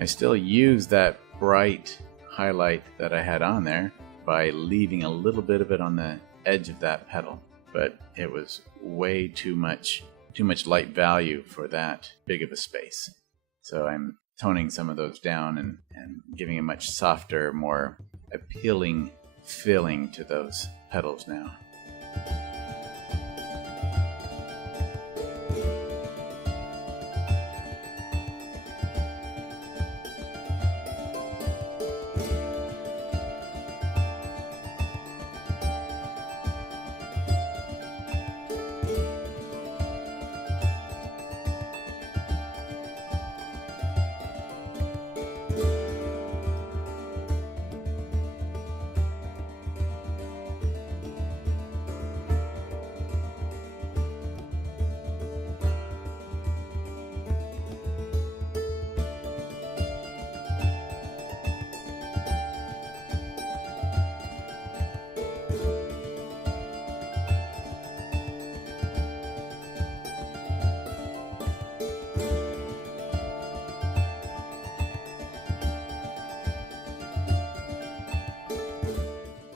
I still use that bright highlight that I had on there by leaving a little bit of it on the edge of that petal, but it was way too much light value for that big of a space. So I'm toning some of those down and giving a much softer, more appealing feeling to those petals now.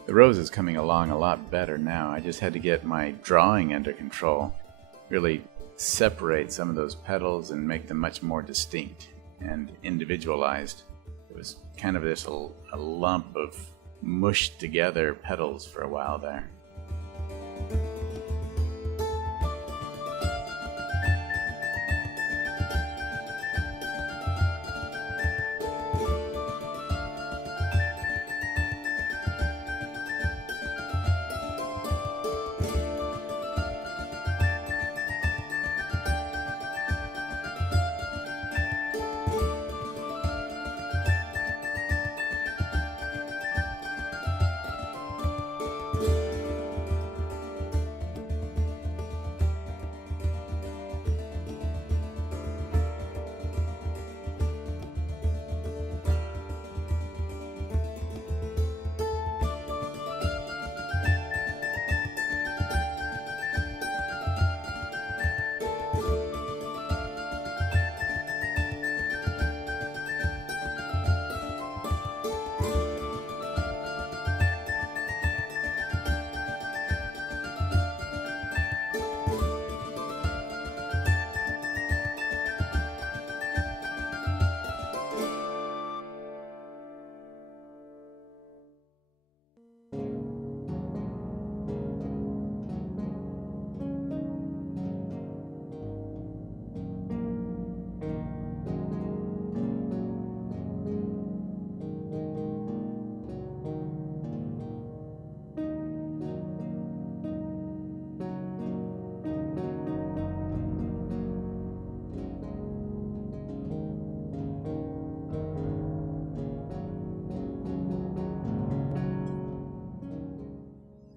The rose is coming along a lot better now. I just had to get my drawing under control, really separate some of those petals and make them much more distinct and individualized. It was kind of this a lump of mushed together petals for a while there.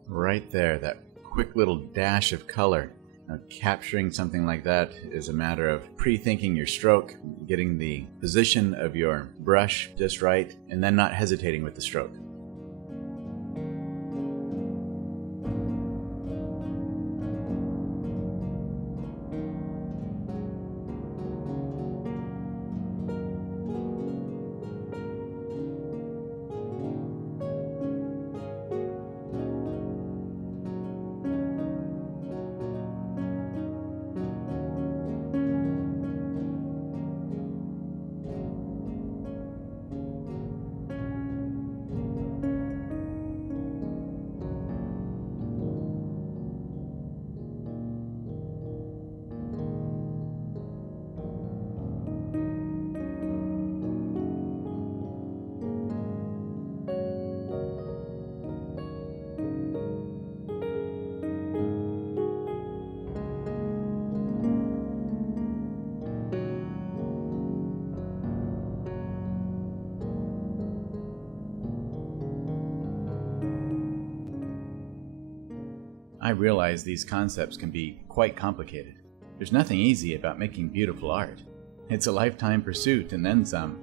Right there, that quick little dash of color. Now, capturing something like that is a matter of pre-thinking your stroke, getting the position of your brush just right, and then not hesitating with the stroke. I realize these concepts can be quite complicated. There's nothing easy about making beautiful art. It's a lifetime pursuit and then some.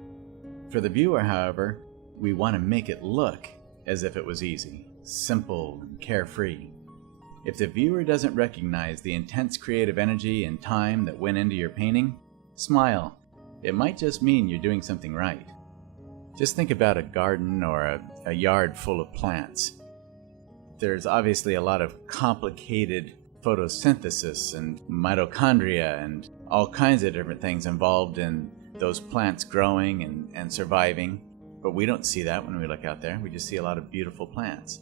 For the viewer, however, we want to make it look as if it was easy, simple, and carefree. If the viewer doesn't recognize the intense creative energy and time that went into your painting, smile it might just mean you're doing something right. Just think about a garden or a yard full of plants. There's obviously a lot of complicated photosynthesis and mitochondria and all kinds of different things involved in those plants growing and surviving. But we don't see that when we look out there. We just see a lot of beautiful plants.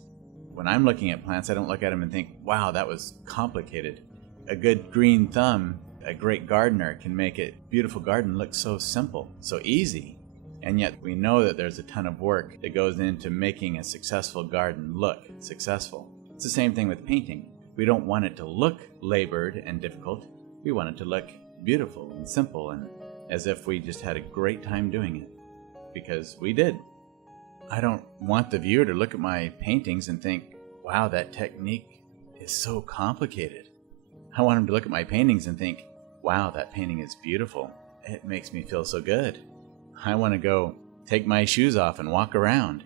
When I'm looking at plants, I don't look at them and think, wow, that was complicated. A good green thumb, a great gardener, can make a beautiful garden look so simple, so easy. And yet we know that there's a ton of work that goes into making a successful garden look successful. It's the same thing with painting. We don't want it to look labored and difficult. We want it to look beautiful and simple and as if we just had a great time doing it. Because we did. I don't want the viewer to look at my paintings and think, wow, that technique is so complicated. I want them to look at my paintings and think, wow, that painting is beautiful. It makes me feel so good. I want to go take my shoes off and walk around.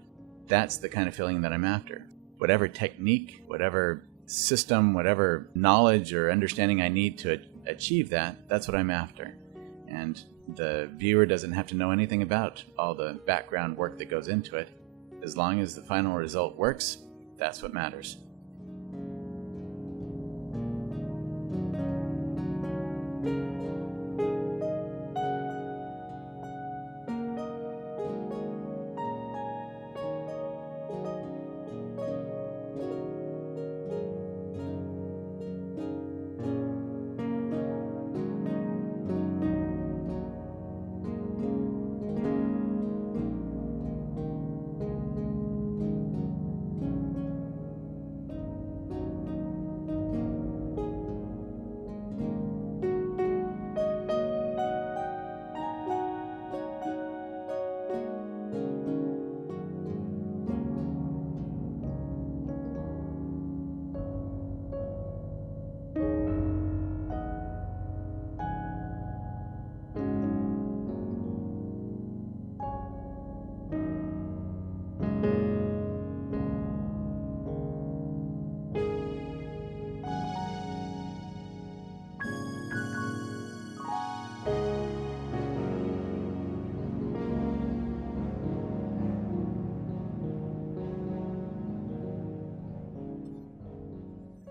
That's the kind of feeling that I'm after. Whatever technique, whatever system, whatever knowledge or understanding I need to achieve that, that's what I'm after. And the viewer doesn't have to know anything about all the background work that goes into it. As long as the final result works, that's what matters.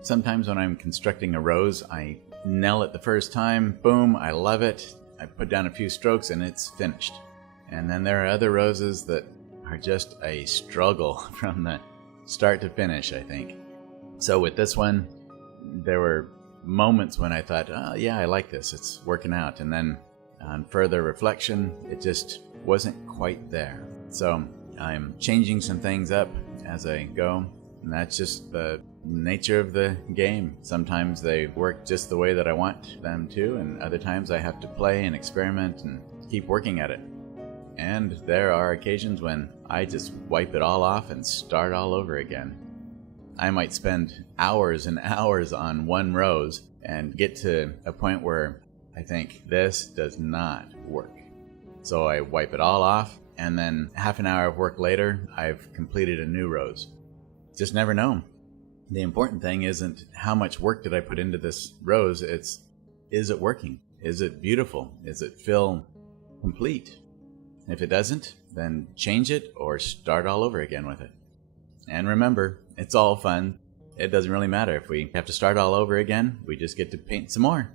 Sometimes when I'm constructing a rose, I nail it the first time, boom, I love it. I put down a few strokes and it's finished. And then there are other roses that are just a struggle from the start to finish, I think. So with this one, there were moments when I thought, oh yeah, I like this, it's working out. And then on further reflection, it just wasn't quite there. So I'm changing some things up as I go. And that's just the nature of the game. Sometimes they work just the way that I want them to, and other times I have to play and experiment and keep working at it. And there are occasions when I just wipe it all off and start all over again. I might spend hours and hours on one rose and get to a point where I think this does not work. So I wipe it all off, and then half an hour of work later, I've completed a new rose. Just never know. The important thing isn't how much work did I put into this rose, it's, is it working? Is it beautiful? Does it feel complete? If it doesn't, then change it or start all over again with it. And remember, it's all fun. It doesn't really matter if we have to start all over again, we just get to paint some more.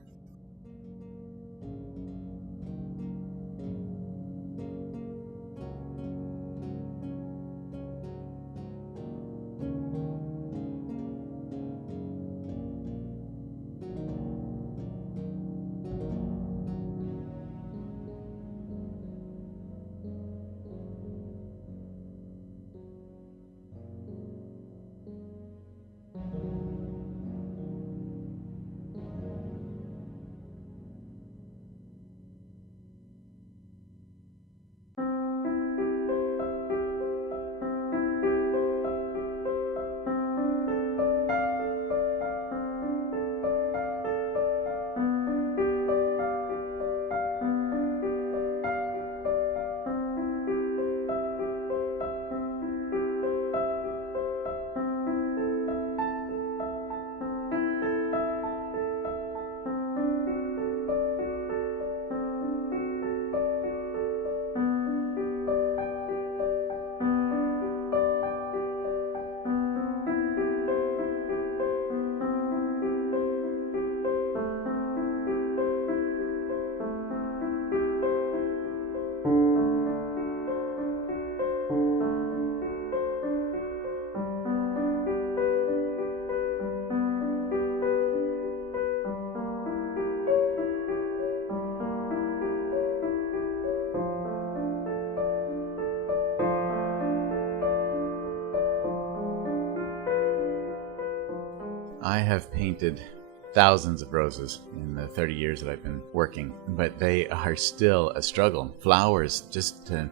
have painted thousands of roses in the 30 years that I've been working, but they are still a struggle. Flowers, just to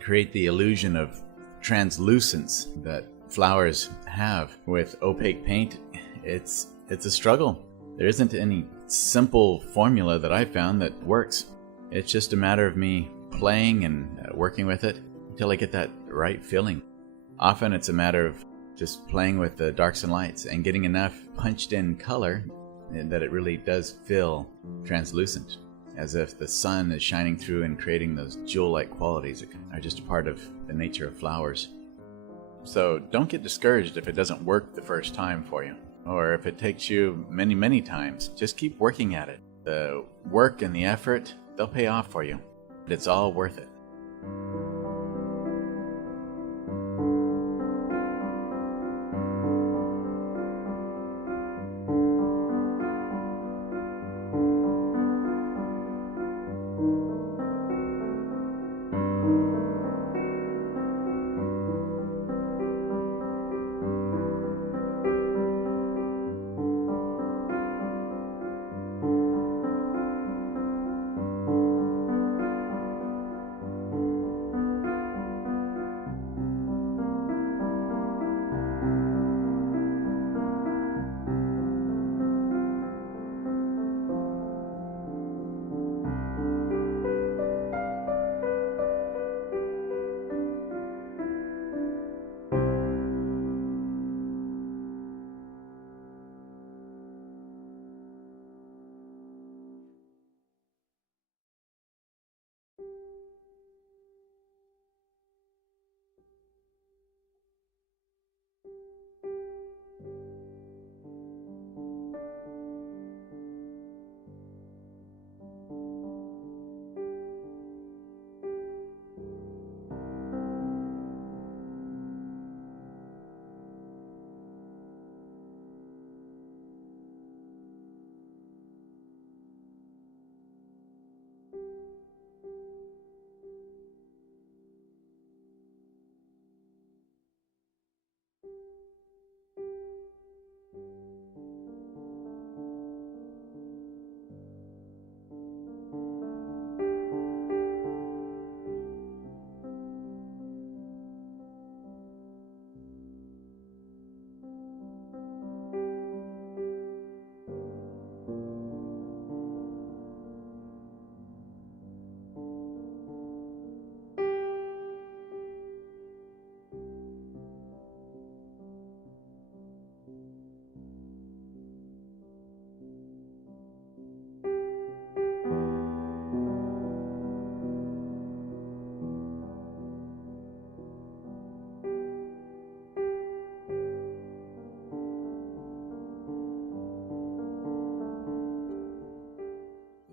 create the illusion of translucence that flowers have with opaque paint, it's a struggle. There isn't any simple formula that I've found that works. It's just a matter of me playing and working with it until I get that right feeling. Often it's a matter of just playing with the darks and lights and getting enough punched in color that it really does feel translucent, as if the sun is shining through and creating those jewel-like qualities that are just a part of the nature of flowers. So don't get discouraged if it doesn't work the first time for you, or if it takes you many, many times. Just keep working at it. The work and the effort, they'll pay off for you. It's all worth it.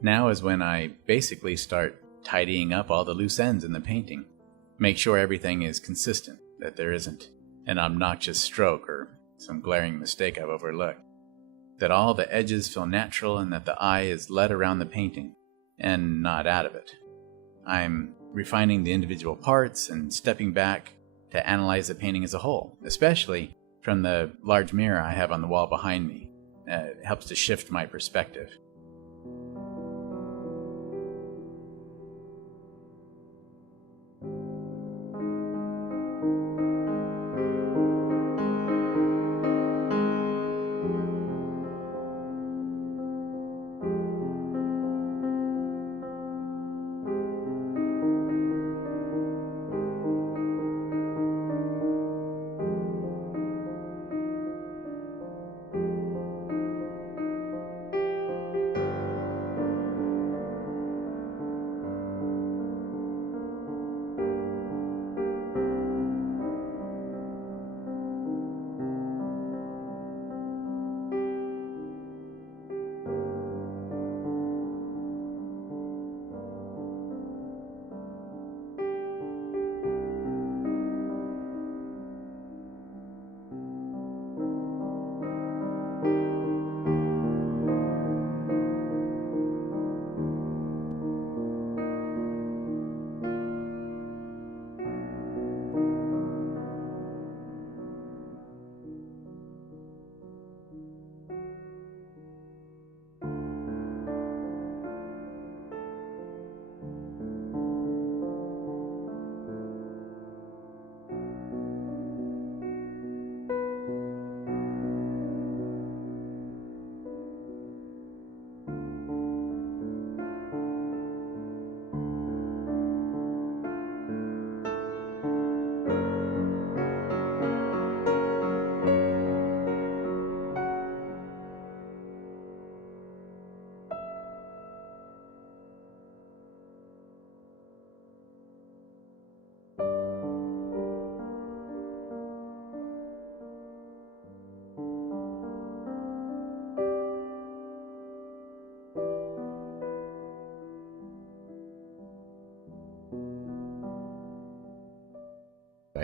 Now is when I basically start tidying up all the loose ends in the painting. Make sure everything is consistent, that there isn't an obnoxious stroke or some glaring mistake I've overlooked. That all the edges feel natural and that the eye is led around the painting and not out of it. I'm refining the individual parts and stepping back to analyze the painting as a whole, especially from the large mirror I have on the wall behind me. It helps to shift my perspective.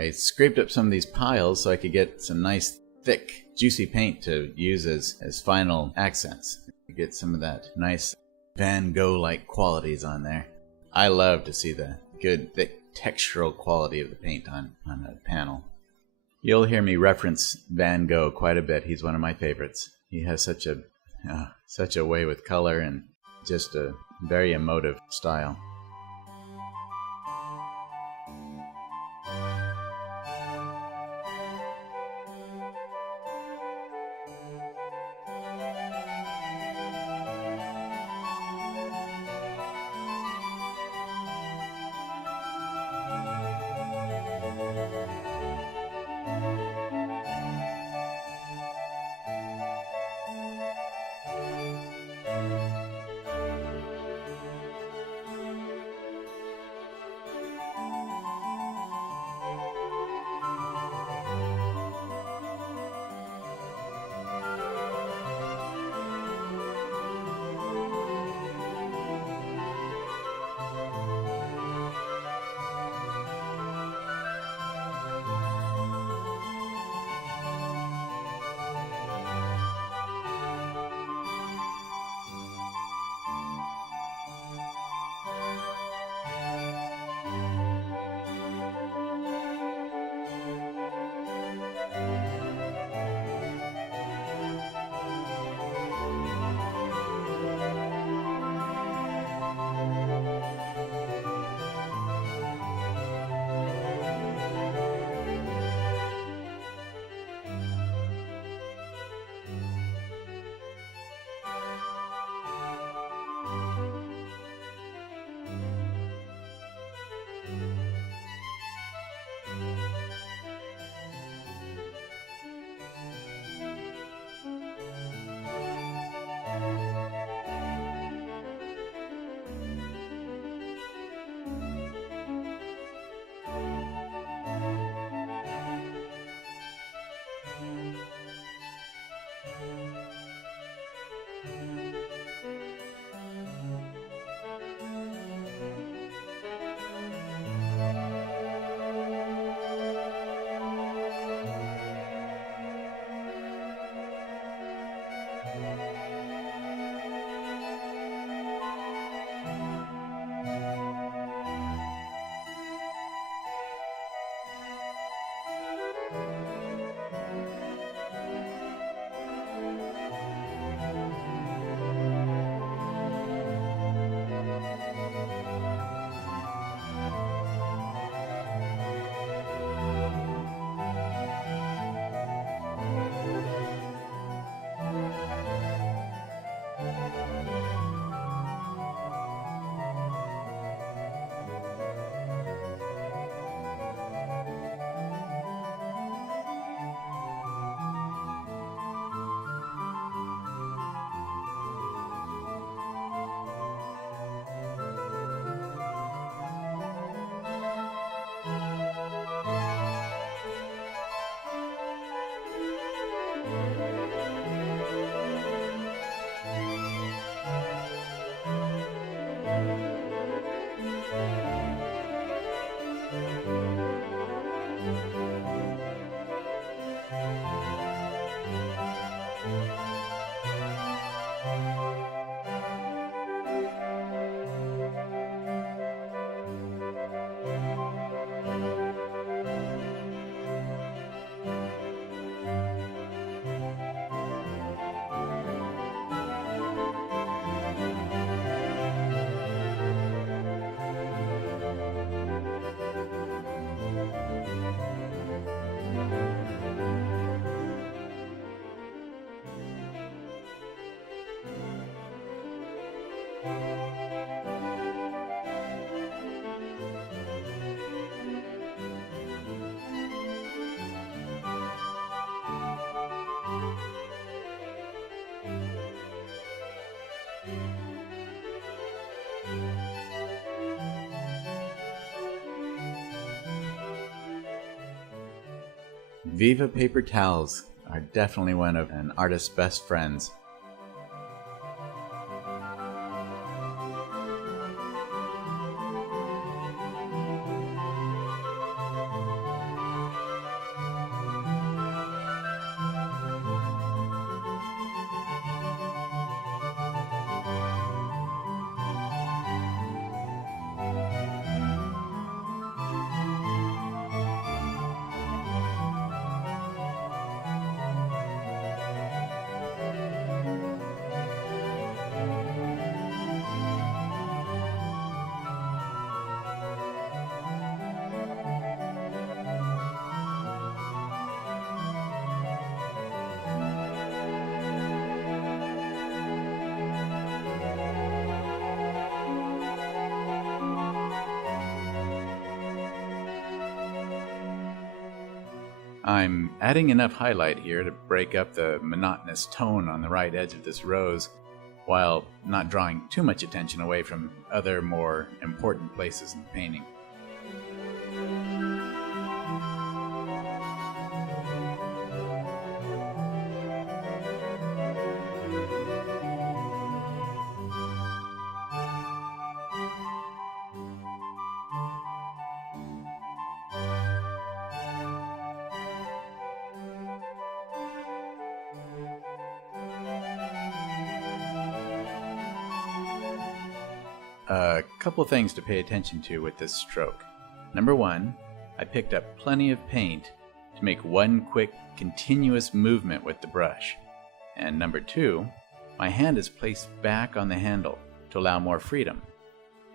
I scraped up some of these piles so I could get some nice, thick, juicy paint to use as final accents. Get some of that nice Van Gogh-like qualities on there. I love to see the good, thick, textural quality of the paint on a panel. You'll hear me reference Van Gogh quite a bit. He's one of my favorites. He has such a way with color and just a very emotive style. Viva paper towels are definitely one of an artist's best friends. I'm adding enough highlight here to break up the monotonous tone on the right edge of this rose, while not drawing too much attention away from other more important places in the painting. A couple things to pay attention to with this stroke. Number one, I picked up plenty of paint to make one quick, continuous movement with the brush. And number two, my hand is placed back on the handle to allow more freedom.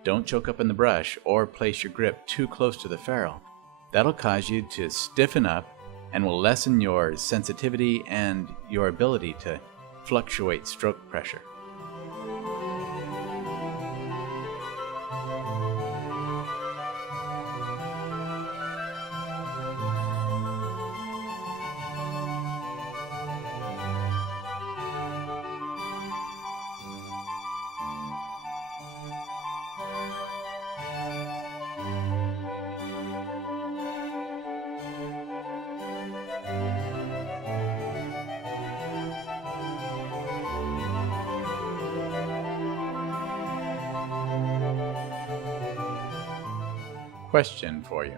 Don't choke up in the brush or place your grip too close to the ferrule. That'll cause you to stiffen up and will lessen your sensitivity and your ability to fluctuate stroke pressure. Question for you.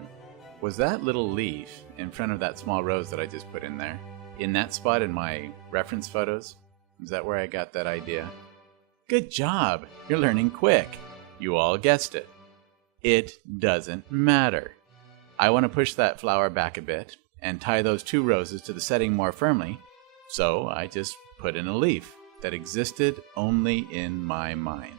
Was that little leaf in front of that small rose that I just put in there, in that spot in my reference photos? Is that where I got that idea? Good job! You're learning quick. You all guessed it. It doesn't matter. I want to push that flower back a bit and tie those two roses to the setting more firmly, so I just put in a leaf that existed only in my mind.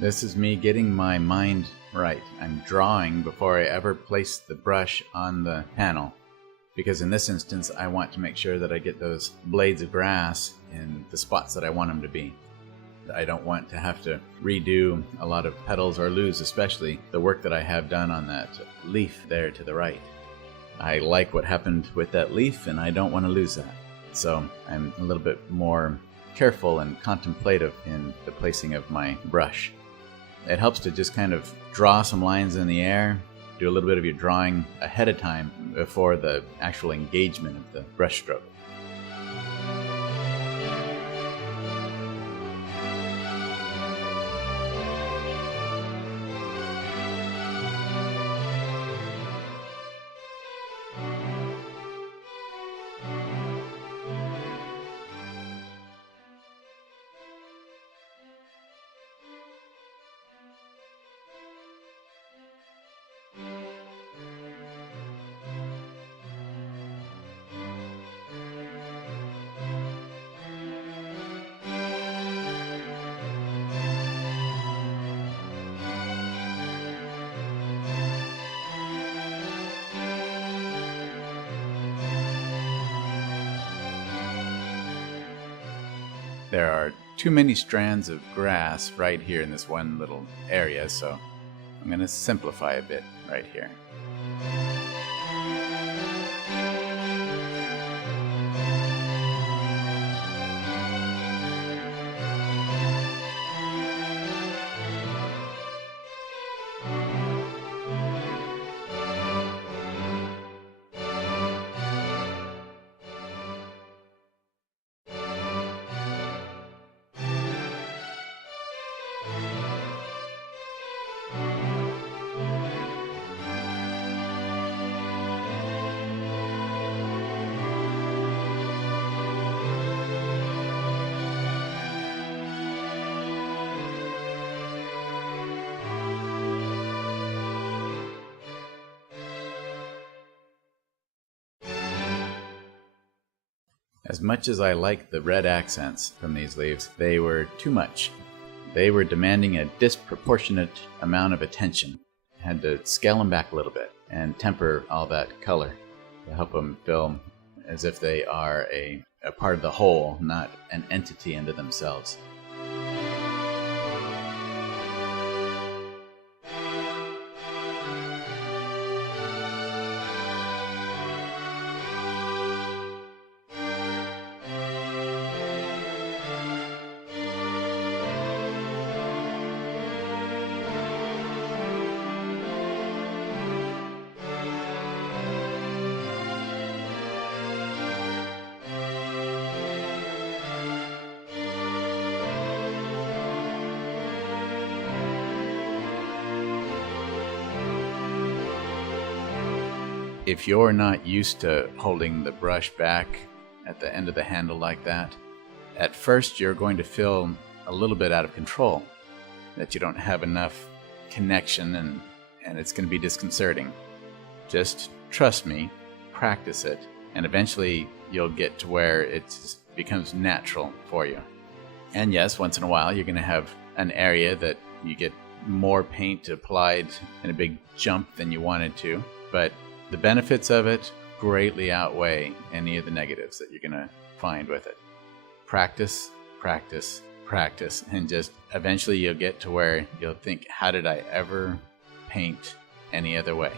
This is me getting my mind right. I'm drawing before I ever place the brush on the panel, because in this instance I want to make sure that I get those blades of grass in the spots that I want them to be. I don't want to have to redo a lot of petals or lose especially the work that I have done on that leaf there to the right. I like what happened with that leaf and I don't want to lose that. So I'm a little bit more careful and contemplative in the placing of my brush. It helps to just kind of draw some lines in the air, do a little bit of your drawing ahead of time before the actual engagement of the brushstroke. There are too many strands of grass right here in this one little area, so I'm going to simplify a bit right here. As much as I like the red accents from these leaves, they were too much. They were demanding a disproportionate amount of attention. I had to scale them back a little bit and temper all that color to help them feel as if they are a part of the whole, not an entity unto themselves. If you're not used to holding the brush back at the end of the handle like that, at first you're going to feel a little bit out of control, that you don't have enough connection and it's going to be disconcerting. Just trust me, practice it, and eventually you'll get to where it becomes natural for you. And yes, once in a while you're going to have an area that you get more paint applied in a big jump than you wanted to, but the benefits of it greatly outweigh any of the negatives that you're going to find with it. Practice, practice, practice, and just eventually you'll get to where you'll think, how did I ever paint any other way?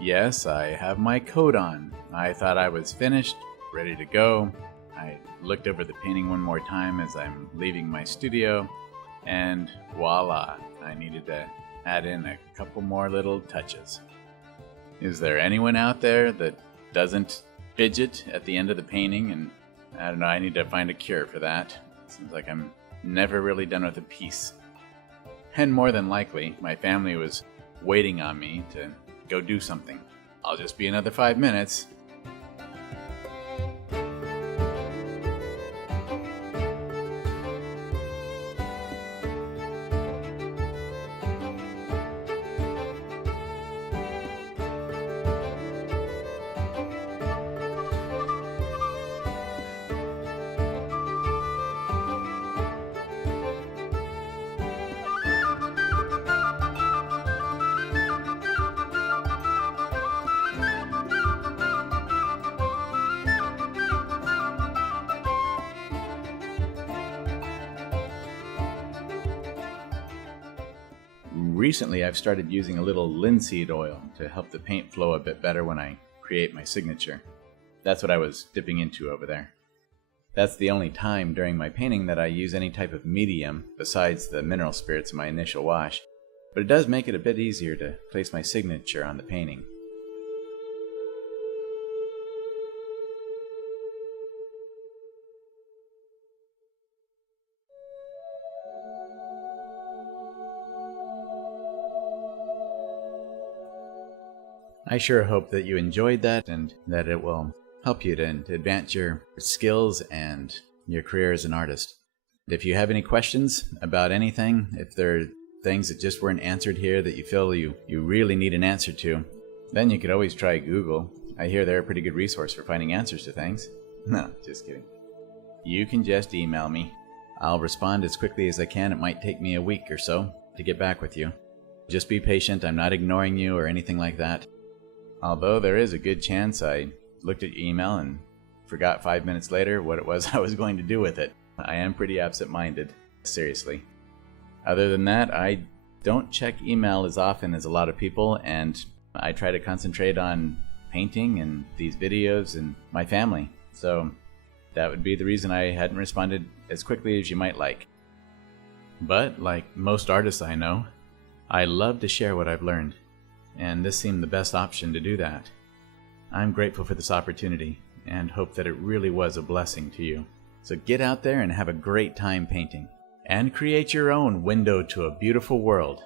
Yes, I have my coat on. I thought I was finished, ready to go. I looked over the painting one more time as I'm leaving my studio, and voila, I needed to add in a couple more little touches. Is there anyone out there that doesn't fidget at the end of the painting? And I don't know, I need to find a cure for that. Seems like I'm never really done with a piece. And more than likely, my family was waiting on me to go do something. I'll just be another 5 minutes. Recently, I've started using a little linseed oil to help the paint flow a bit better when I create my signature. That's what I was dipping into over there. That's the only time during my painting that I use any type of medium besides the mineral spirits in my initial wash, but it does make it a bit easier to place my signature on the painting. I sure hope that you enjoyed that and that it will help you to advance your skills and your career as an artist. If you have any questions about anything, if there are things that just weren't answered here that you feel you really need an answer to, then you could always try Google. I hear they're a pretty good resource for finding answers to things. No, just kidding. You can just email me. I'll respond as quickly as I can. It might take me a week or so to get back with you. Just be patient. I'm not ignoring you or anything like that. Although there is a good chance I looked at your email and forgot 5 minutes later what it was I was going to do with it. I am pretty absent-minded, seriously. Other than that, I don't check email as often as a lot of people, and I try to concentrate on painting and these videos and my family. So that would be the reason I hadn't responded as quickly as you might like. But like most artists I know, I love to share what I've learned, and this seemed the best option to do that. I'm grateful for this opportunity and hope that it really was a blessing to you. So get out there and have a great time painting, and create your own window to a beautiful world.